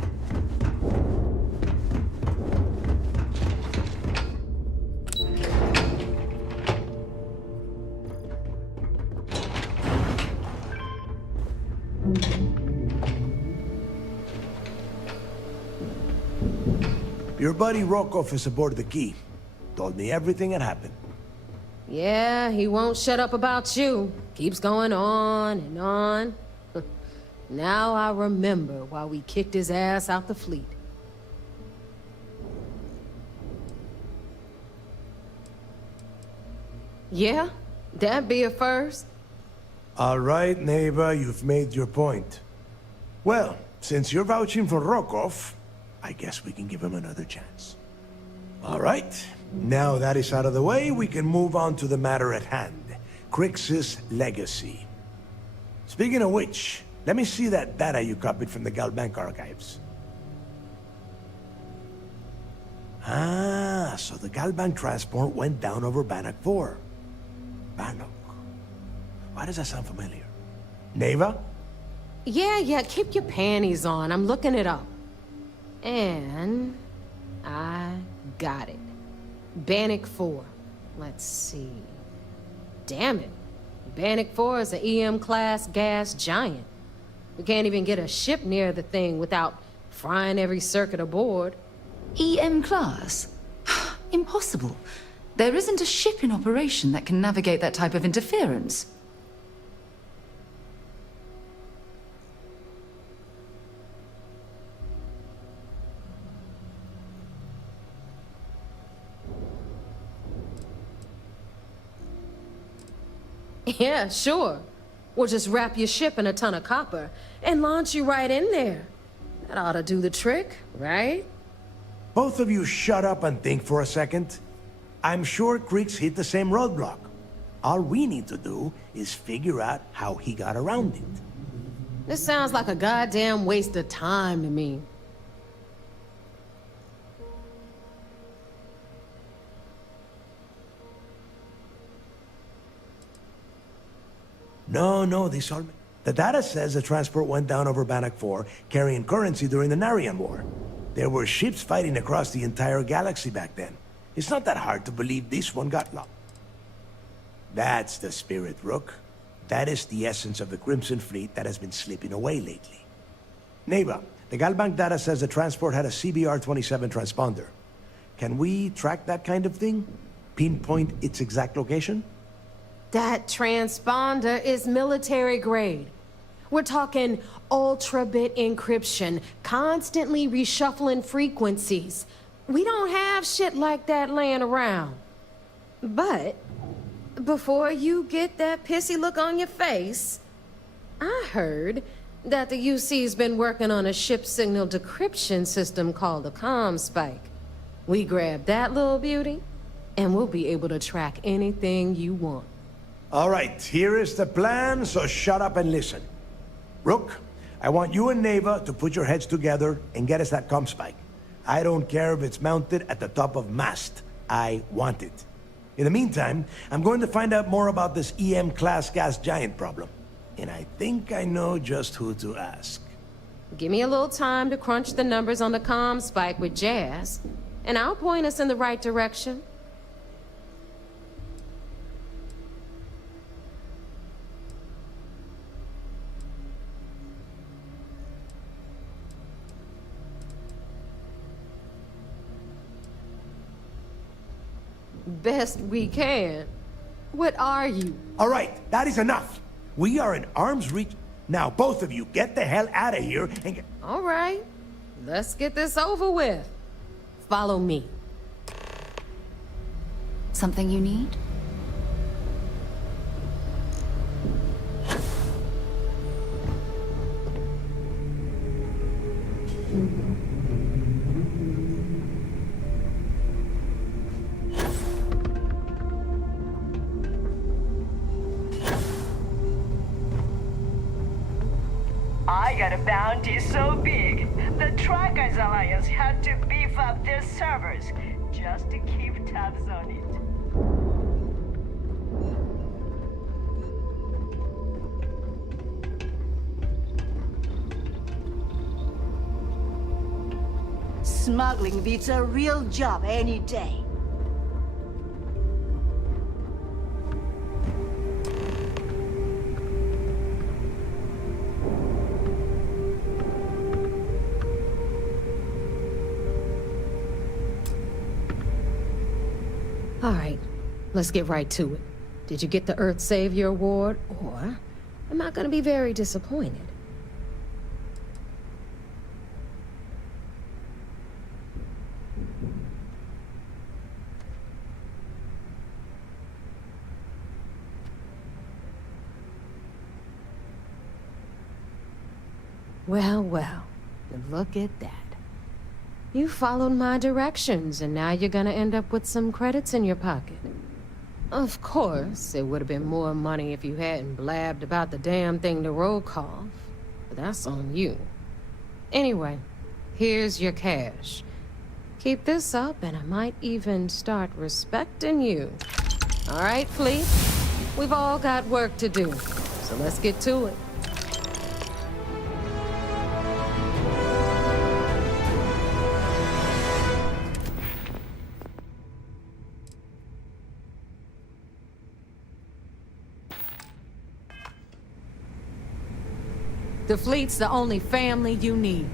Your buddy Rokov is aboard the Key. Told me everything that happened. Yeah, he won't shut up about you. Keeps going on and on. Now I remember why we kicked his ass out the fleet. Yeah, that'd be a first. All right, Neva, you've made your point. Well, since you're vouching for Rokov, I guess we can give him another chance. All right, now that is out of the way, we can move on to the matter at hand. Crix's legacy. Speaking of which, let me see that data you copied from the Galbank archives. Ah, so the Galbank transport went down over Bannock 4. Bannock. Why does that sound familiar? Neva? Yeah, keep your panties on. I'm looking it up. And I got it. Bannock 4. Let's see. Damn it. Bannock 4 is an EM-class gas giant. We can't even get a ship near the thing without frying every circuit aboard. EM class? Impossible. There isn't a ship in operation that can navigate that type of interference. Yeah, sure. We'll just wrap your ship in a ton of copper and launch you right in there. That ought to do the trick, right? Both of you shut up and think for a second. I'm sure Crix hit the same roadblock. All we need to do is figure out how he got around it. This sounds like a goddamn waste of time to me. No, these are... The data says the transport went down over Bannock 4, carrying currency during the Narian War. There were ships fighting across the entire galaxy back then. It's not that hard to believe this one got lost. That's the spirit, Rook. That is the essence of the Crimson Fleet that has been slipping away lately. Neva, the Galbank data says the transport had a CBR-27 transponder. Can we track that kind of thing? Pinpoint its exact location? That transponder is military grade. We're talking ultra-bit encryption, constantly reshuffling frequencies. We don't have shit like that laying around. But before you get that pissy look on your face, I heard that the UC's been working on a ship signal decryption system called the ComSpike. We grab that little beauty, and we'll be able to track anything you want. All right, here is the plan, so shut up and listen. Rook, I want you and Neva to put your heads together and get us that ComSpike. I don't care if it's mounted at the top of mast. I want it. In the meantime, I'm going to find out more about this EM-class gas giant problem. And I think I know just who to ask. Give me a little time to crunch the numbers on the ComSpike with Jazz, and I'll point us in the right direction. best we can. What are you? All right, that is enough. We are in arm's reach. Now, both of you, get the hell out of here and get... All right, let's get this over with. Follow me. Something you need? I got a bounty so big, the Trackers Alliance had to beef up their servers just to keep tabs on it. Smuggling beats a real job any day. All right, let's get right to it. Did you get the Earth Savior Award, or am I gonna be very disappointed? Well, well, look at that. You followed my directions, and now you're gonna end up with some credits in your pocket. Of course, it would have been more money if you hadn't blabbed about the damn thing to roll call, but that's on you. Anyway, here's your cash. Keep this up, and I might even start respecting you. All right, Fleet? We've all got work to do, so let's get to it. The Fleet's the only family you need.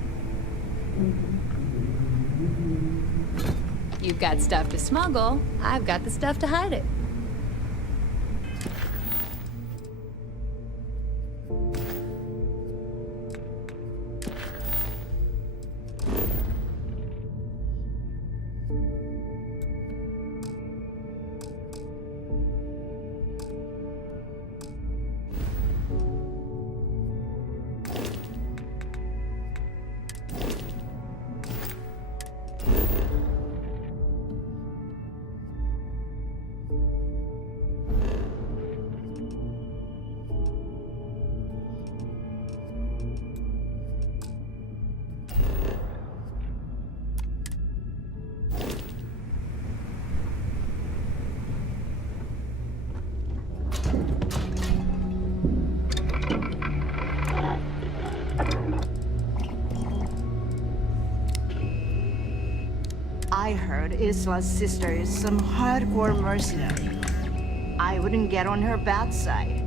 You've got stuff to smuggle. I've got the stuff to hide it. I heard Isla's sister is some hardcore mercenary. I wouldn't get on her bad side.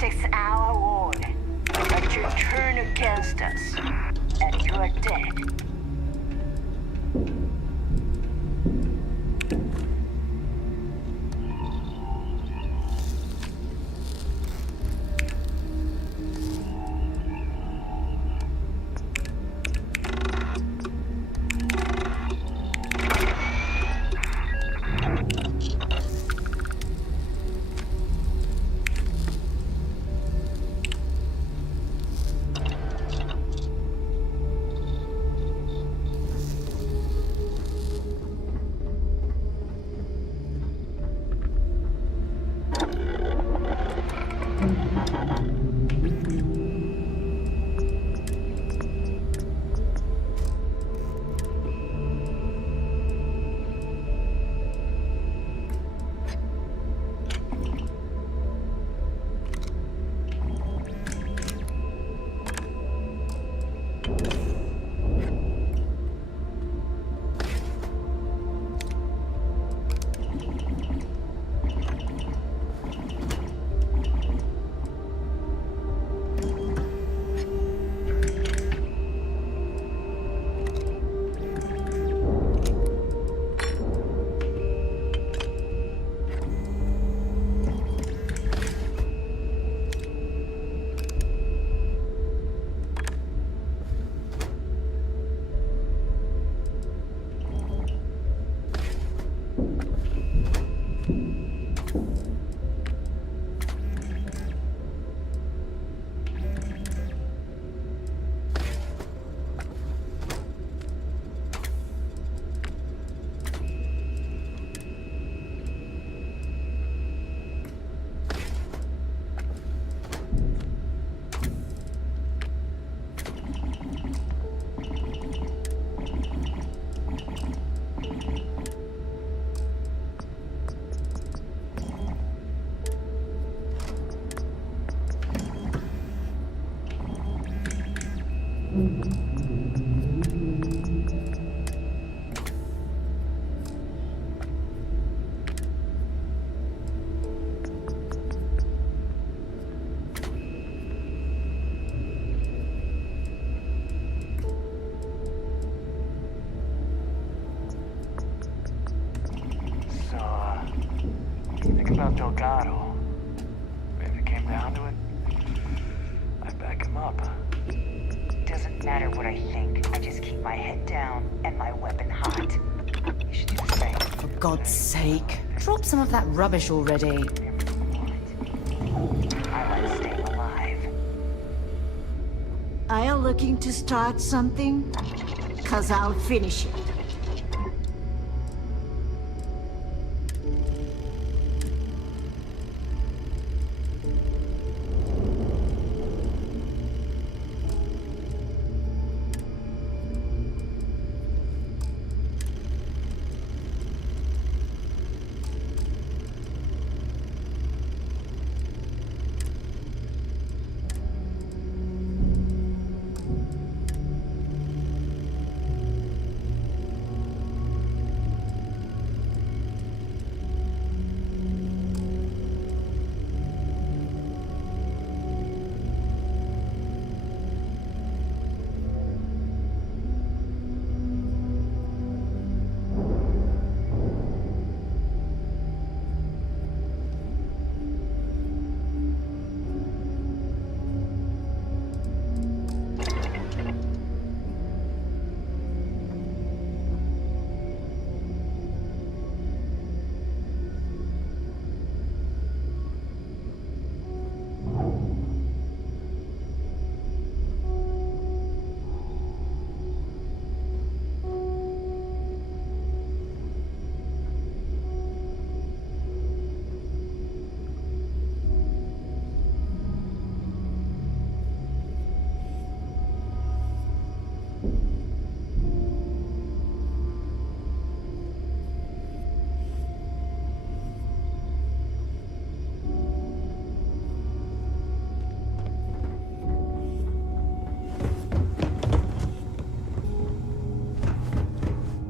protects our ward. But you turn against us, and you're dead. About Delgado. If it came down to it, I'd back him up. Doesn't matter what I think. I just keep my head down and my weapon hot. You should do the same. For God's sake, drop some of that rubbish already. I want to stay alive. Are you looking to start something? 'Cause I'll finish it.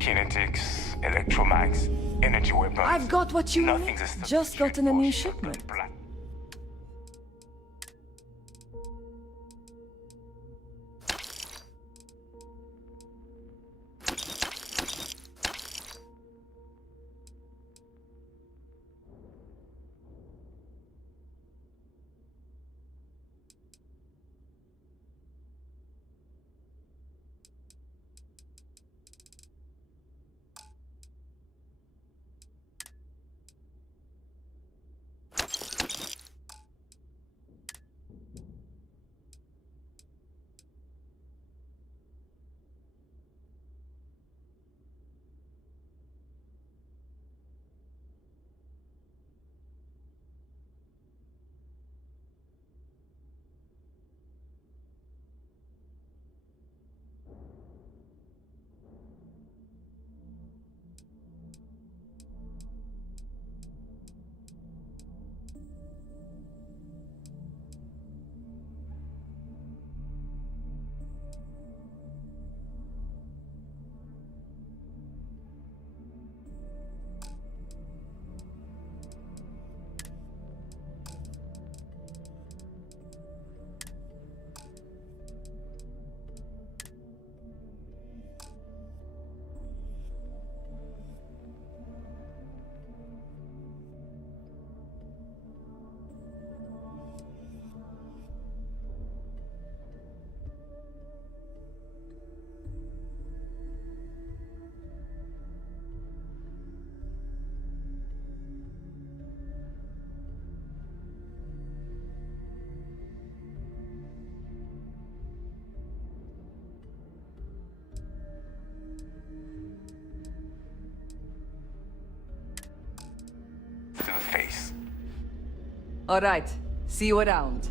Kinetics, electromags, energy weapons. I've got what you need. Nothing's a Just gotten a new shipment. All right. See you around.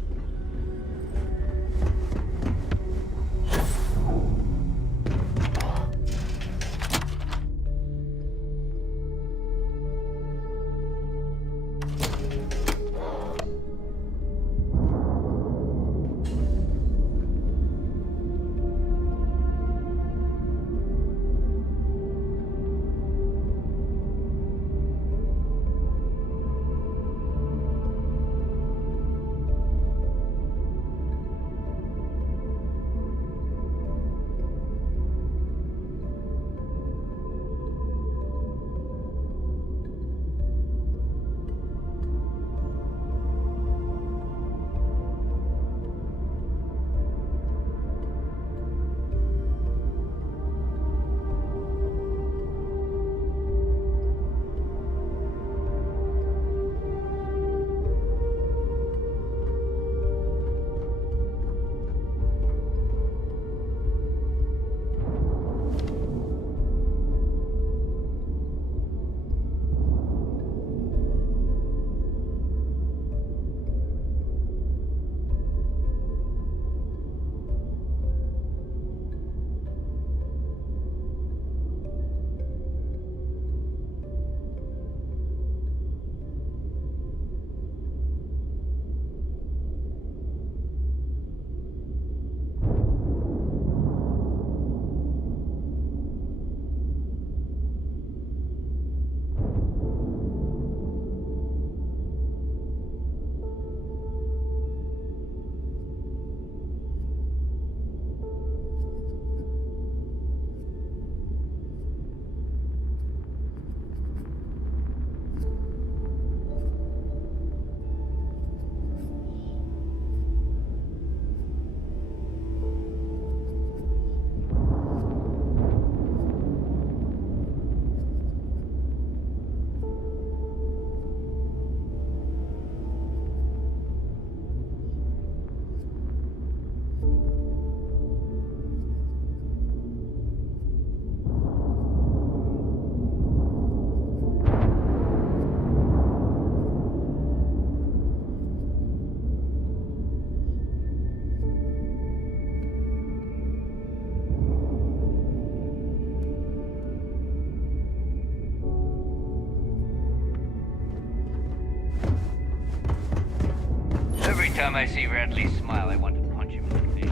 Every time I see Radley smile, I want to punch him in the face.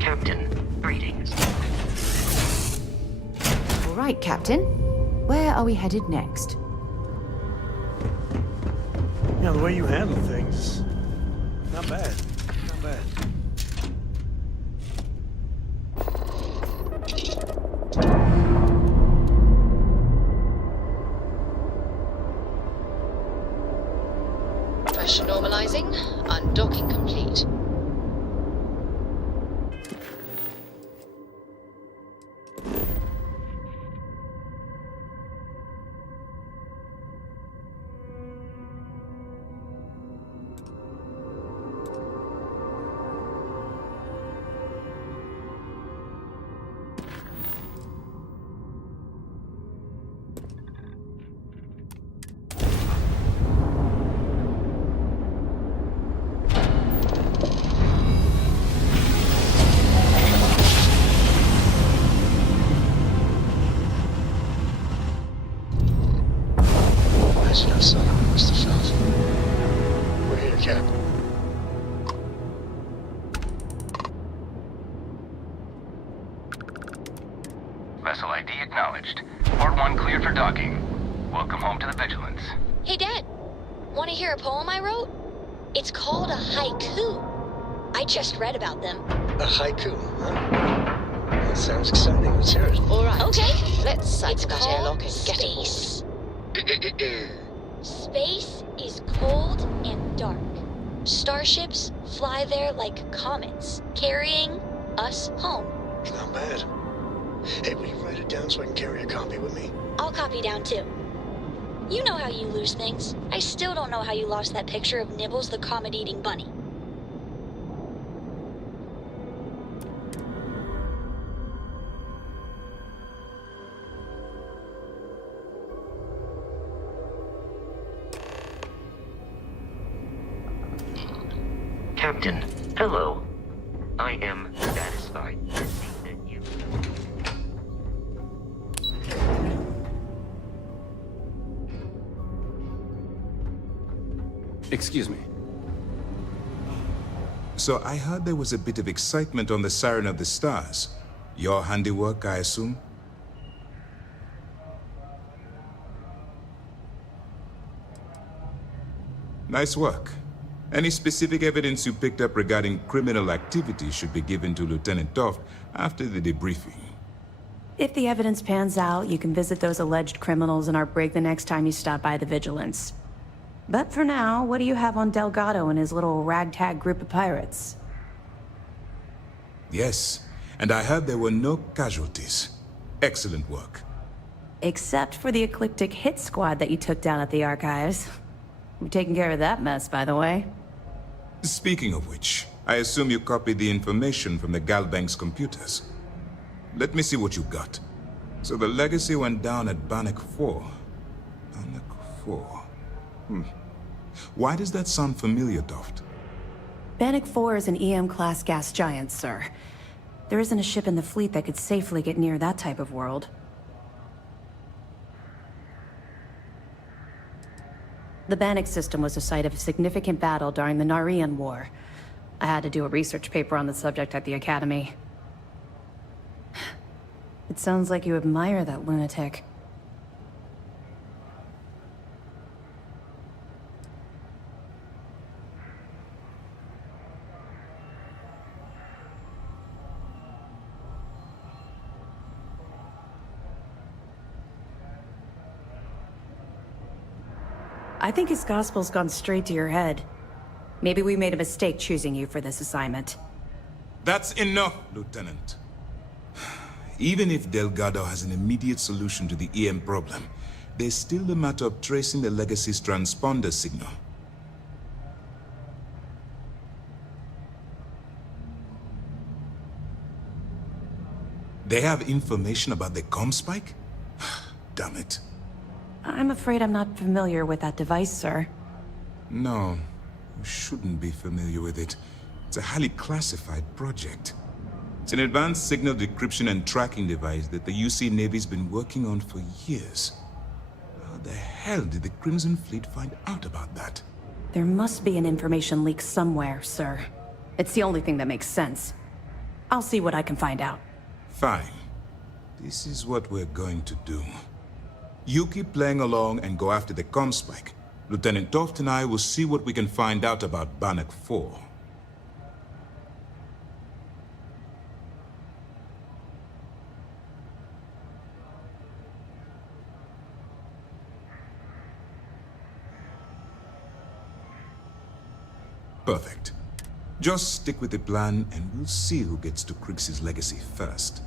Captain, greetings. All right, Captain. Where are we headed next? Yeah, the way you handle things, not bad. Not bad. Pressure normalizing. Undocking complete. Imagine how Simon must have felt. We're here, Cap. Vessel ID acknowledged. Port 1 cleared for docking. Welcome home to the Vigilance. Hey, Dad. Want to hear a poem I wrote? It's called a haiku. I just read about them. A haiku, huh? That sounds exciting. Let's hear it. All right. Okay. Let's It's get called space. Space is cold and dark. Starships fly there like comets, carrying us home. Not bad. Hey, will you write it down so I can carry a copy with me? I'll copy down too. You know how you lose things. I still don't know how you lost that picture of Nibbles the comet-eating bunny. Captain, hello. I am satisfied to see that you... Excuse me. So I heard there was a bit of excitement on the Siren of the Stars. Your handiwork, I assume? Nice work. Any specific evidence you picked up regarding criminal activity should be given to Lieutenant Toft after the debriefing. If the evidence pans out, you can visit those alleged criminals in our brig the next time you stop by the Vigilance. But for now, what do you have on Delgado and his little ragtag group of pirates? Yes, and I heard there were no casualties. Excellent work. Except for the eclectic hit squad that you took down at the archives. We're taking care of that mess, by the way. Speaking of which, I assume you copied the information from the Galbank's computers. Let me see what you got. So the Legacy went down at Bannock 4. Bannock 4. Why does that sound familiar, Toft? Bannock 4 is an EM-class gas giant, sir. There isn't a ship in the fleet that could safely get near that type of world. The Bannock system was the site of a significant battle during the Narian War. I had to do a research paper on the subject at the Academy. It sounds like you admire that lunatic. I think his gospel's gone straight to your head. Maybe we made a mistake choosing you for this assignment. That's enough, Lieutenant. Even if Delgado has an immediate solution to the EM problem, there's still the matter of tracing the Legacy's transponder signal. They have information about the comm spike? Damn it. I'm afraid I'm not familiar with that device, sir. No, you shouldn't be familiar with it. It's a highly classified project. It's an advanced signal decryption and tracking device that the UC Navy's been working on for years. How the hell did the Crimson Fleet find out about that? There must be an information leak somewhere, sir. It's the only thing that makes sense. I'll see what I can find out. Fine. This is what we're going to do. You keep playing along and go after the comm spike. Lieutenant Toft and I will see what we can find out about Bannock 4. Perfect. Just stick with the plan and we'll see who gets to Crix's legacy first.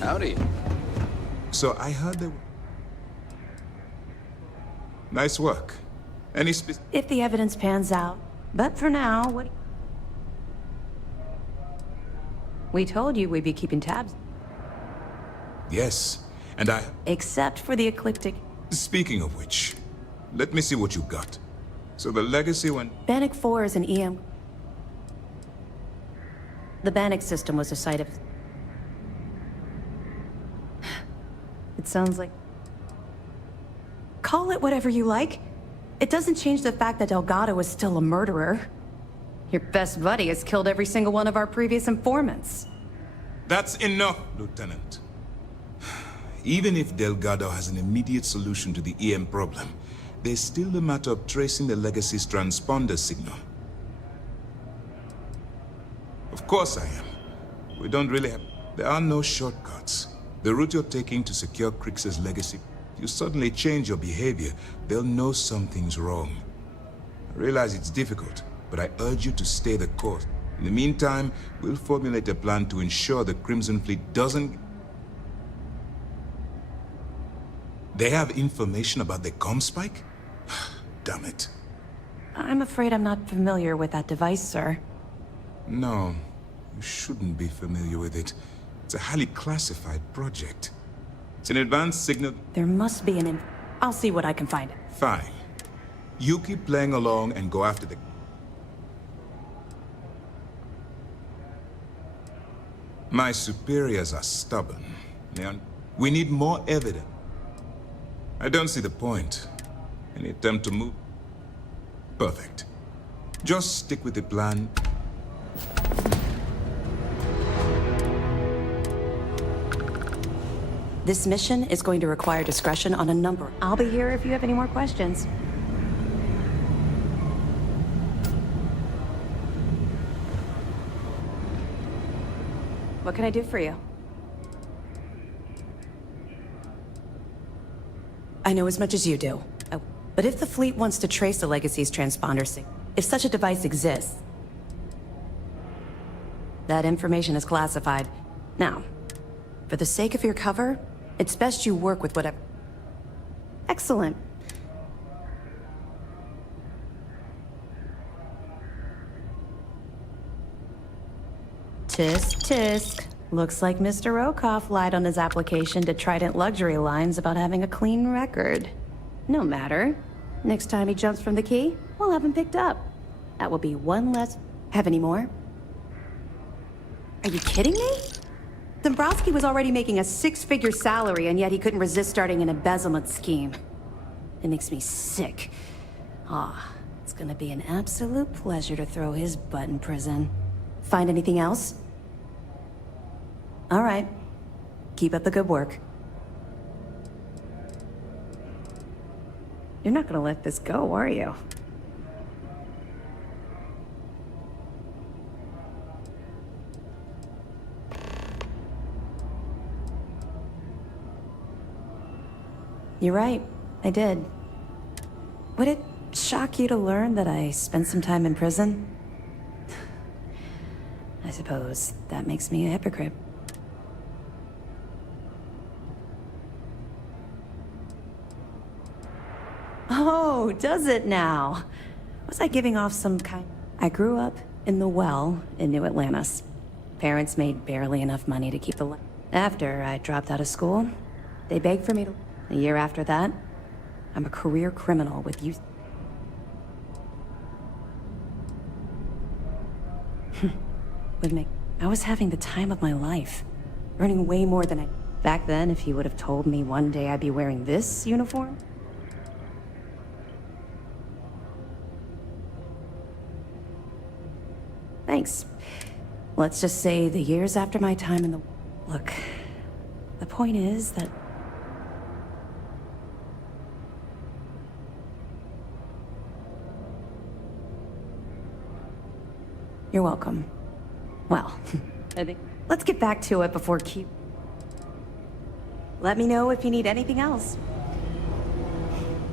Howdy. So I heard there... Nice work. Any If the evidence pans out. But for now, what... We told you we'd be keeping tabs. Yes, and I... Except for the eclectic... Speaking of which, let me see what you got. So the Legacy went... Bannock 4 is an EM... The Bannock system was a site of... It sounds like... Call it whatever you like. It doesn't change the fact that Delgado is still a murderer. Your best buddy has killed every single one of our previous informants. That's enough, Lieutenant. Even if Delgado has an immediate solution to the EM problem, there's still the matter of tracing the Legacy's transponder signal. Of course I am. We don't really have... There are no shortcuts. The route you're taking to secure Crix's legacy, if you suddenly change your behavior, they'll know something's wrong. I realize it's difficult, but I urge you to stay the course. In the meantime, we'll formulate a plan to ensure the Crimson Fleet doesn't... They have information about the comm spike? Damn it. I'm afraid I'm not familiar with that device, sir. No, You shouldn't be familiar with it. It's a highly classified project. It's an advanced signal... There must be an... I'll see what I can find. Fine. You keep playing along and go after the... My superiors are stubborn. We need more evidence. I don't see the point. Any attempt to move? Perfect. Just stick with the plan. This mission is going to require discretion on a number. I'll be here if you have any more questions. What can I do for you? I know as much as you do. But if the fleet wants to trace the Legacy's transponder signal, if such a device exists, that information is classified. Now, for the sake of your cover, it's best you work with whatever... Excellent. Tisk, tisk. Looks like Mr. Rokoff lied on his application to Trident Luxury Lines about having a clean record. No matter. Next time he jumps from the key, we'll have him picked up. That will be one less... Have any more? Are you kidding me? Dombrowski was already making a 6-figure salary, and yet he couldn't resist starting an embezzlement scheme. It makes me sick. It's gonna be an absolute pleasure to throw his butt in prison. Find anything else? All right. Keep up the good work. You're not gonna let this go, are you? You're right. I did. Would it shock you to learn that I spent some time in prison? I suppose that makes me a hypocrite. Oh, does it now? Was I giving off some kind... I grew up in the Well in New Atlantis. Parents made barely enough money to keep the... After I dropped out of school, they begged for me to... A year after that, I'm a career criminal with you... Would make... I was having the time of my life. Earning way more than I... Back then, if you would have told me one day I'd be wearing this uniform... Thanks. Let's just say the years after my time in the... Look, the point is that... You're welcome. Well, I think... Let's get back to it before keep... Let me know if you need anything else.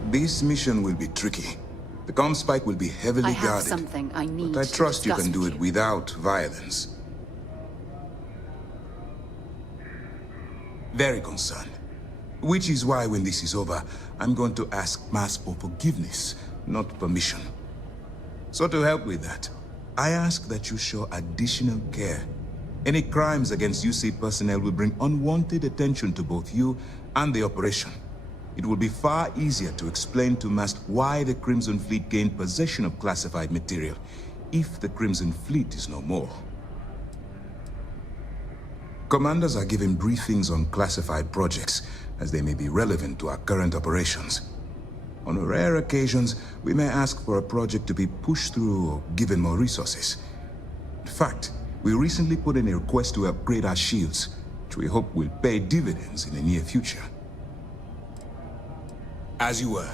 This mission will be tricky. The comm spike will be heavily guarded. I have something I need but I trust you can do it without violence. Very concerned. Which is why when this is over, I'm going to ask Mass for forgiveness, not permission. So to help with that, I ask that you show additional care. Any crimes against UC personnel will bring unwanted attention to both you and the operation. It will be far easier to explain to Mast why the Crimson Fleet gained possession of classified material, if the Crimson Fleet is no more. Commanders are given briefings on classified projects, as they may be relevant to our current operations. On rare occasions, we may ask for a project to be pushed through or given more resources. In fact, we recently put in a request to upgrade our shields, which we hope will pay dividends in the near future. As you were.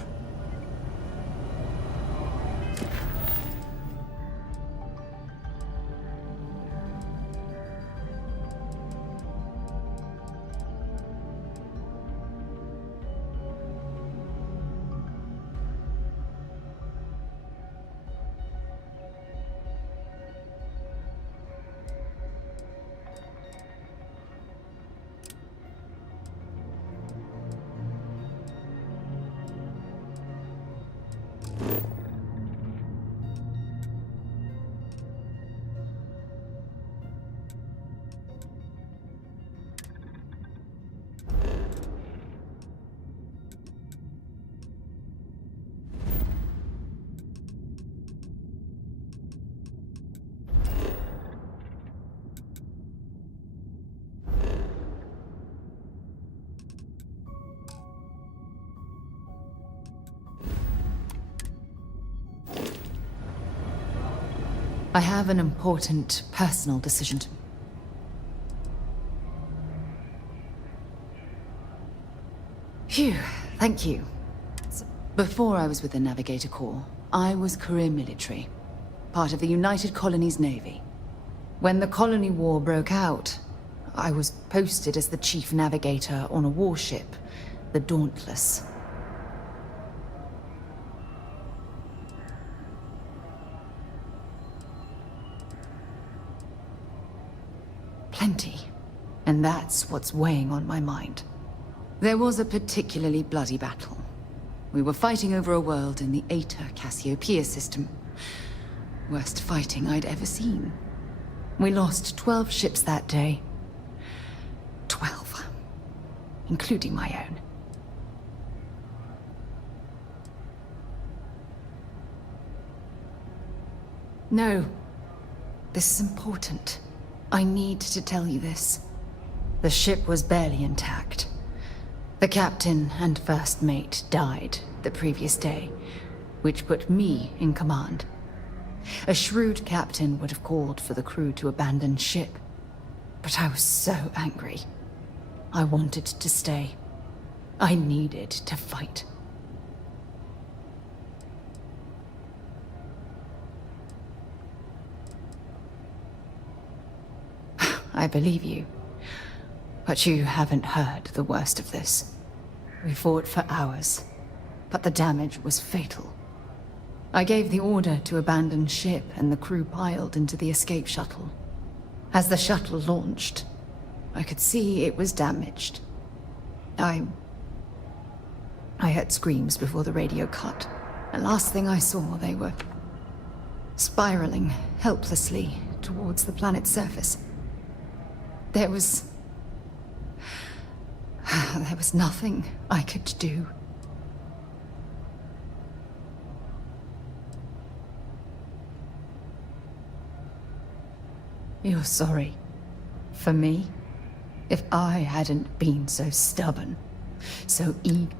I have an important personal decision to... Phew, thank you. Before I was with the Navigator Corps, I was career military, part of the United Colonies Navy. When the Colony War broke out, I was posted as the chief navigator on a warship, the Dauntless. Plenty. And that's what's weighing on my mind. There was a particularly bloody battle. We were fighting over a world in the Eta Cassiopeia system. Worst fighting I'd ever seen. We lost 12 ships that day. 12. Including my own. No. This is important. I need to tell you this. The ship was barely intact. The captain and first mate died the previous day, which put me in command. A shrewd captain would have called for the crew to abandon ship. But I was so angry. I wanted to stay. I needed to fight. I believe you. But you haven't heard the worst of this. We fought for hours, but the damage was fatal. I gave the order to abandon ship and the crew piled into the escape shuttle. As the shuttle launched, I could see it was damaged. I heard screams before the radio cut. The last thing I saw, they were spiraling helplessly towards the planet's surface. There was nothing I could do. You're sorry. For me? If I hadn't been so stubborn, so eager.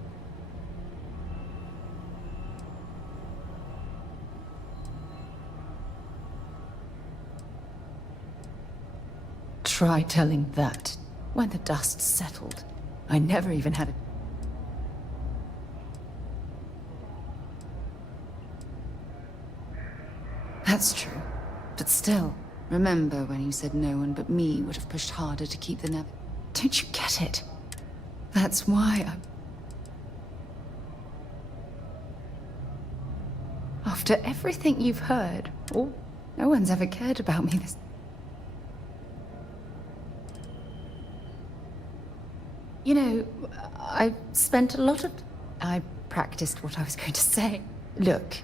Try telling that when the dust settled. I never even had a... That's true. But still, remember when you said no one but me would have pushed harder to keep the nav... Don't you get it? That's why After everything you've heard, no one's ever cared about me this... You know, I spent a lot of... I practiced what I was going to say. Look,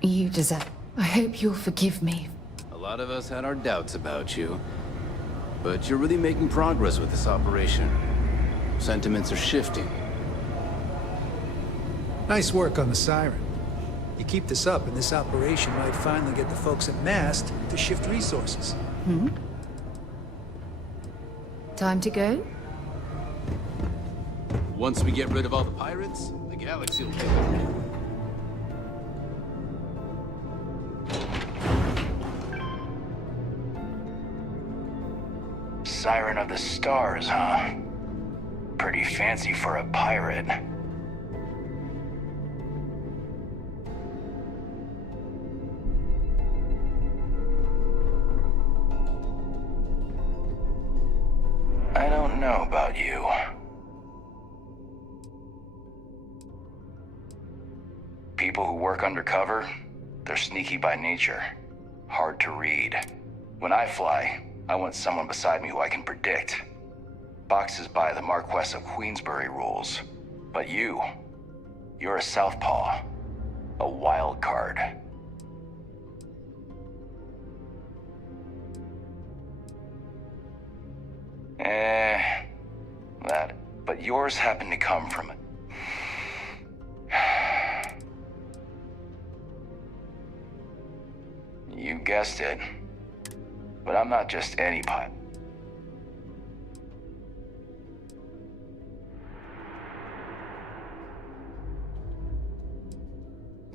you deserve... I hope you'll forgive me. A lot of us had our doubts about you. But you're really making progress with this operation. Sentiments are shifting. Nice work on the siren. You keep this up, and this operation might finally get the folks at Mast to shift resources. Time to go? Once we get rid of all the pirates, the galaxy will pick up. Siren of the Stars, huh? Pretty fancy for a pirate. I don't know about you. People who work undercover, they're sneaky by nature. Hard to read. When I fly, I want someone beside me who I can predict. Boxes by the Marquess of Queensbury rules. But you're a southpaw. A wild card. But yours happen to come from it. You guessed it. But I'm not just any pilot.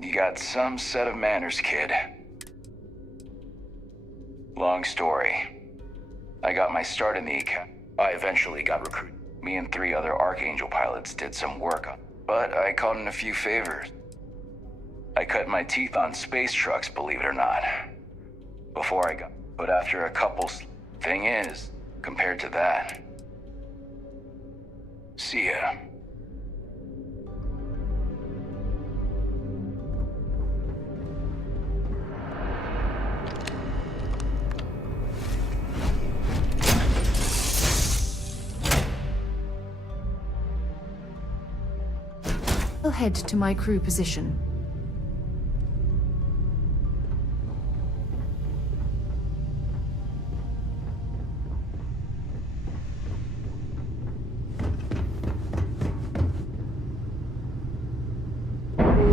You got some set of manners, kid. Long story. I got my start in the academy. I eventually got recruited. Me and 3 other Archangel pilots did some work on, but I called in a few favors. I cut my teeth on space trucks, believe it or not, before I got. But after a couple, thing is, compared to that. See ya. I'll head to my crew position.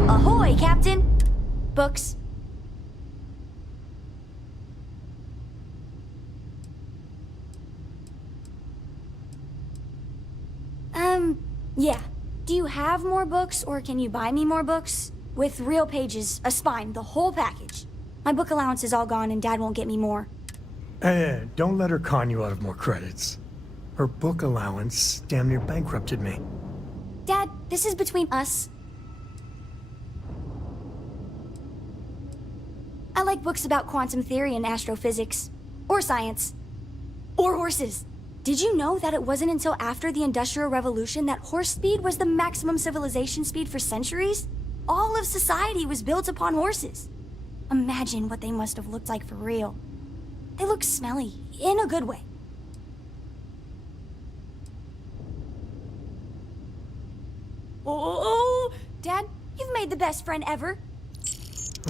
Ahoy, Captain! Books. Yeah. Do you have more books, or can you buy me more books? With real pages, a spine, the whole package. My book allowance is all gone and Dad won't get me more. Don't let her con you out of more credits. Her book allowance damn near bankrupted me. Dad, this is between us. I like books about quantum theory and astrophysics. Or science. Or horses. Did you know that it wasn't until after the Industrial Revolution that horse speed was the maximum civilization speed for centuries? All of society was built upon horses. Imagine what they must have looked like for real. They look smelly, in a good way. Oh, Dad, you've made the best friend ever.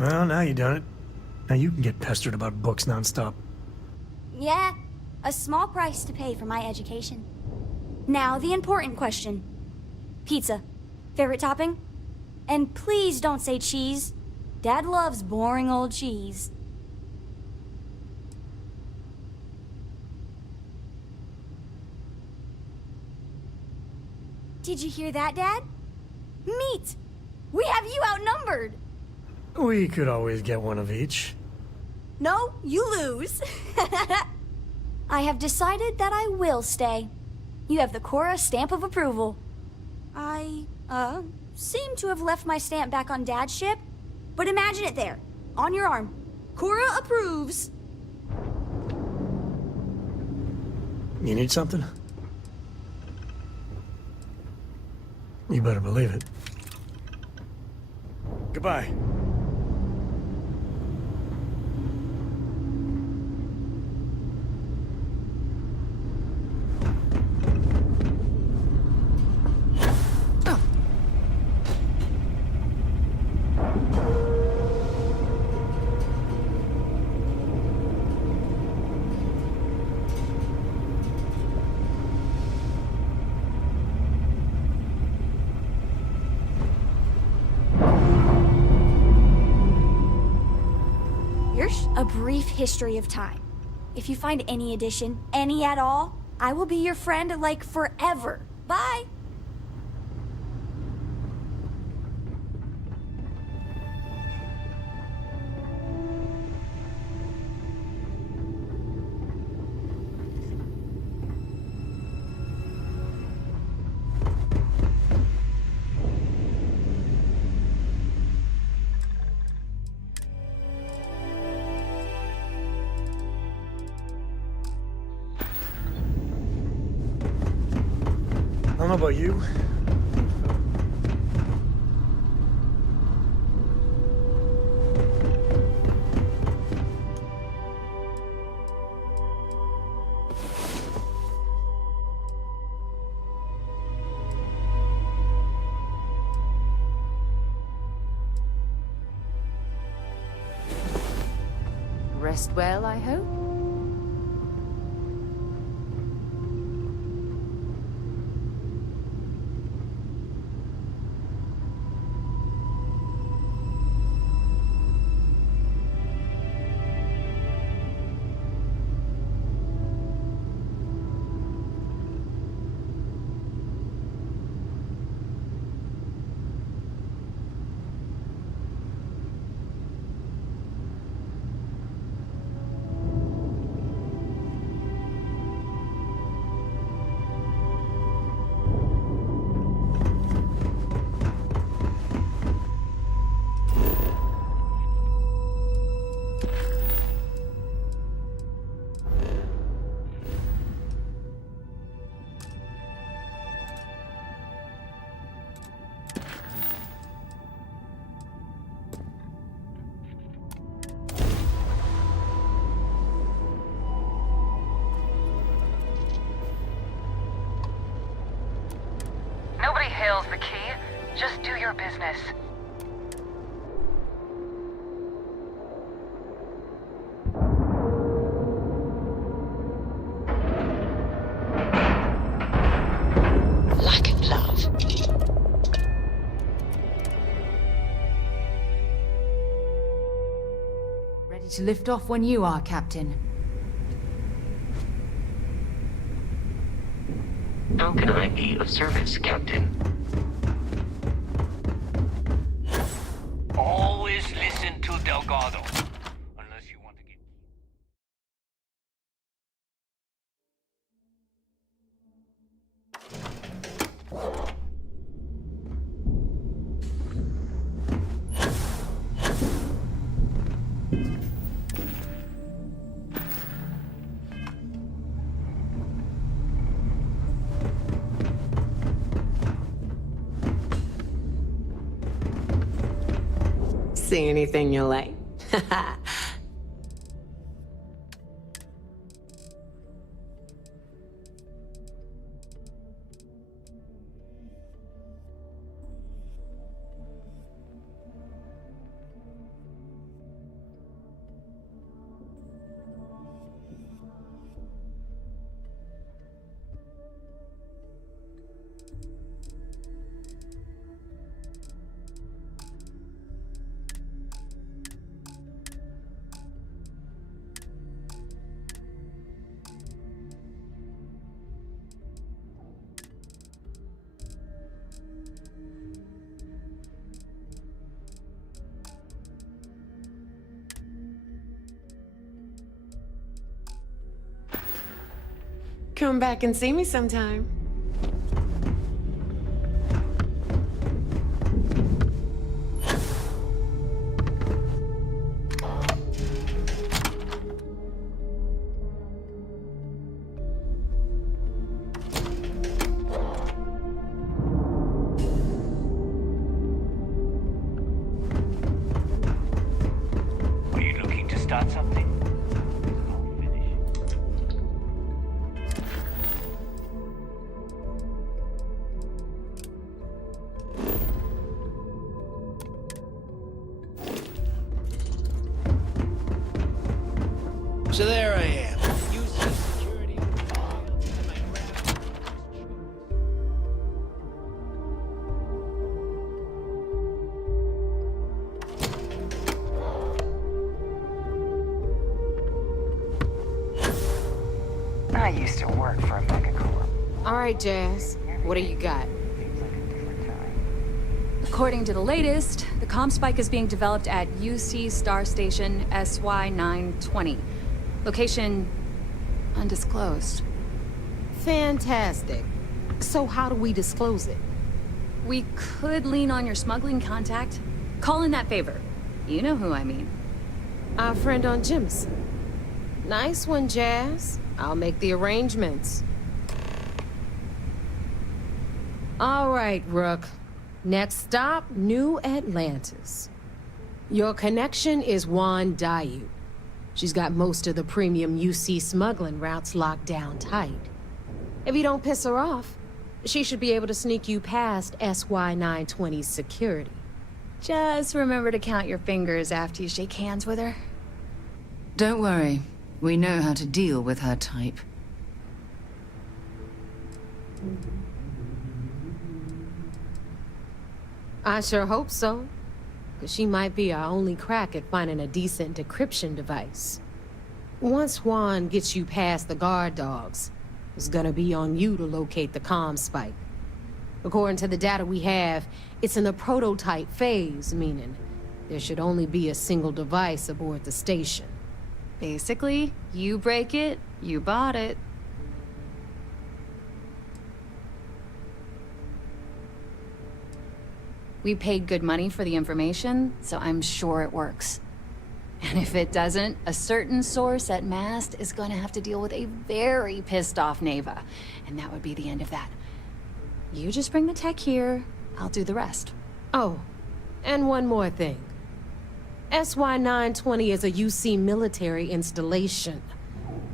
Well, now you done it. Now you can get pestered about books nonstop. Yeah, a small price to pay for my education. Now, the important question. Pizza. Favorite topping? And please don't say cheese. Dad loves boring old cheese. Did you hear that, Dad? Meat! We have you outnumbered! We could always get one of each. No, you lose. I have decided that I will stay. You have the Cora stamp of approval. I, seem to have left my stamp back on Dad's ship, but imagine it there, on your arm. Cora approves. You need something? You better believe it. Goodbye. A brief history of time. If you find any edition, any at all, I will be your friend like forever. Bye! I don't know about you. Rest well, I hope? the key. Just do your business. Lack of love. Ready to lift off when you are, Captain. How can I be of service, Captain? Always listen to Delgado. Unless you want to get... See anything you like? Come back and see me sometime. Are you looking to start something? So there I am. UC security. I used to work for a megacorp. All right, Jazz. What do you got? According to the latest, the comm spike is being developed at UC Star Station SY-920. Location undisclosed. Fantastic. So how do we disclose it? We could lean on your smuggling contact. Call in that favor. You know who I mean. Our friend on Jimison. Nice one, Jazz. I'll make the arrangements. All right, Rook. Next stop, New Atlantis. Your connection is Juan Dayu. She's got most of the premium UC smuggling routes locked down tight. If you don't piss her off, she should be able to sneak you past SY-920's security. Just remember to count your fingers after you shake hands with her. Don't worry. We know how to deal with her type. I sure hope so. Because she might be our only crack at finding a decent decryption device. Once Juan gets you past the guard dogs, it's gonna be on you to locate the comm spike. According to the data we have, it's in the prototype phase, meaning there should only be a single device aboard the station. Basically, you break it, you bought it. We paid good money for the information, so I'm sure it works. And if it doesn't, a certain source at Mast is going to have to deal with a very pissed off Neva. And that would be the end of that. You just bring the tech here, I'll do the rest. Oh, and one more thing. SY-920 is a UC military installation.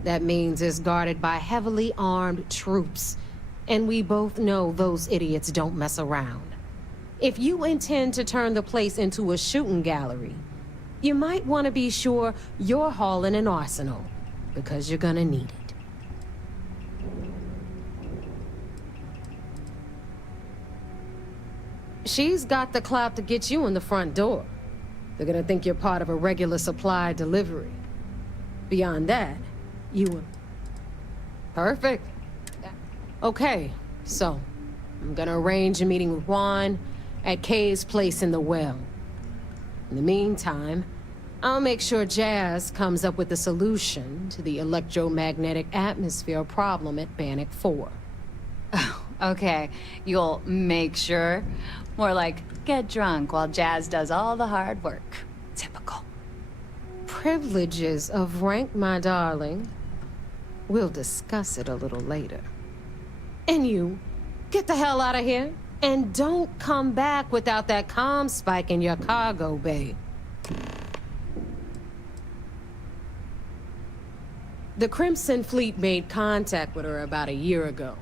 That means it's guarded by heavily armed troops. And we both know those idiots don't mess around. if you intend to turn the place into a shooting gallery, you might want to be sure you're hauling an arsenal, because you're gonna need it. She's got the clout to get you in the front door. They're gonna think you're part of a regular supply delivery. Beyond that, you... Perfect. Okay, so I'm gonna arrange a meeting with Juan at Kay's place in the well. In the meantime, I'll make sure Jazz comes up with a solution to the electromagnetic atmosphere problem at Bannock 4. Oh, okay. You'll make sure? More like, get drunk while Jazz does all the hard work. Typical. Privileges of rank, my darling. We'll discuss it a little later. And you, get the hell out of here. And don't come back without that comm spike in your cargo bay. The Crimson Fleet made contact with her about a year ago.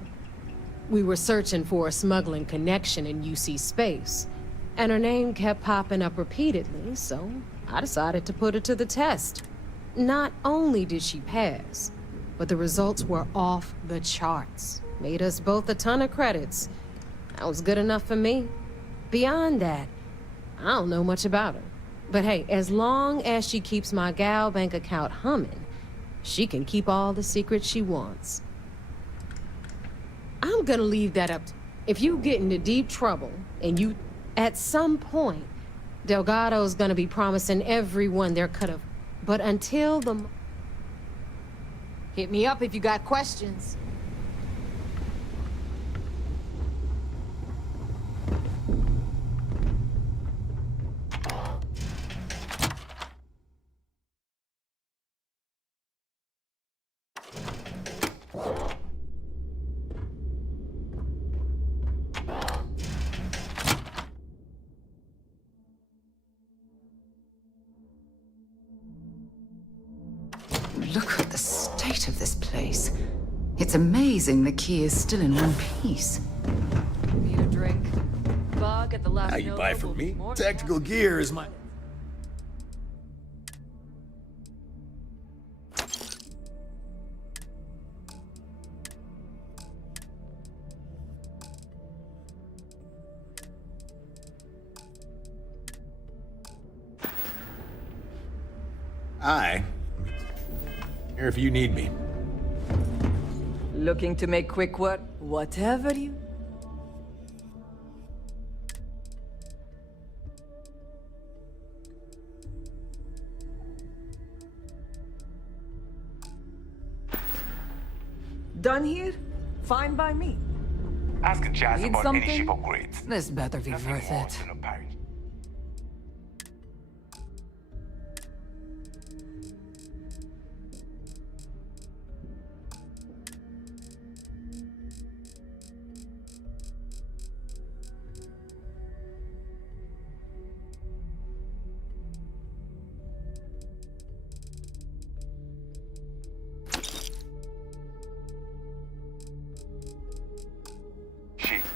We were searching for a smuggling connection in UC space, and her name kept popping up repeatedly, so I decided to put her to the test. Not only did she pass, but the results were off the charts. Made us both a ton of credits. That was good enough for me. Beyond that, I don't know much about her. But hey, as long as she keeps my gal bank account humming, she can keep all the secrets she wants. I'm gonna leave that up to... If you get into deep trouble, and you... At some point, Delgado's gonna be promising everyone their cut of... But until the... Hit me up if you got questions. Look at the state of this place. It's amazing the key is still in one piece. Need a drink? Bog at the last Now you buy from me. Tactical gear is my... Here if you need me. Looking to make quick work? Whatever you... Done here? Fine by me. Ask Jazz Need about something? any ship upgrades. This better be Nothing worth more it. than a pirate.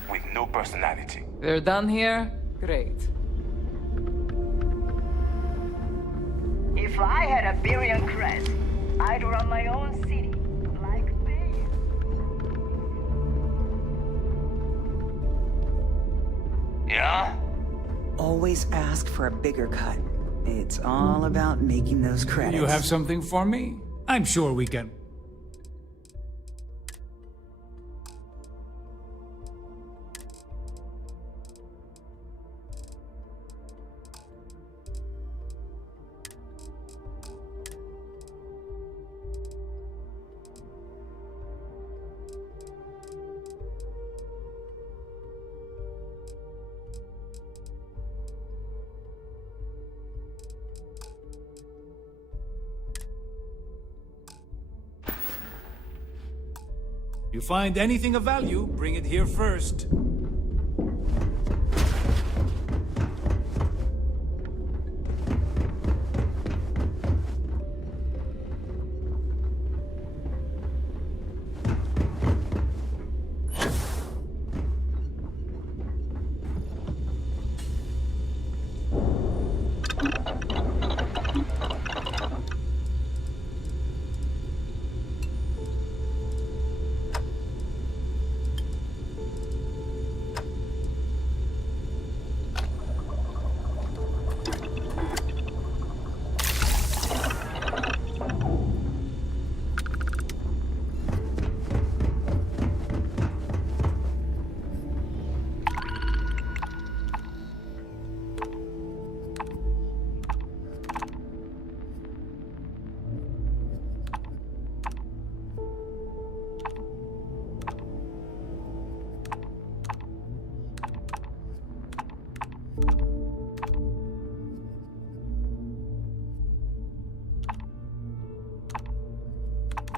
With no personality. We're done here? Great. If I had a billion crest, I'd run my own city. Like they. Yeah? Always ask for a bigger cut. It's all about making those credits. You have something for me? I'm sure we can... You find anything of value, bring it here first.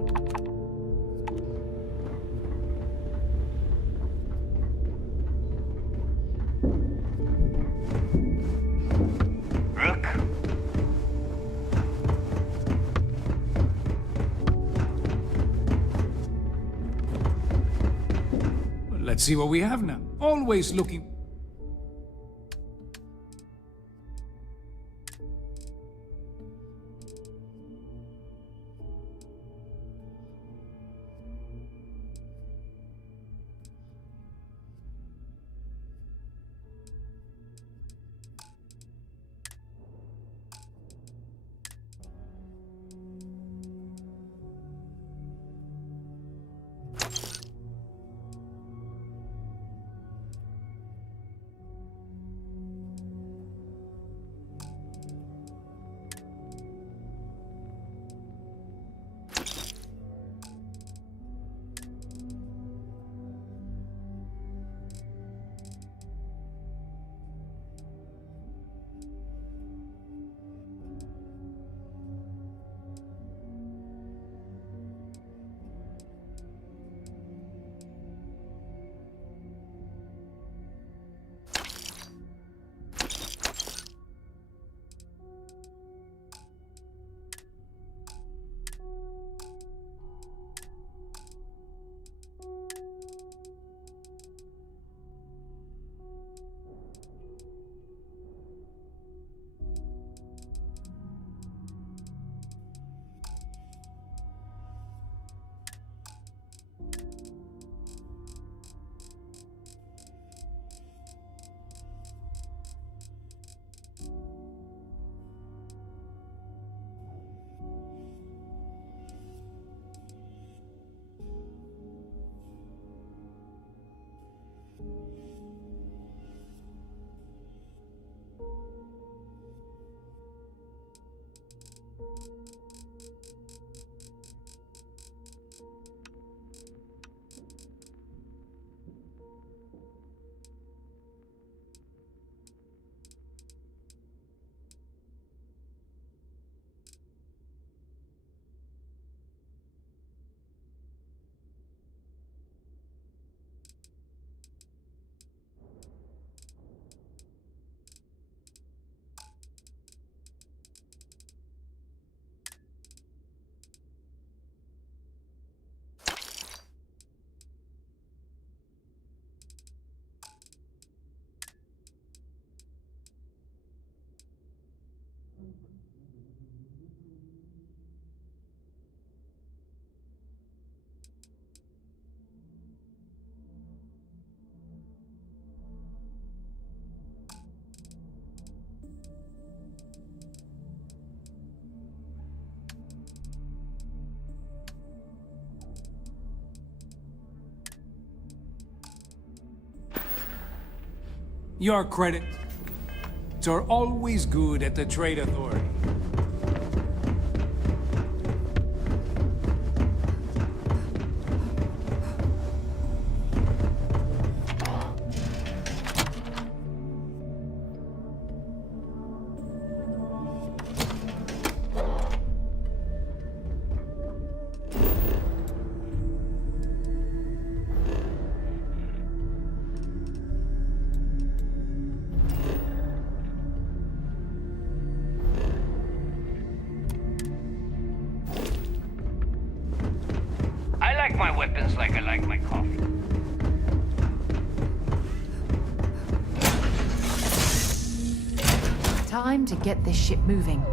Rook. Let's see what we have now. Always looking... Your credits are always good at the Trade Authority. I like my weapons like I like my coffee. Time to get this ship moving.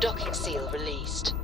Docking seal released.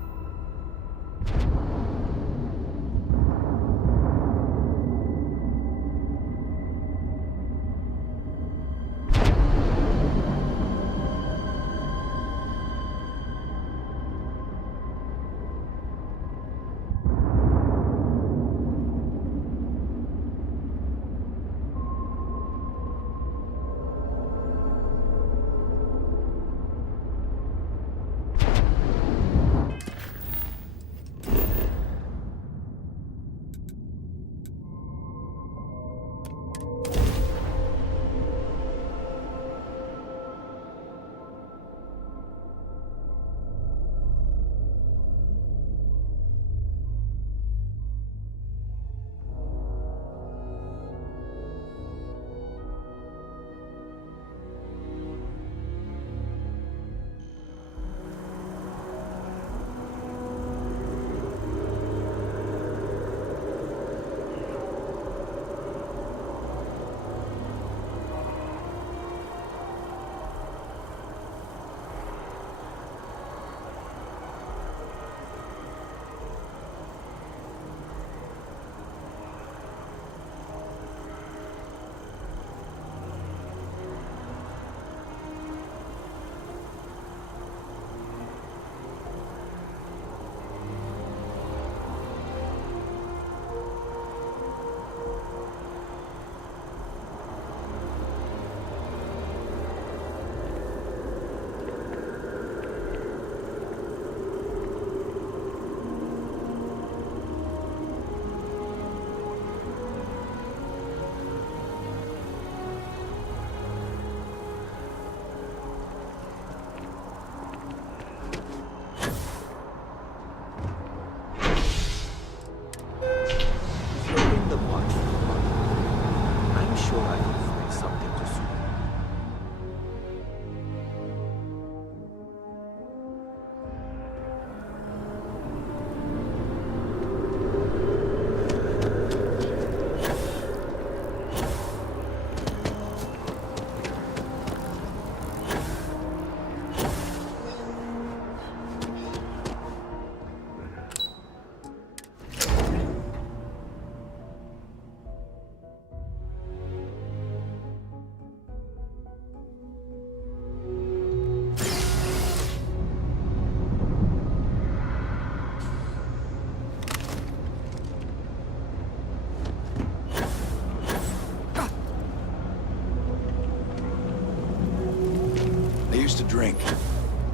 I used to drink.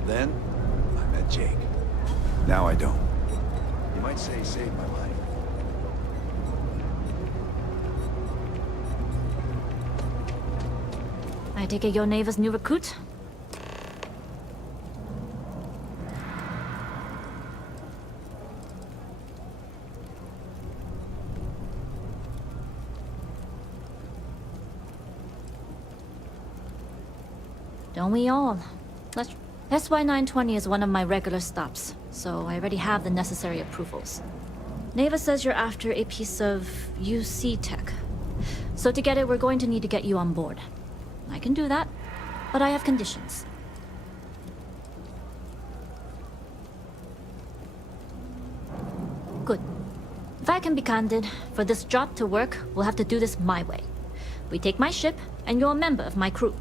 Then, I met Jake. Now I don't. You might say he saved my life. I take it you're Neva's new recruit? Don't we all? SY-920 is one of my regular stops, so I already have the necessary approvals. Neva says you're after a piece of UC tech. So to get it, we're going to need to get you on board. I can do that, but I have conditions. Good. If I can be candid, for this job to work, we'll have to do this my way. We take my ship, and you're a member of my crew.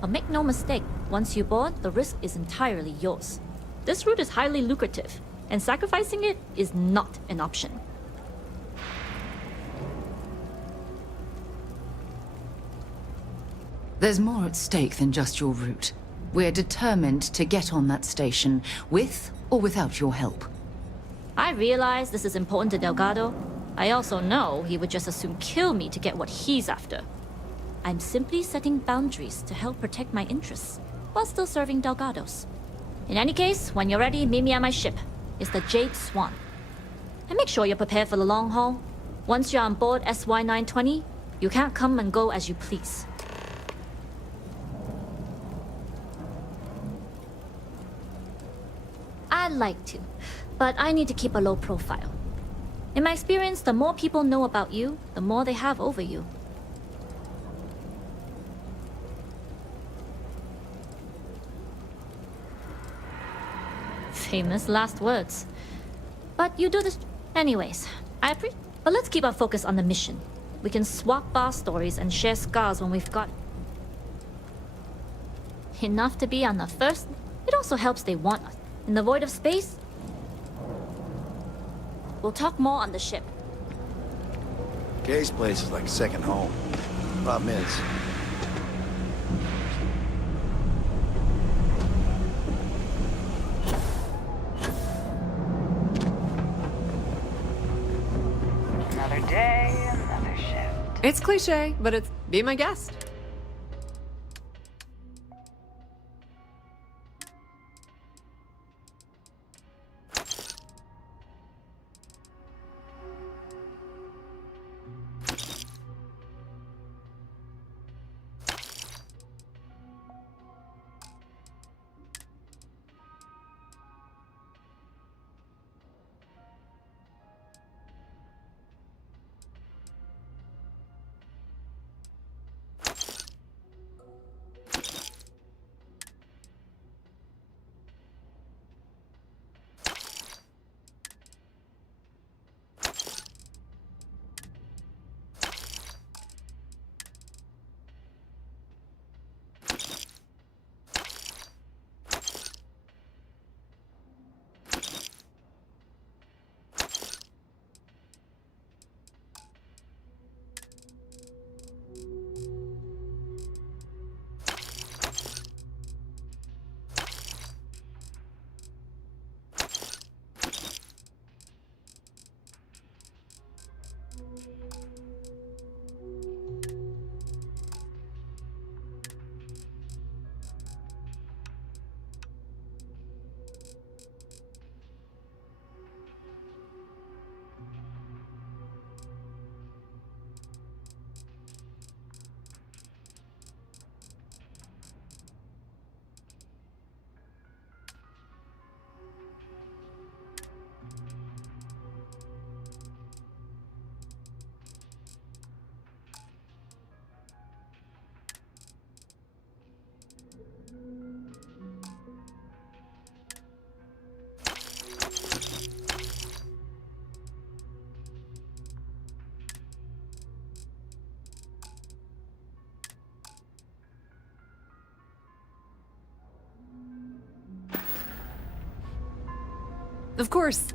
But make no mistake, once you board, the risk is entirely yours. This route is highly lucrative, and sacrificing it is not an option. There's more at stake than just your route. We're determined to get on that station, with or without your help. I realize this is important to Delgado. I also know he would just as soon kill me to get what he's after. I'm simply setting boundaries to help protect my interests, while still serving Delgado's. In any case, when you're ready, meet me at my ship. It's the Jade Swan. And make sure you're prepared for the long haul. Once you're on board SY-920, you can't come and go as you please. I'd like to, but I need to keep a low profile. In my experience, the more people know about you, the more they have over you. Famous last words. But you do this anyways. But let's keep our focus on the mission. We can swap bar stories and share scars when we've got enough to be on the first. It also helps they want us. In the void of space, we'll talk more on the ship. Kay's place is like second home. Problem is, Another day, another shift. It's cliche, but it's be my guest. Of course.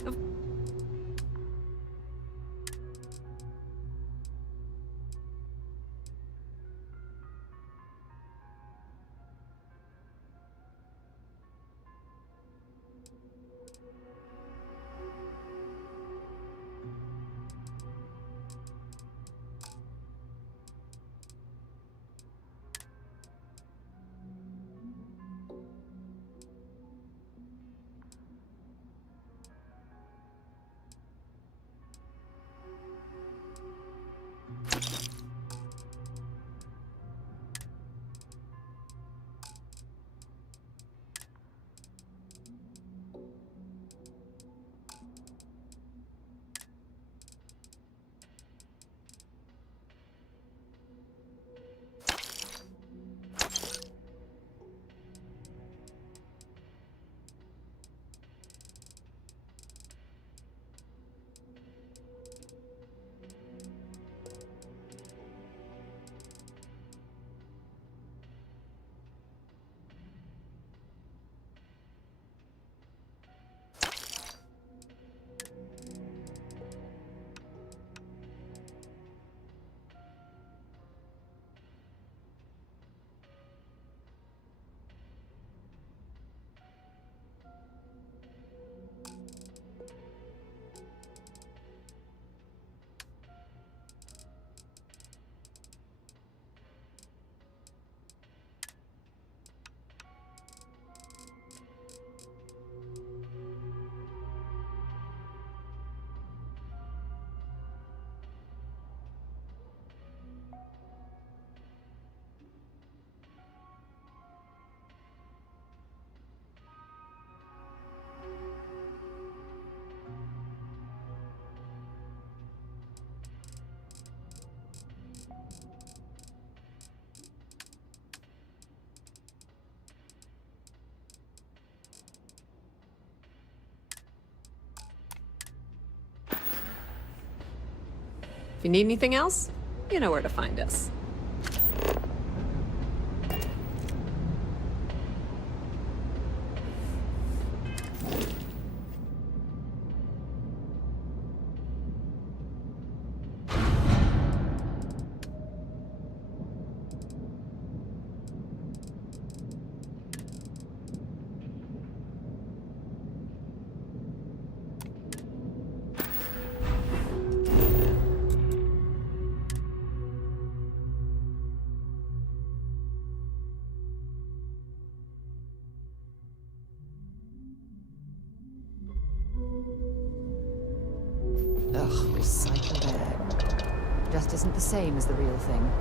you need anything else, you know where to find us. Ugh, recycled air. Just isn't the same as the real thing.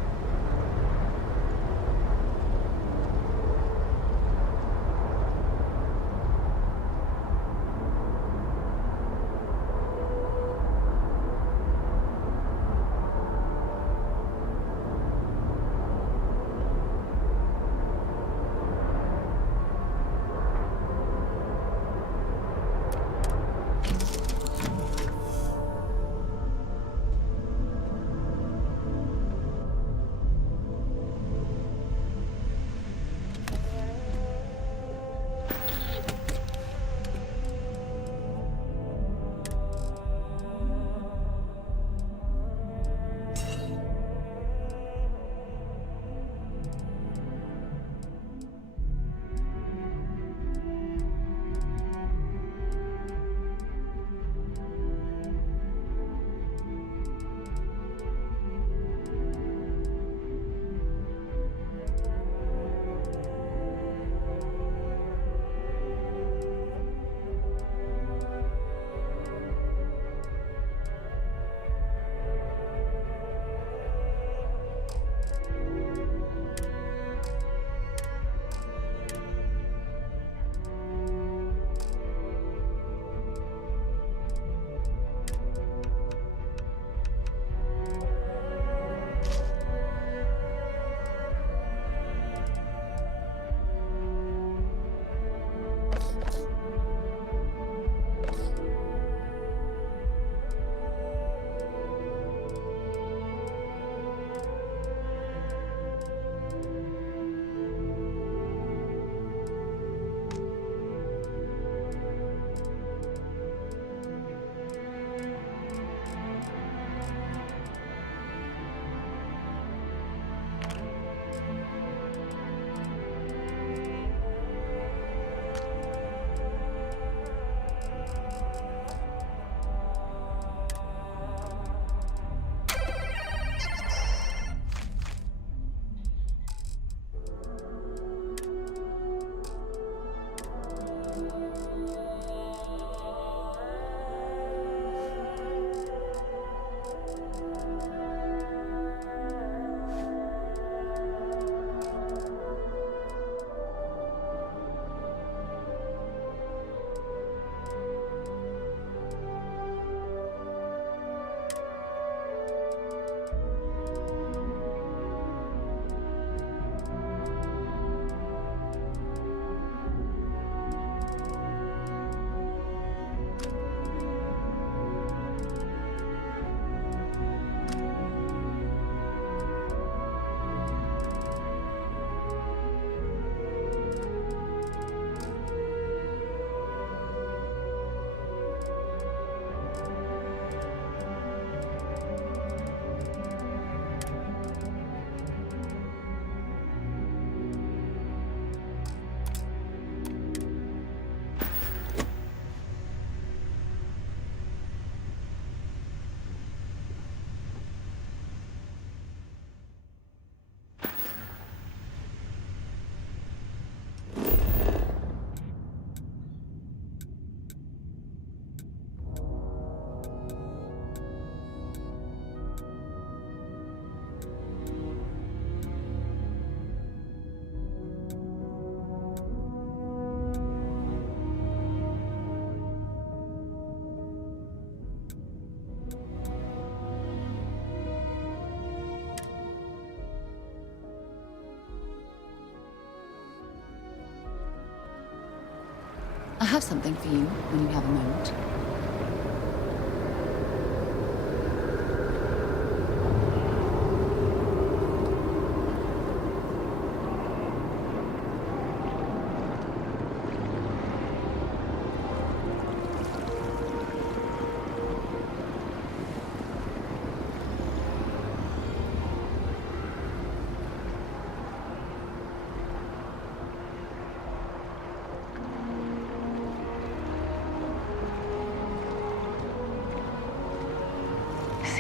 I have something for you when you have a moment.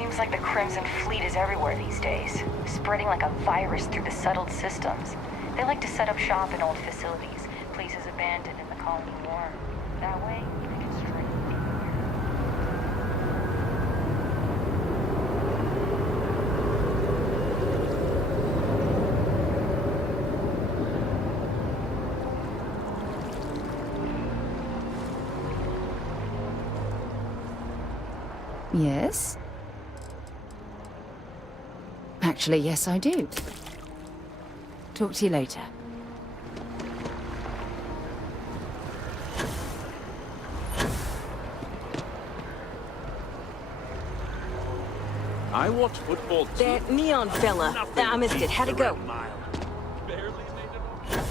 Seems like the Crimson Fleet is everywhere these days, spreading like a virus through the settled systems. They like to set up shop in old facilities, places abandoned in the colony war. That way, you can get straight in here. Yes? Actually, yes, I do. Talk to you later. I watch football too. That neon fella. I missed it. How'd it go? Barely made it on.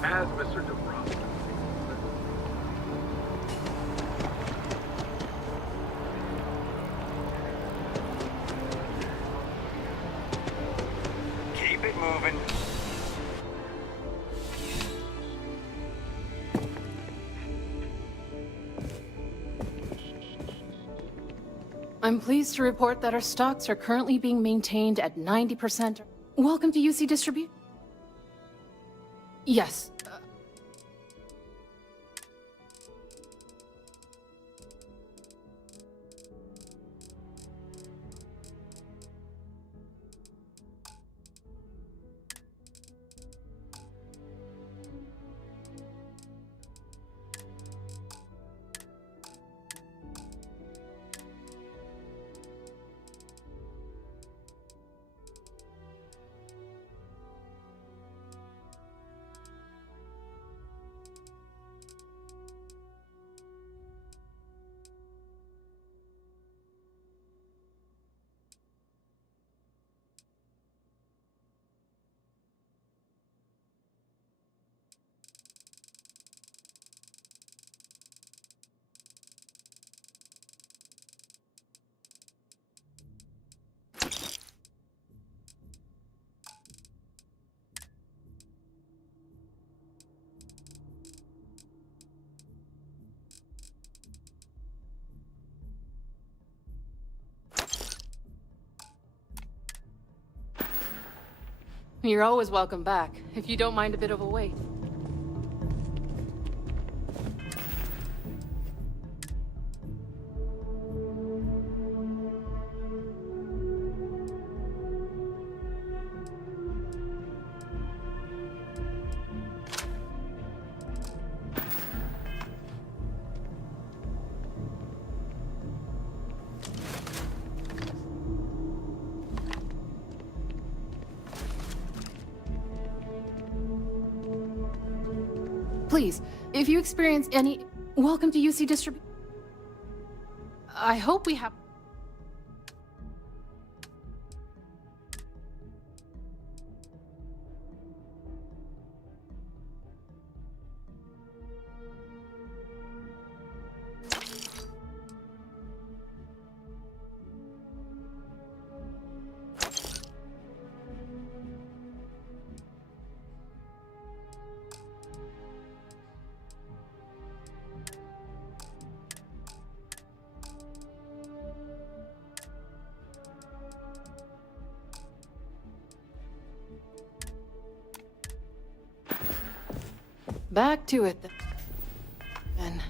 As Mr. DeBron. Keep it moving. I'm pleased to report that our stocks are currently being maintained at 90%. Welcome to UC Distribute. Yes. You're always welcome back, if you don't mind a bit of a wait. Please, if you experience any... Welcome to UC Distribute. I hope we have... Back to it, then.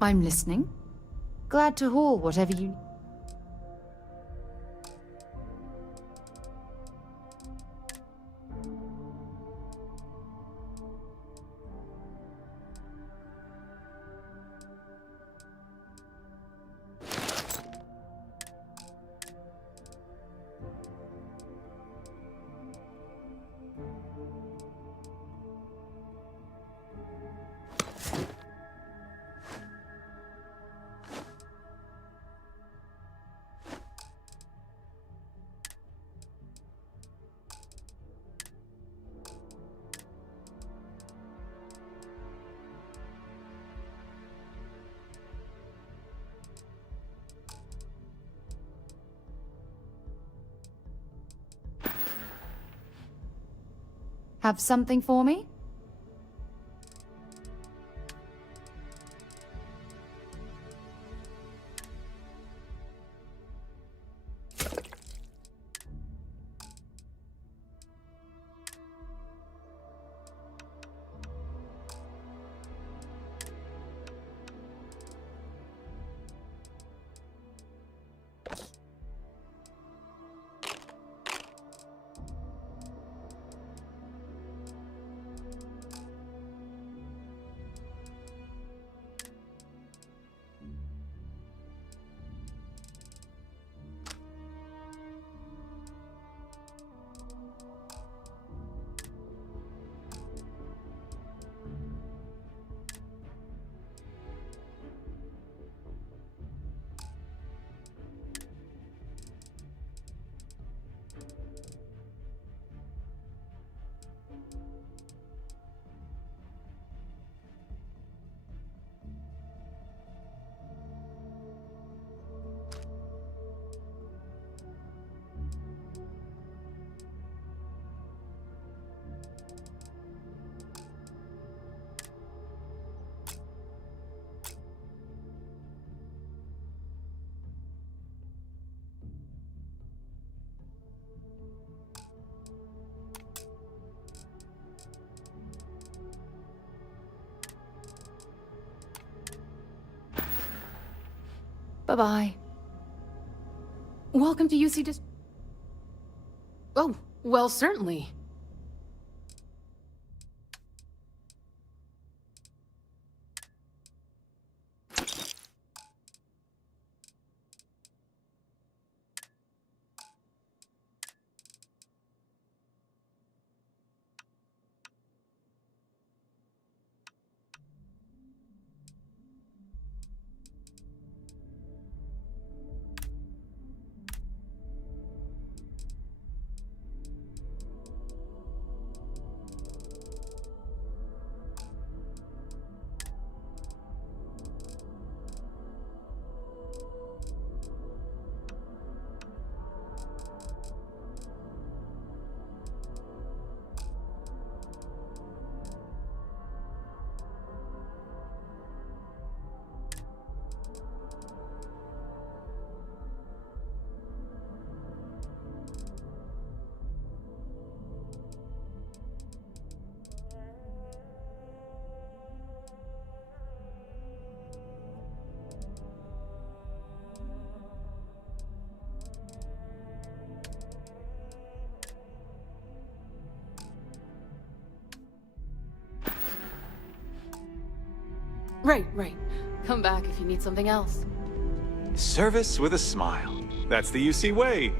I'm listening. Glad to haul whatever you... Have something for me? Bye-bye. Welcome to UC Dis... Oh, well, certainly. Right. Come back if you need something else. Service with a smile. That's the UC way.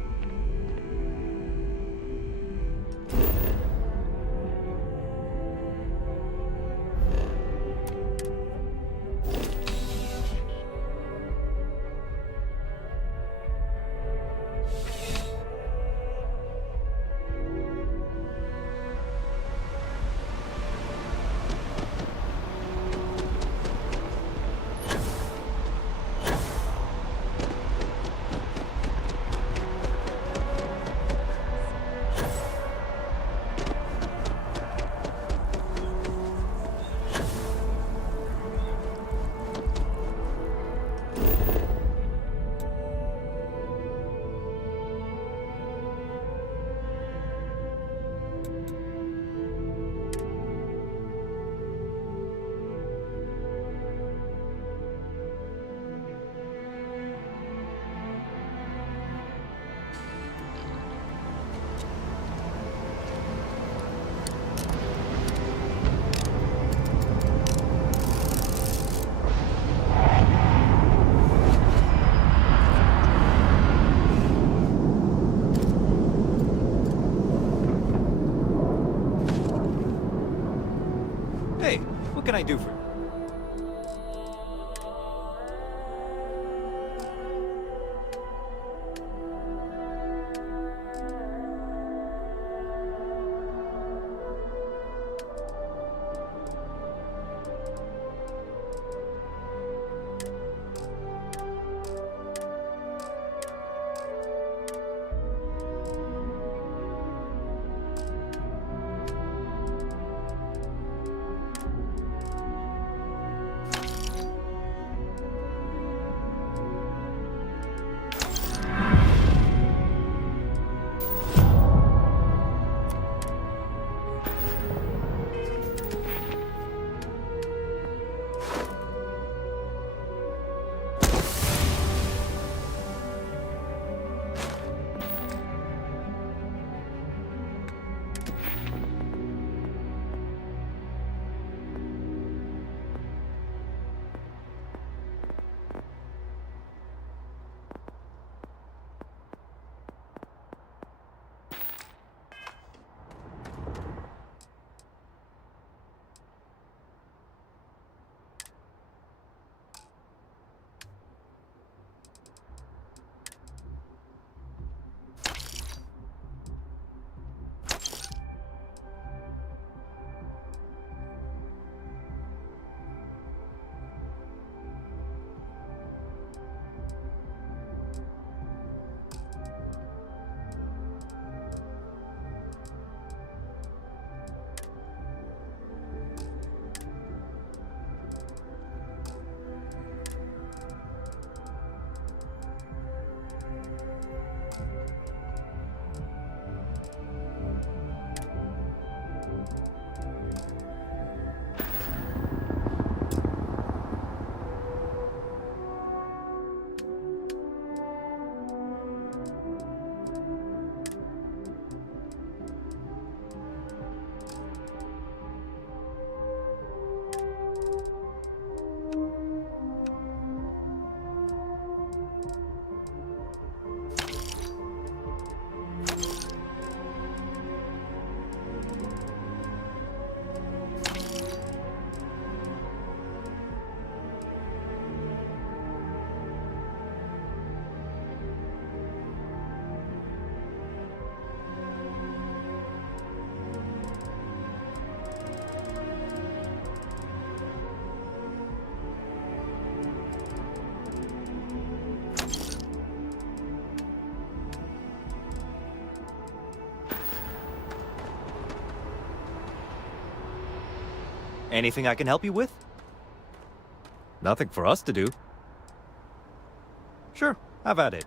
Hey, what can I do for you? Anything I can help you with? Nothing for us to do. Sure, have at it.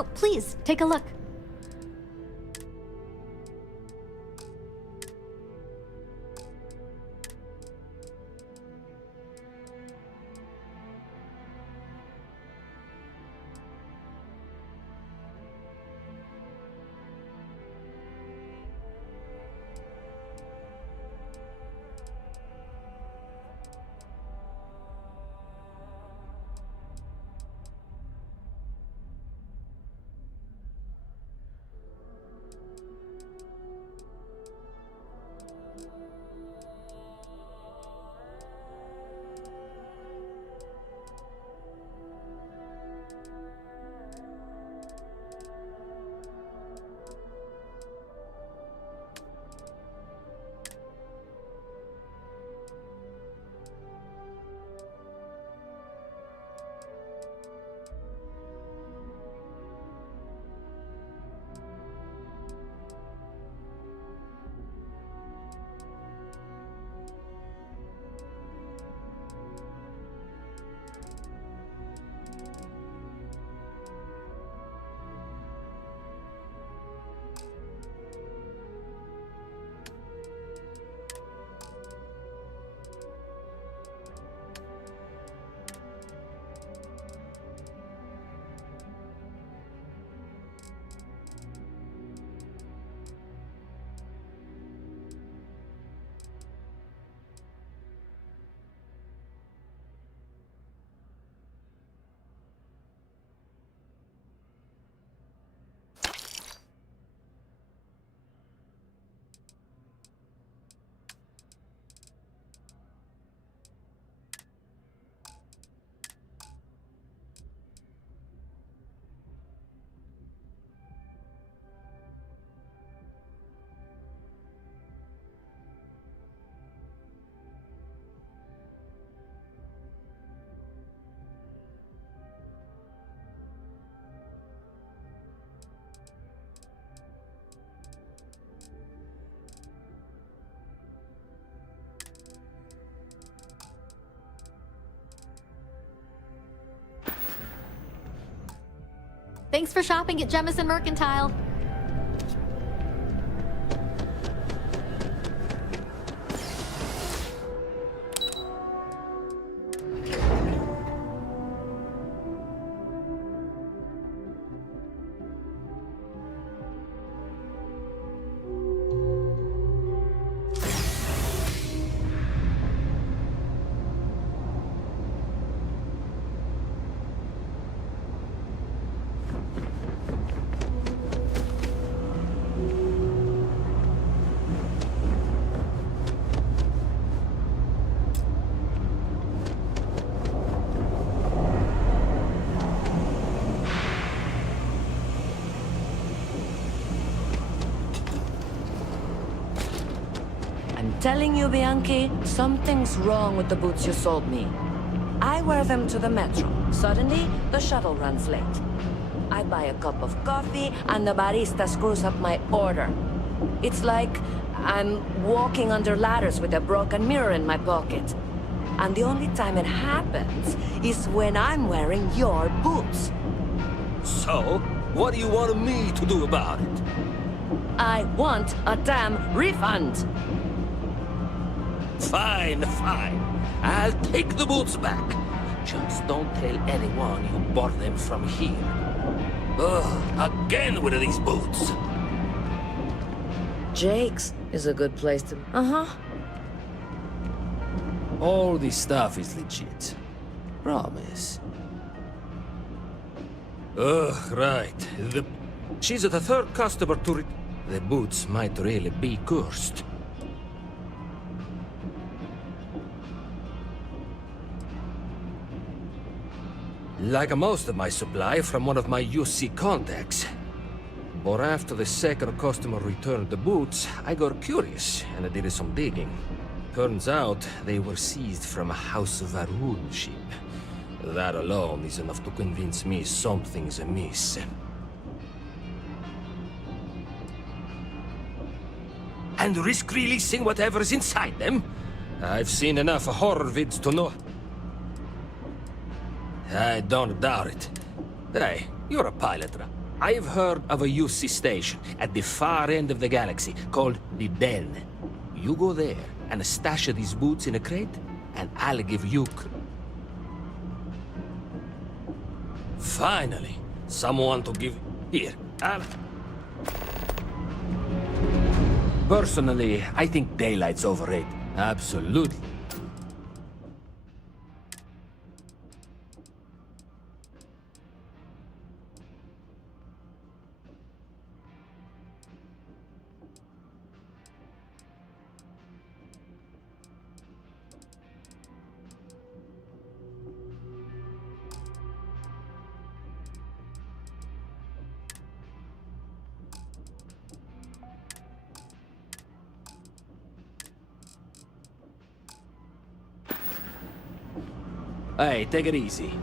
Oh, please, take a look. Thanks for shopping at Jemison Mercantile. Telling you, Bianchi, something's wrong with the boots you sold me. I wear them to the metro. Suddenly, the shuttle runs late. I buy a cup of coffee, and the barista screws up my order. It's like I'm walking under ladders with a broken mirror in my pocket. And the only time it happens is when I'm wearing your boots. So, what do you want me to do about it? I want a damn refund! Fine, fine. I'll take the boots back. Just don't tell anyone you bought them from here. Ugh, again with these boots. Jake's is a good place to... Uh-huh. All this stuff is legit. Promise. Ugh, right. She's the third customer to The boots might really be cursed. Like most of my supply from one of my UC contacts. But after the second customer returned the boots, I got curious and I did some digging. Turns out they were seized from a House of Varun ship. That alone is enough to convince me something's amiss. And risk releasing whatever's inside them? I've seen enough horror vids to know. I don't doubt it. Hey, you're a pilot, right? I've heard of a UC station at the far end of the galaxy called the Den. You go there and stash these boots in a crate, and I'll give you... Finally, someone to give... Here, Personally, I think daylight's overrated. Absolutely. Hey, take it easy.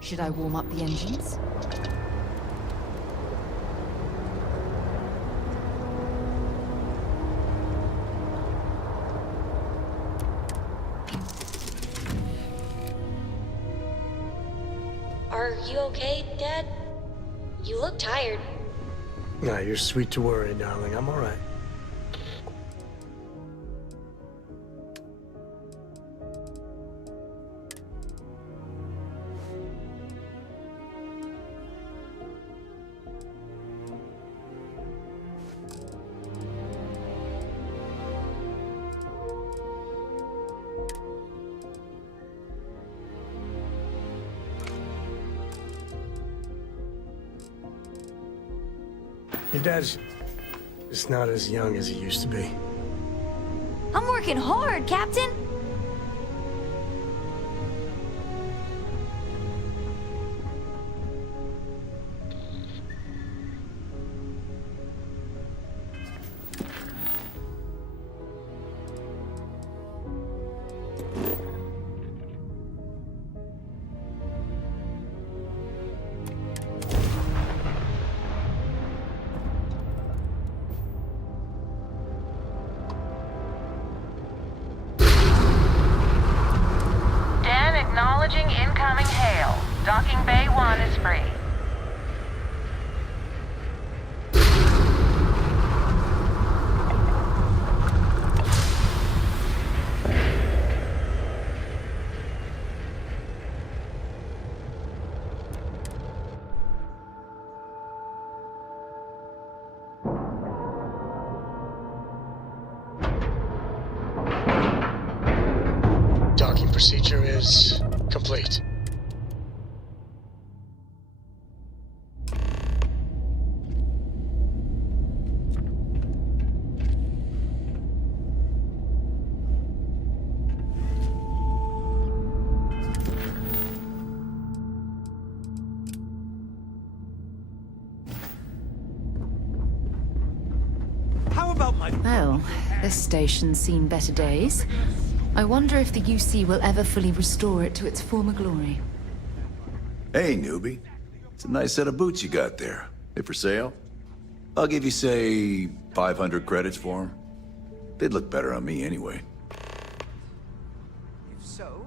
Should I warm up the engines? Are you okay, Dad? You look tired. Nah, you're sweet to worry, darling. I'm all right. Your dad's just not as young as he used to be. I'm working hard, Captain! Acknowledging incoming hail. Docking Bay 1 is free. Docking procedure is complete. How about my... Well, this station's seen better days. I wonder if the UC will ever fully restore it to its former glory. Hey, newbie. It's a nice set of boots you got there. They for sale? I'll give you, say, 500 credits for them. They'd look better on me anyway. If so,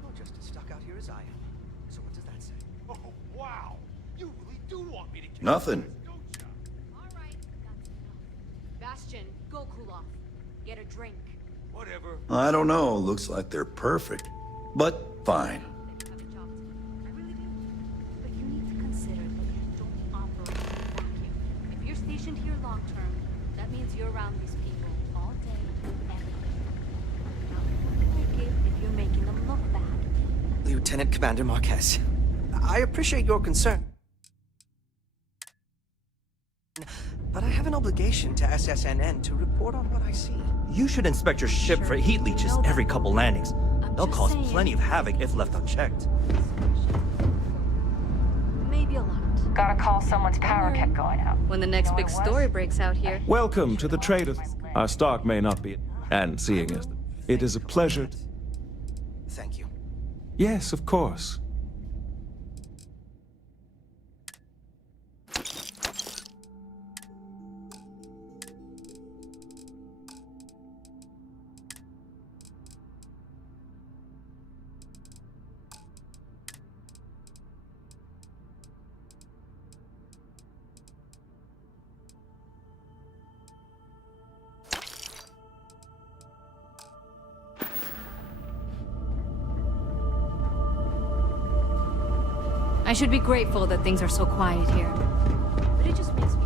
you're just as stuck out here as I am. So what does that say? Oh, wow. You really do want me to kill Nothing. Bastion, go cool off. Get a drink. Whatever. I don't know. Looks like they're perfect. But fine. But you need to consider that you don't operate in a vacuum. If you're stationed here long term, that means you're around these people all day, every day. Now, I won't like it if you're making them look bad. Lieutenant Commander Marquez, I appreciate your concern. But I have an obligation to SSNN to report on what I see. You should inspect your ship for heat leeches every couple landings. They'll cause plenty of havoc if left unchecked. Maybe a lot. Gotta call someone's power kept going out. When the next big story breaks out here. Welcome to the traders. Our stock may not be, and seeing us, it is a pleasure. Thank you. Yes, of course. I should be grateful that things are so quiet here. But it just makes me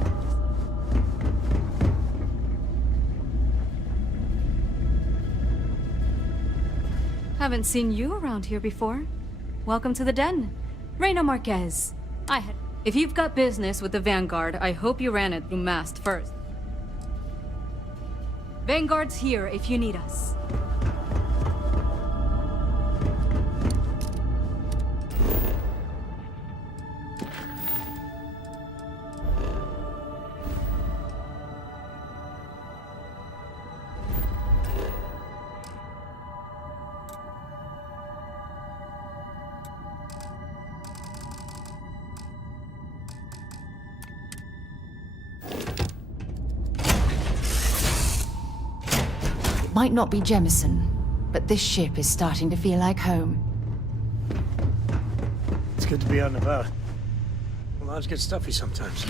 Haven't seen you around here before. Welcome to the den. Reina Marquez. If you've got business with the Vanguard, I hope you ran it through Mast first. Vanguard's here if you need us. Might not be Jemison, but this ship is starting to feel like home. It's good to be out and about. Lives get stuffy sometimes.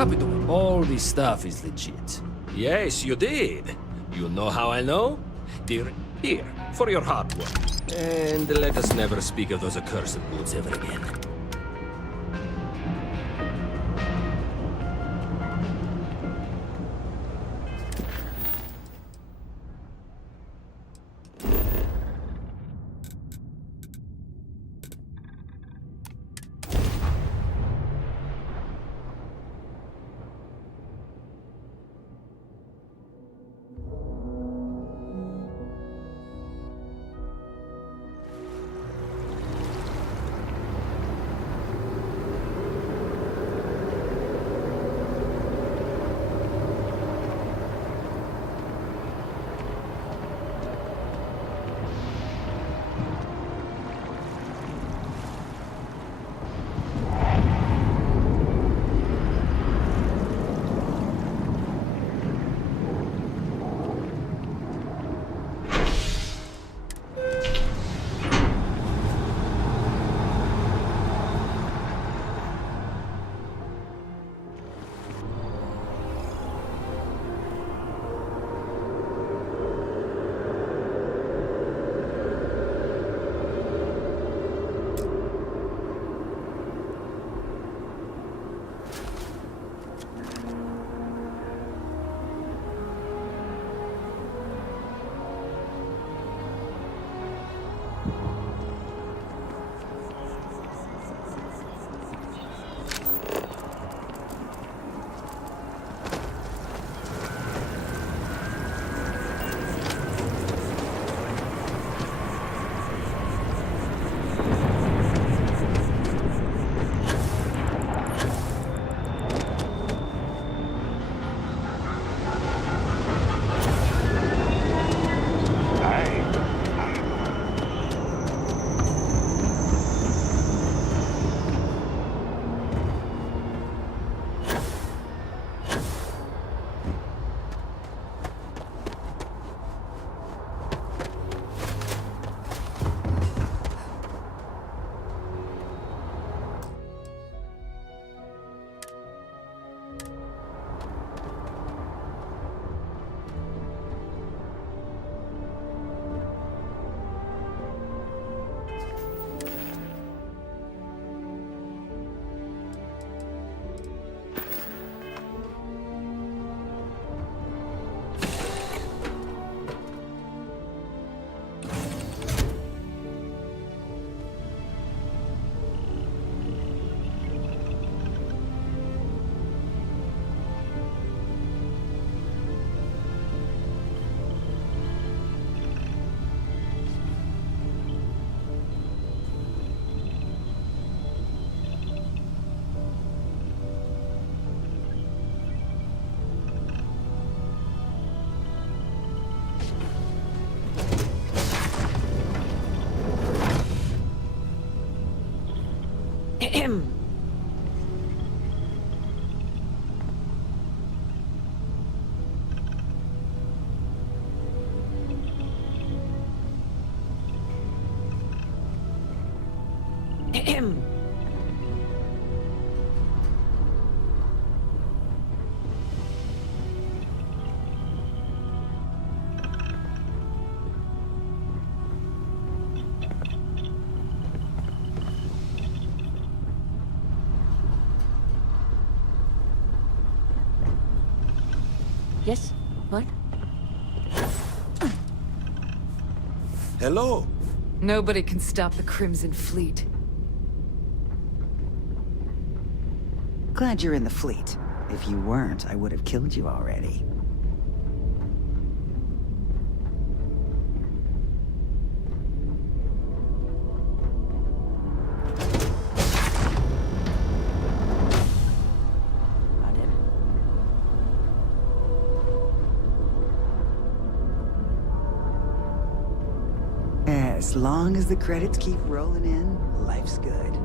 Happy to. All this stuff is legit. Yes, you did. You know how I know? Dear, here, for your hard work. And let us never speak of those accursed boots ever again. Yes? What? Hello. Nobody can stop the Crimson Fleet. Glad you're in the fleet. If you weren't, I would have killed you already. As long as the credits keep rolling in, life's good.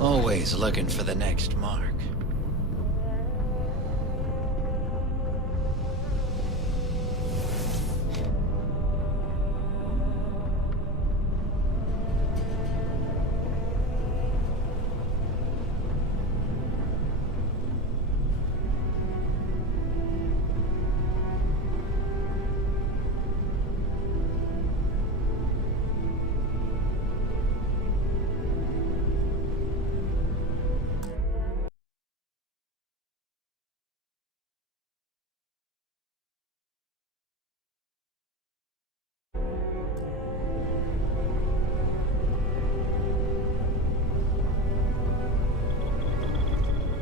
Always looking for the next mark.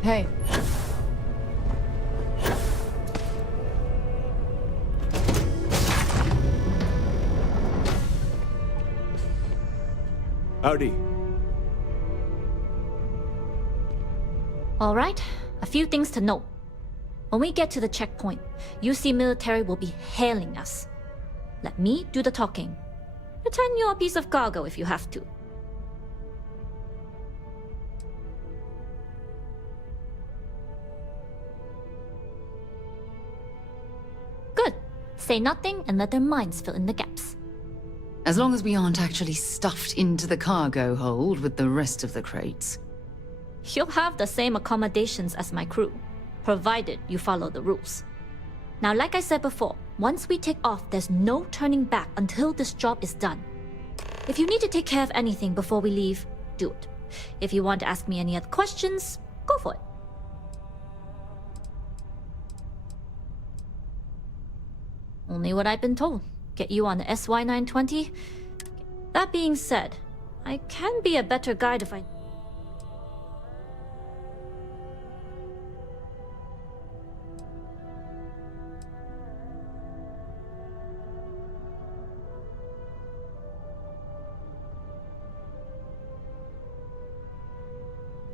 Hey. Howdy. All right, a few things to note. When we get to the checkpoint, UC military will be hailing us. Let me do the talking. Return you a piece of cargo if you have to. Good. Say nothing and let their minds fill in the gaps. As long as we aren't actually stuffed into the cargo hold with the rest of the crates. You'll have the same accommodations as my crew, provided you follow the rules. Now, like I said before, once we take off, there's no turning back until this job is done. If you need to take care of anything before we leave, do it. If you want to ask me any other questions, go for it. Only what I've been told. Get you on the SY-920. That being said, I can be a better guide if I...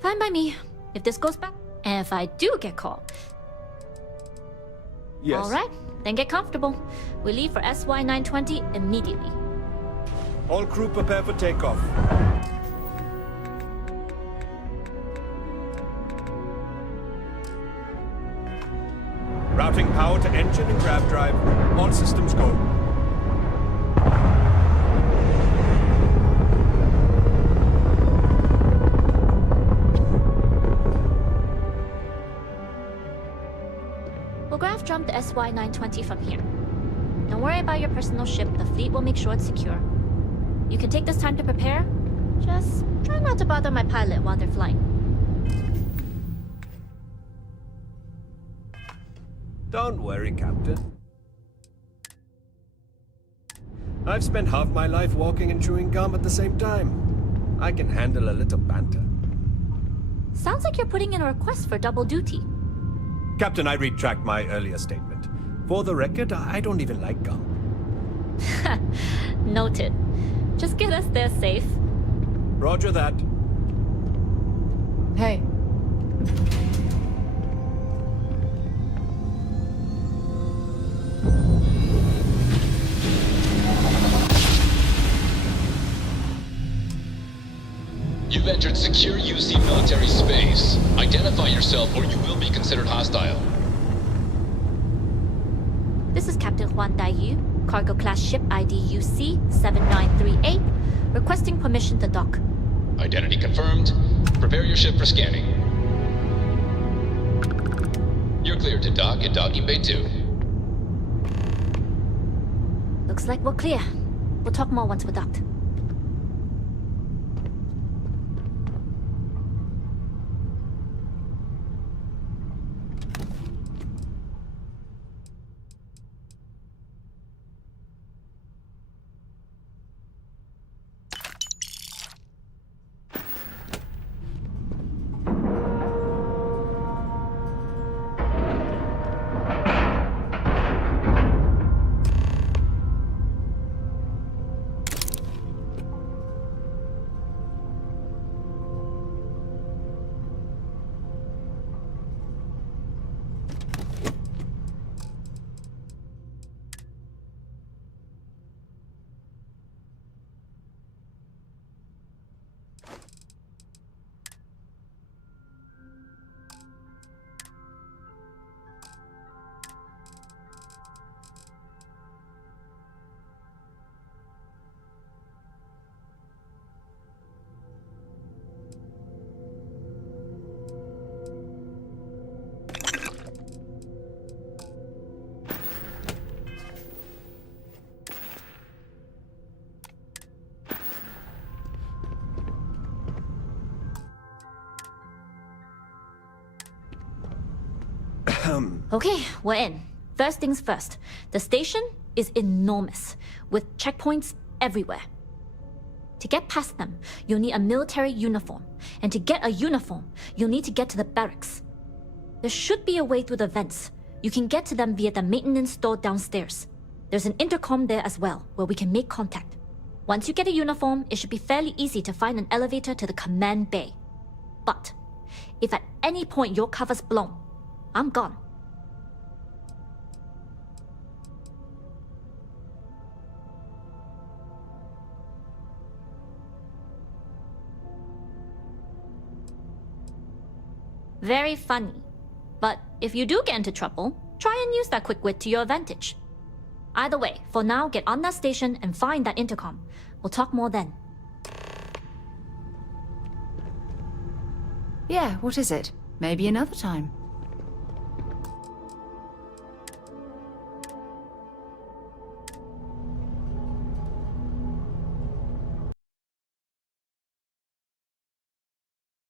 Fine by me. If this goes back, and if I do get caught... Yes. Alright, then get comfortable. We leave for SY-920 immediately. All crew prepare for takeoff. Routing power to engine and grav drive. All systems go. We'll grav jump the SY-920 from here. Don't worry about your personal ship. The fleet will make sure it's secure. You can take this time to prepare. Just try not to bother my pilot while they're flying. Don't worry, Captain. I've spent half my life walking and chewing gum at the same time. I can handle a little banter. Sounds like you're putting in a request for double duty. Captain, I retract my earlier statement. For the record, I don't even like gum. Noted. Just get us there safe. Roger that. Hey. You've entered secure UC military space. Identify yourself or you will be considered hostile. This is Captain Huan Daiyu, cargo class ship ID UC 7938, requesting permission to dock. Identity confirmed. Prepare your ship for scanning. You're cleared to dock at docking bay 2. Looks like we're clear. We'll talk more once we're docked. Okay, we're in. First things first. The station is enormous, with checkpoints everywhere. To get past them, you'll need a military uniform. And to get a uniform, you'll need to get to the barracks. There should be a way through the vents. You can get to them via the maintenance store downstairs. There's an intercom there as well, where we can make contact. Once you get a uniform, it should be fairly easy to find an elevator to the command bay. But if at any point your cover's blown, I'm gone. Very funny. But if you do get into trouble, try and use that quick wit to your advantage. Either way, for now, get on that station and find that intercom. We'll talk more then. Yeah, what is it? Maybe another time.